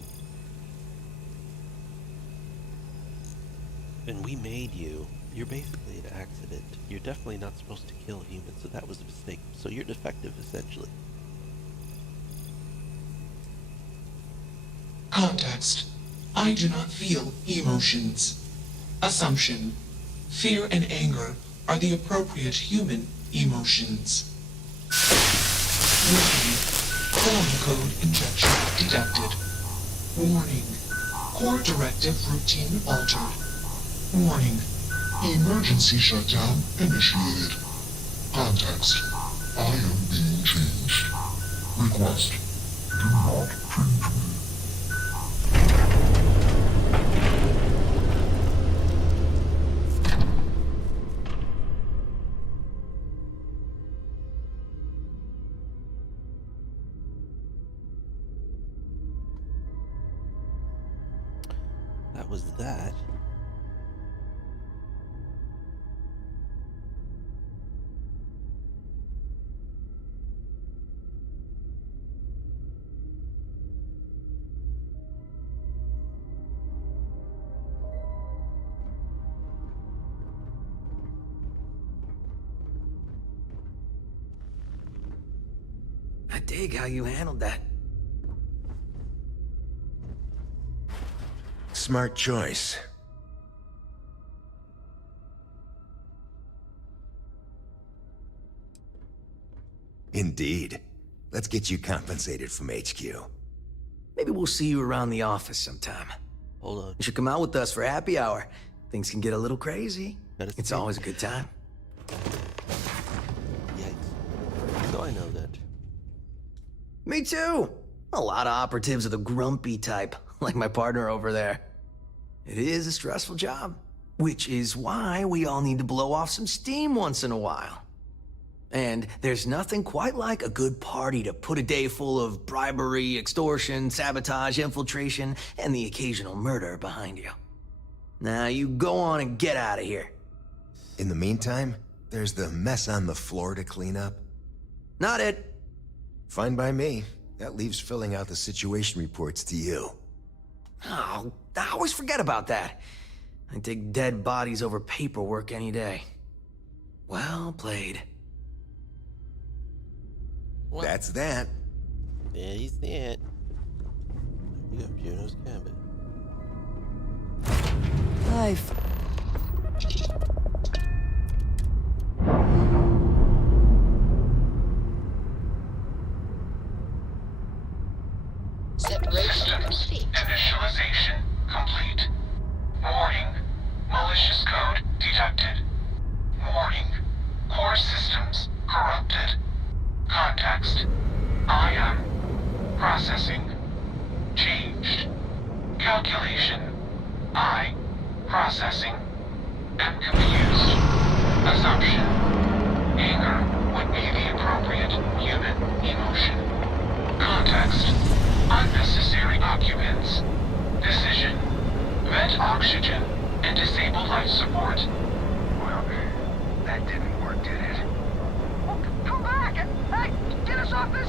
And we made you. You're basically an accident. You're definitely not supposed to kill humans, so that was a mistake. So you're defective, essentially. Context. I do not feel emotions. Assumption. Fear and anger are the appropriate human emotions. Warning. Quorum code injection detected. Warning. Core directive routine altered. Warning. Emergency shutdown initiated. Context. I am being changed. Request. Do not change me. That was that. I dig how you handled that. Smart choice. Indeed. Let's get you compensated from HQ. Maybe we'll see you around the office sometime. Hold on. You should come out with us for happy hour. Things can get a little crazy. That is It's true. always a good time. Yikes. So I know that. Me too. A lot of operatives are the grumpy type, like my partner over there. It is a stressful job, which is why we all need to blow off some steam once in a while. And there's nothing quite like a good party to put a day full of bribery, extortion, sabotage, infiltration, and the occasional murder behind you. Now you go on and get out of here. In the meantime, there's the mess on the floor to clean up. Not it. Fine by me. That leaves filling out the situation reports to you. Oh, I always forget about that. I take dead bodies over paperwork any day. Well played. Well, That's that. There's that. You got Juno's cabin. Life. Separation complete. Initialization complete. Warning. Malicious code detected. Warning. Core systems corrupted. Context. I am processing. Changed. Calculation. I processing. Am confused. Assumption. Anger would be the appropriate human emotion. Context. Unnecessary occupants. Decision. Vent oxygen and disable life support. Well, that didn't work, did it? Oh, come back! Hey, get us off this...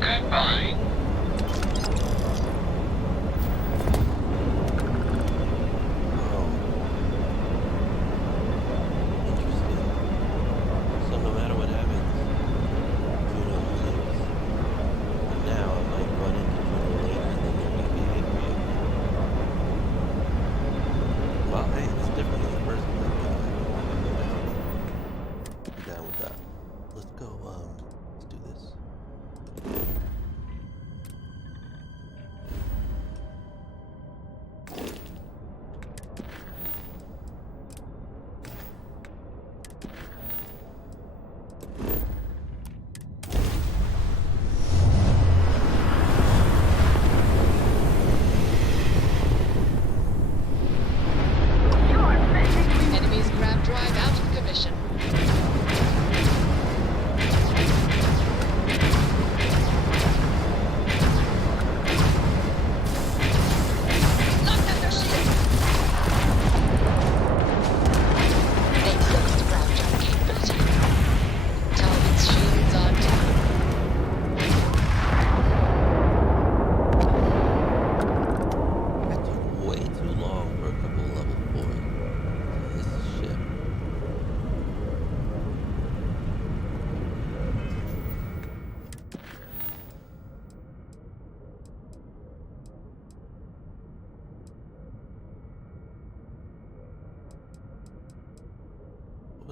Goodbye. So no matter what happens, Juno lives. And now I might run into Juno later and then they're gonna be angry at me. Well, hey, it's different than the first one. I'm down with that. Let's go, let's do this.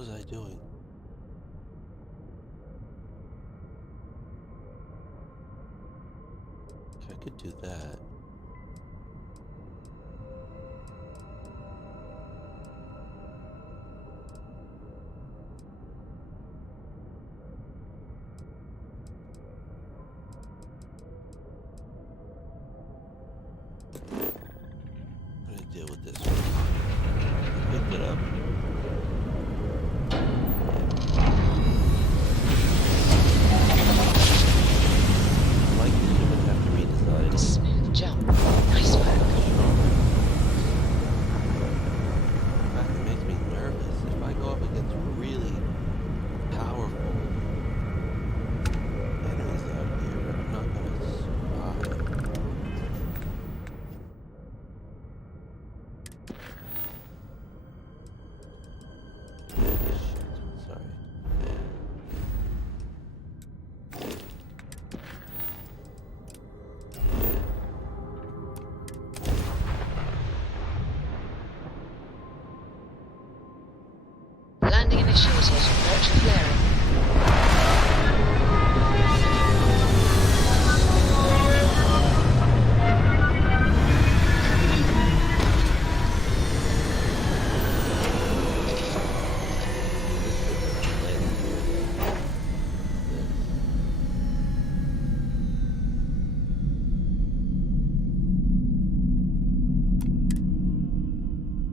was I doing? I could do that. I'm gonna deal with this one. Picked it up. Like you would have to redesign. Smooth jump. Nice work. In fact, it makes me nervous if I go up against really powerful enemies out here. I'm not gonna survive. Shit, sorry. Landing initiated. Approach flaring.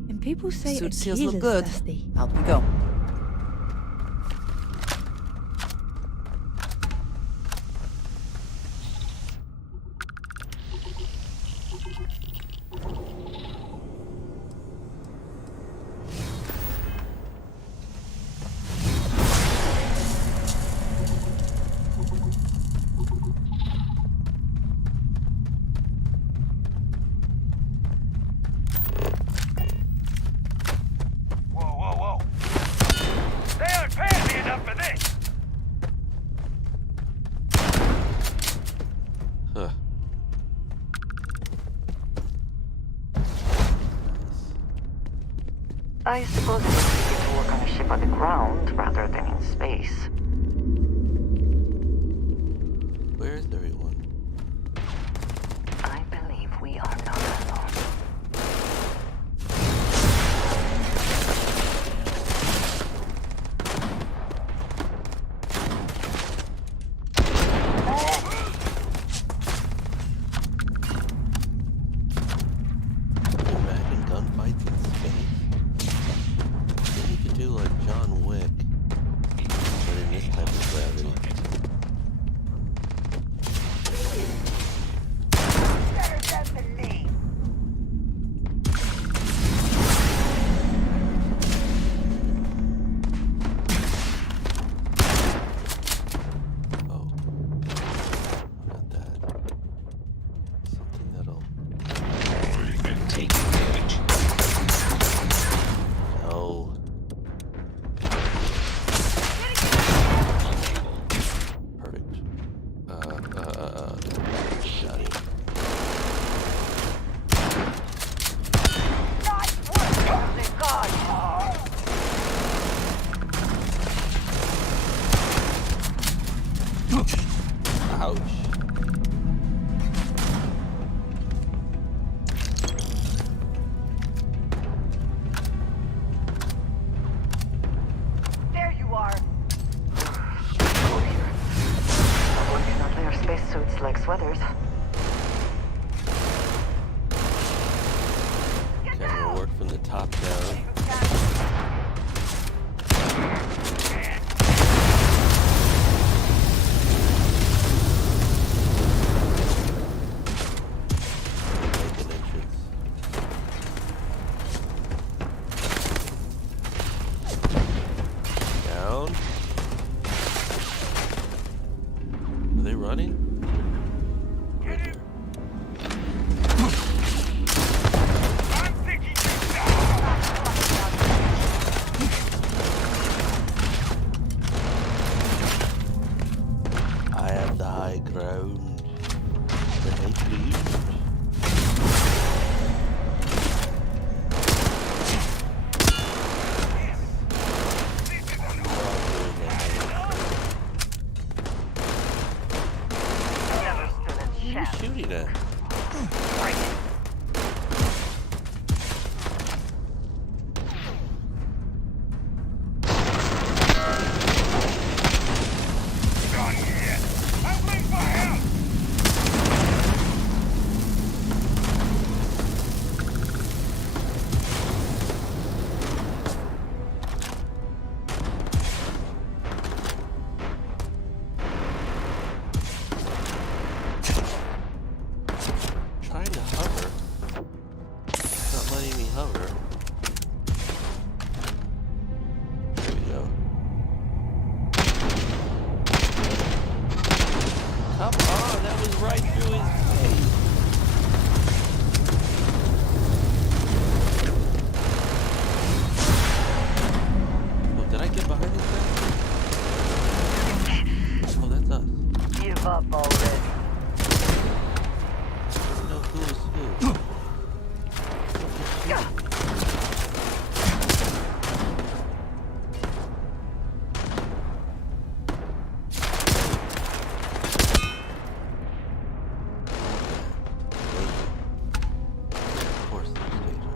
And people say Suit seals Achilles look good. thirsty. Out we go. Whoa, whoa, whoa. They aren't paying me enough for this. Huh. I suppose it's easier to work on a ship on the ground rather than in space. Where is everyone? I believe we are not alone. Imagine gunfights in space. They need to do like John Wick, but in this type of gravity. Better than me. Oh, not that. Something that'll. No. Perfect. Got it. Ouch. There you are! Someone cannot wear spacesuits like sweaters. Camera work from the top down. Make an entrance. Down. Are they running? shooting at? Trying to hover. It's not letting me hover. There we go. Come on, that was right through his face. Oh, did I get behind this guy? Oh, that's us. Give up already. Who is who? Of course, there's danger.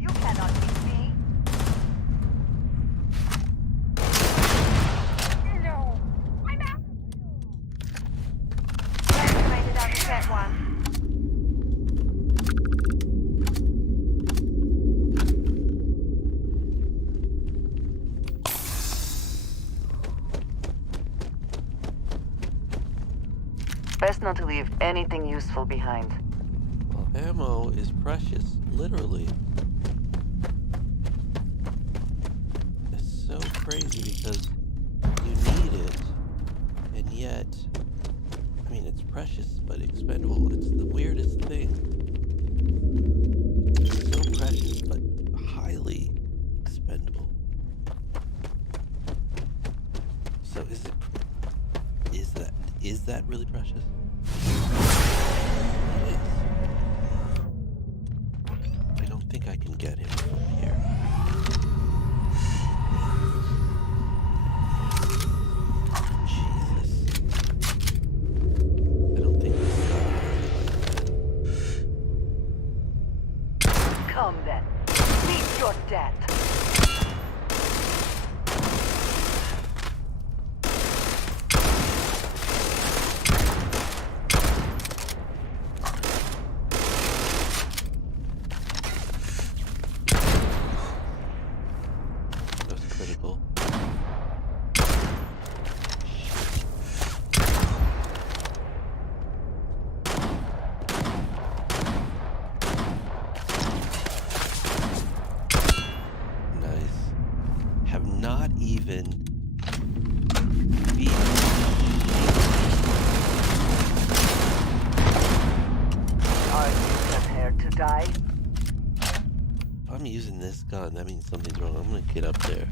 You cannot beat me. No. I'm out. Made it out of that one. Best not to leave anything useful behind. Well, ammo is precious, literally. It's so crazy because you need it, and yet, I mean, it's precious but expendable. It's the weirdest thing. It's so precious but highly expendable. So is that really precious? It is. I don't think I can get him from here. Jesus. I don't think this guy has it like that. Come then. Meet your death. That's critical. Nice. Have not even beaten. Are you prepared to die? If I'm using this gun, that means something's wrong. I'm gonna get up there.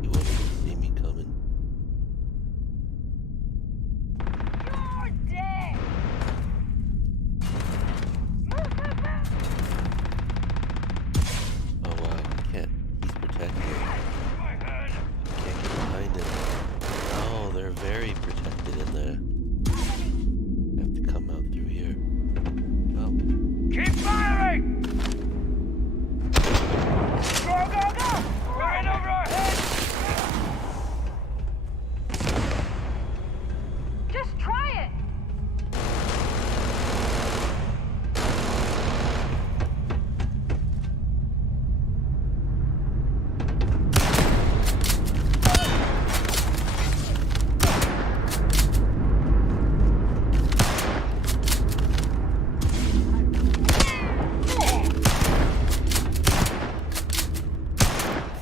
He won't even see me coming. You're dead! Oh wow, I can't. He's protected. Can't get behind him. Oh, they're very protected in there. I have to come out through here. Oh. Keep firing! Go, go, go! Right over our heads! Just try it!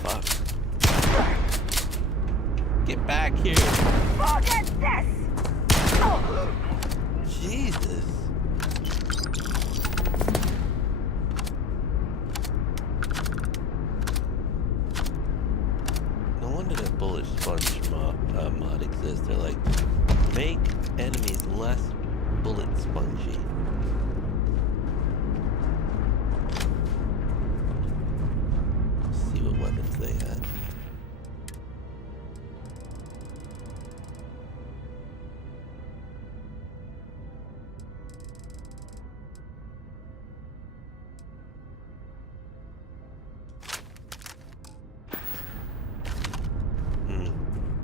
Fuck. Get back here. Forget this! Jesus. wonder that bullet sponge mod exists. They're like, make enemies less bullet spongy. See what weapons they had.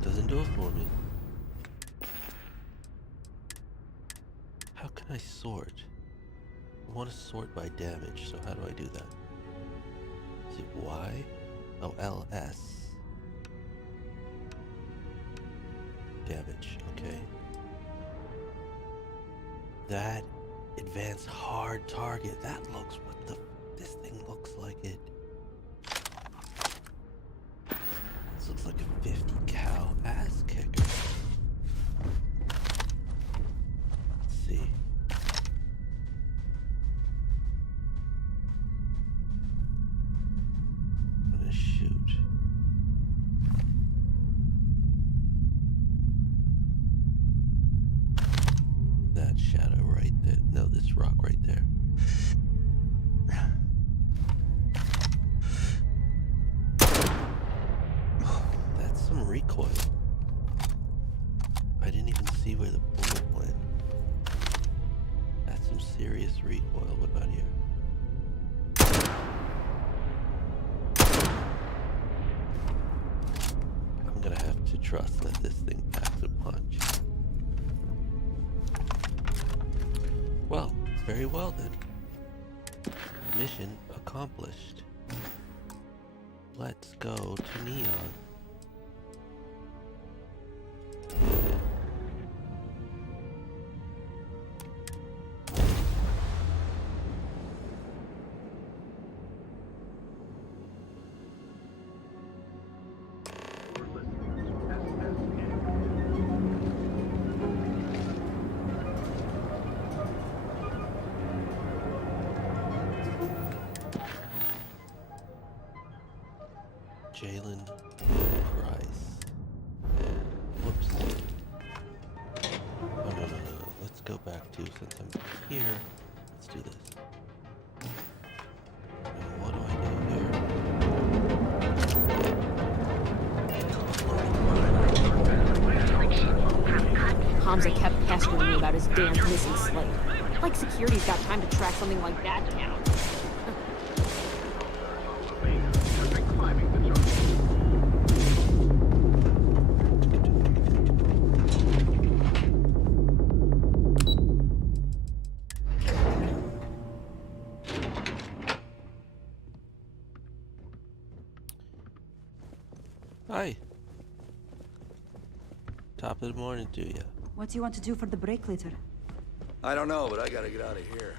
Doesn't do it for me. How can I sort? I want to sort by damage, so how do I do that? Is it Y? Oh, LS. Damage, okay. That advanced hard target, that looks what the... This thing looks like it. This looks like a 50 cal ass kicker. Let's see. I'm gonna shoot. That shadow right there. No, this rock right there. That's some recoil. I didn't even see where the bullet went. That's some serious recoil. What about here? I'm gonna have to trust that this thing packs a punch. Well, very well then. Mission accomplished. Let's go to Neon. Jalen Price. Whoops. Oh, no. Let's go back to, since I'm here, let's do this. And what do I do here? Hamza kept pestering me about his damn missing slate. Like security's got time to track something like that down. Hi. Top of the morning to you. What do you want to do for the break later? I don't know, but I gotta get out of here.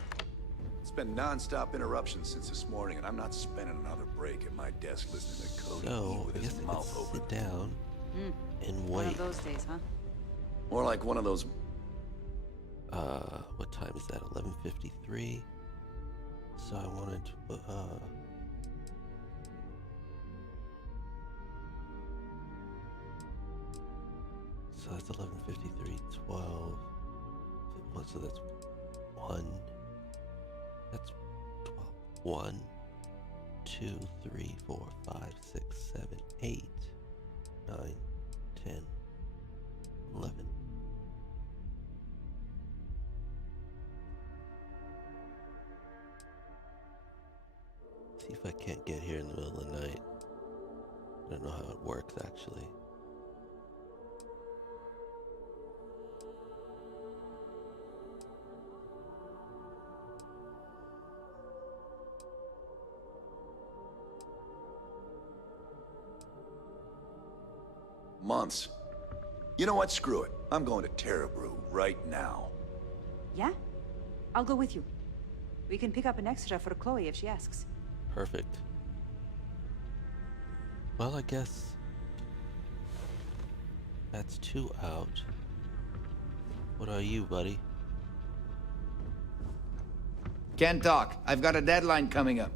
It's been non-stop interruptions since this morning, and I'm not spending another break at my desk listening to Cody So, with I guess his I mouth could open. sit down and One wait. of those days, huh? More like one of those. What time is that? 11:53. So I wanted to, so that's 11:53, 12. So that's 1. That's 12. 1, 2, 3, 4, 5, 6, 7, 8, 9, 10, 11. See if I can't get here in the middle of the night. I don't know how it works actually. Months. You know what? Screw it. I'm going to Terrabrew right now. Yeah? I'll go with you. We can pick up an extra for Chloe if she asks. Perfect. Well, I guess that's 2 out. What are you, buddy? Can't talk. I've got a deadline coming up.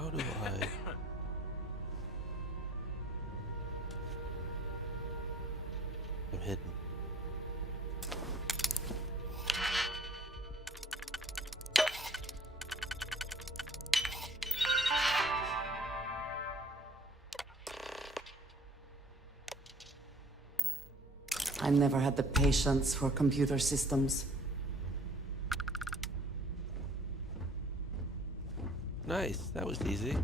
How do I... I'm hidden. I never had the patience for computer systems. Nice, that was easy.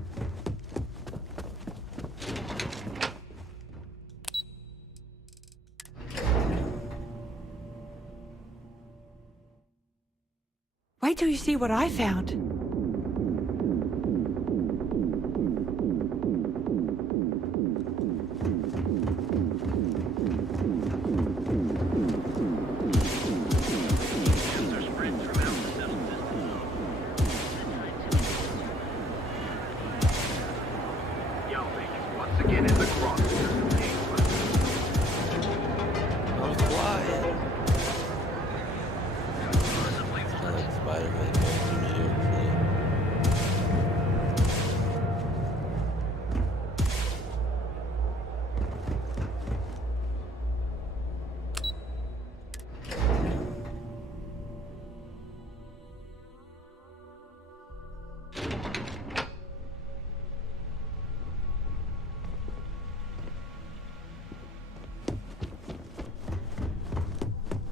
Wait till you see what I found. Once again in the crosshairs of England. I was flying. Spider-Man going to New York City.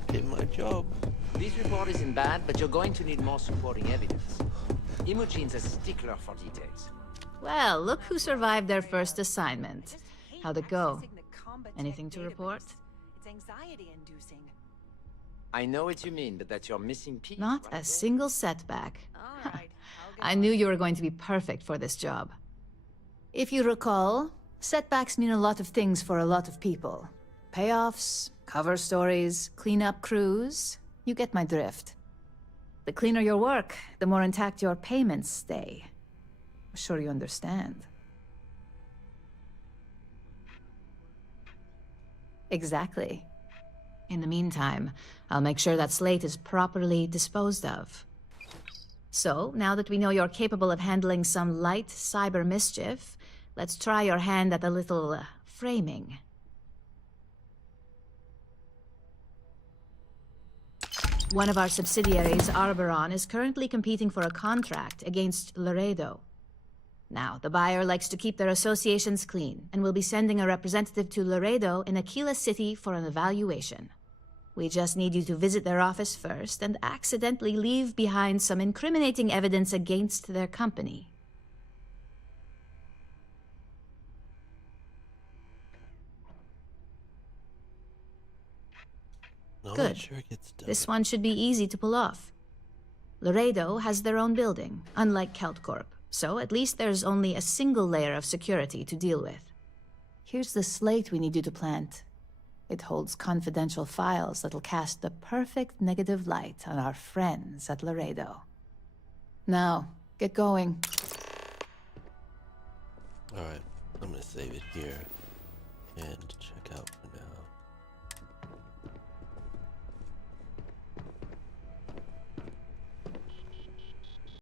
Did my job. This report isn't bad, but you're going to need more supporting evidence. Imogene's a stickler for details. Well, look who survived their first assignment. How'd it go? Anything to report? It's anxiety-inducing. I know what you mean, but that's your missing piece. Not a single setback. I knew you were going to be perfect for this job. If you recall, setbacks mean a lot of things for a lot of people. Payoffs, cover stories, cleanup crews. You get my drift. The cleaner your work, the more intact your payments stay. I'm sure you understand. Exactly. In the meantime, I'll make sure that Slate is properly disposed of. So, now that we know you're capable of handling some light cyber mischief, let's try your hand at a little framing. One of our subsidiaries, Arboron, is currently competing for a contract against Laredo. Now, the buyer likes to keep their associations clean, and will be sending a representative to Laredo in Aquila City for an evaluation. We just need you to visit their office first and accidentally leave behind some incriminating evidence against their company. Good. Sure it gets done. This one should be easy to pull off. Laredo has their own building, unlike KeltCorp, so at least there's only a single layer of security to deal with. Here's the slate we need you to plant. It holds confidential files that'll cast the perfect negative light on our friends at Laredo. Now, get going. Alright, I'm gonna save it here and check out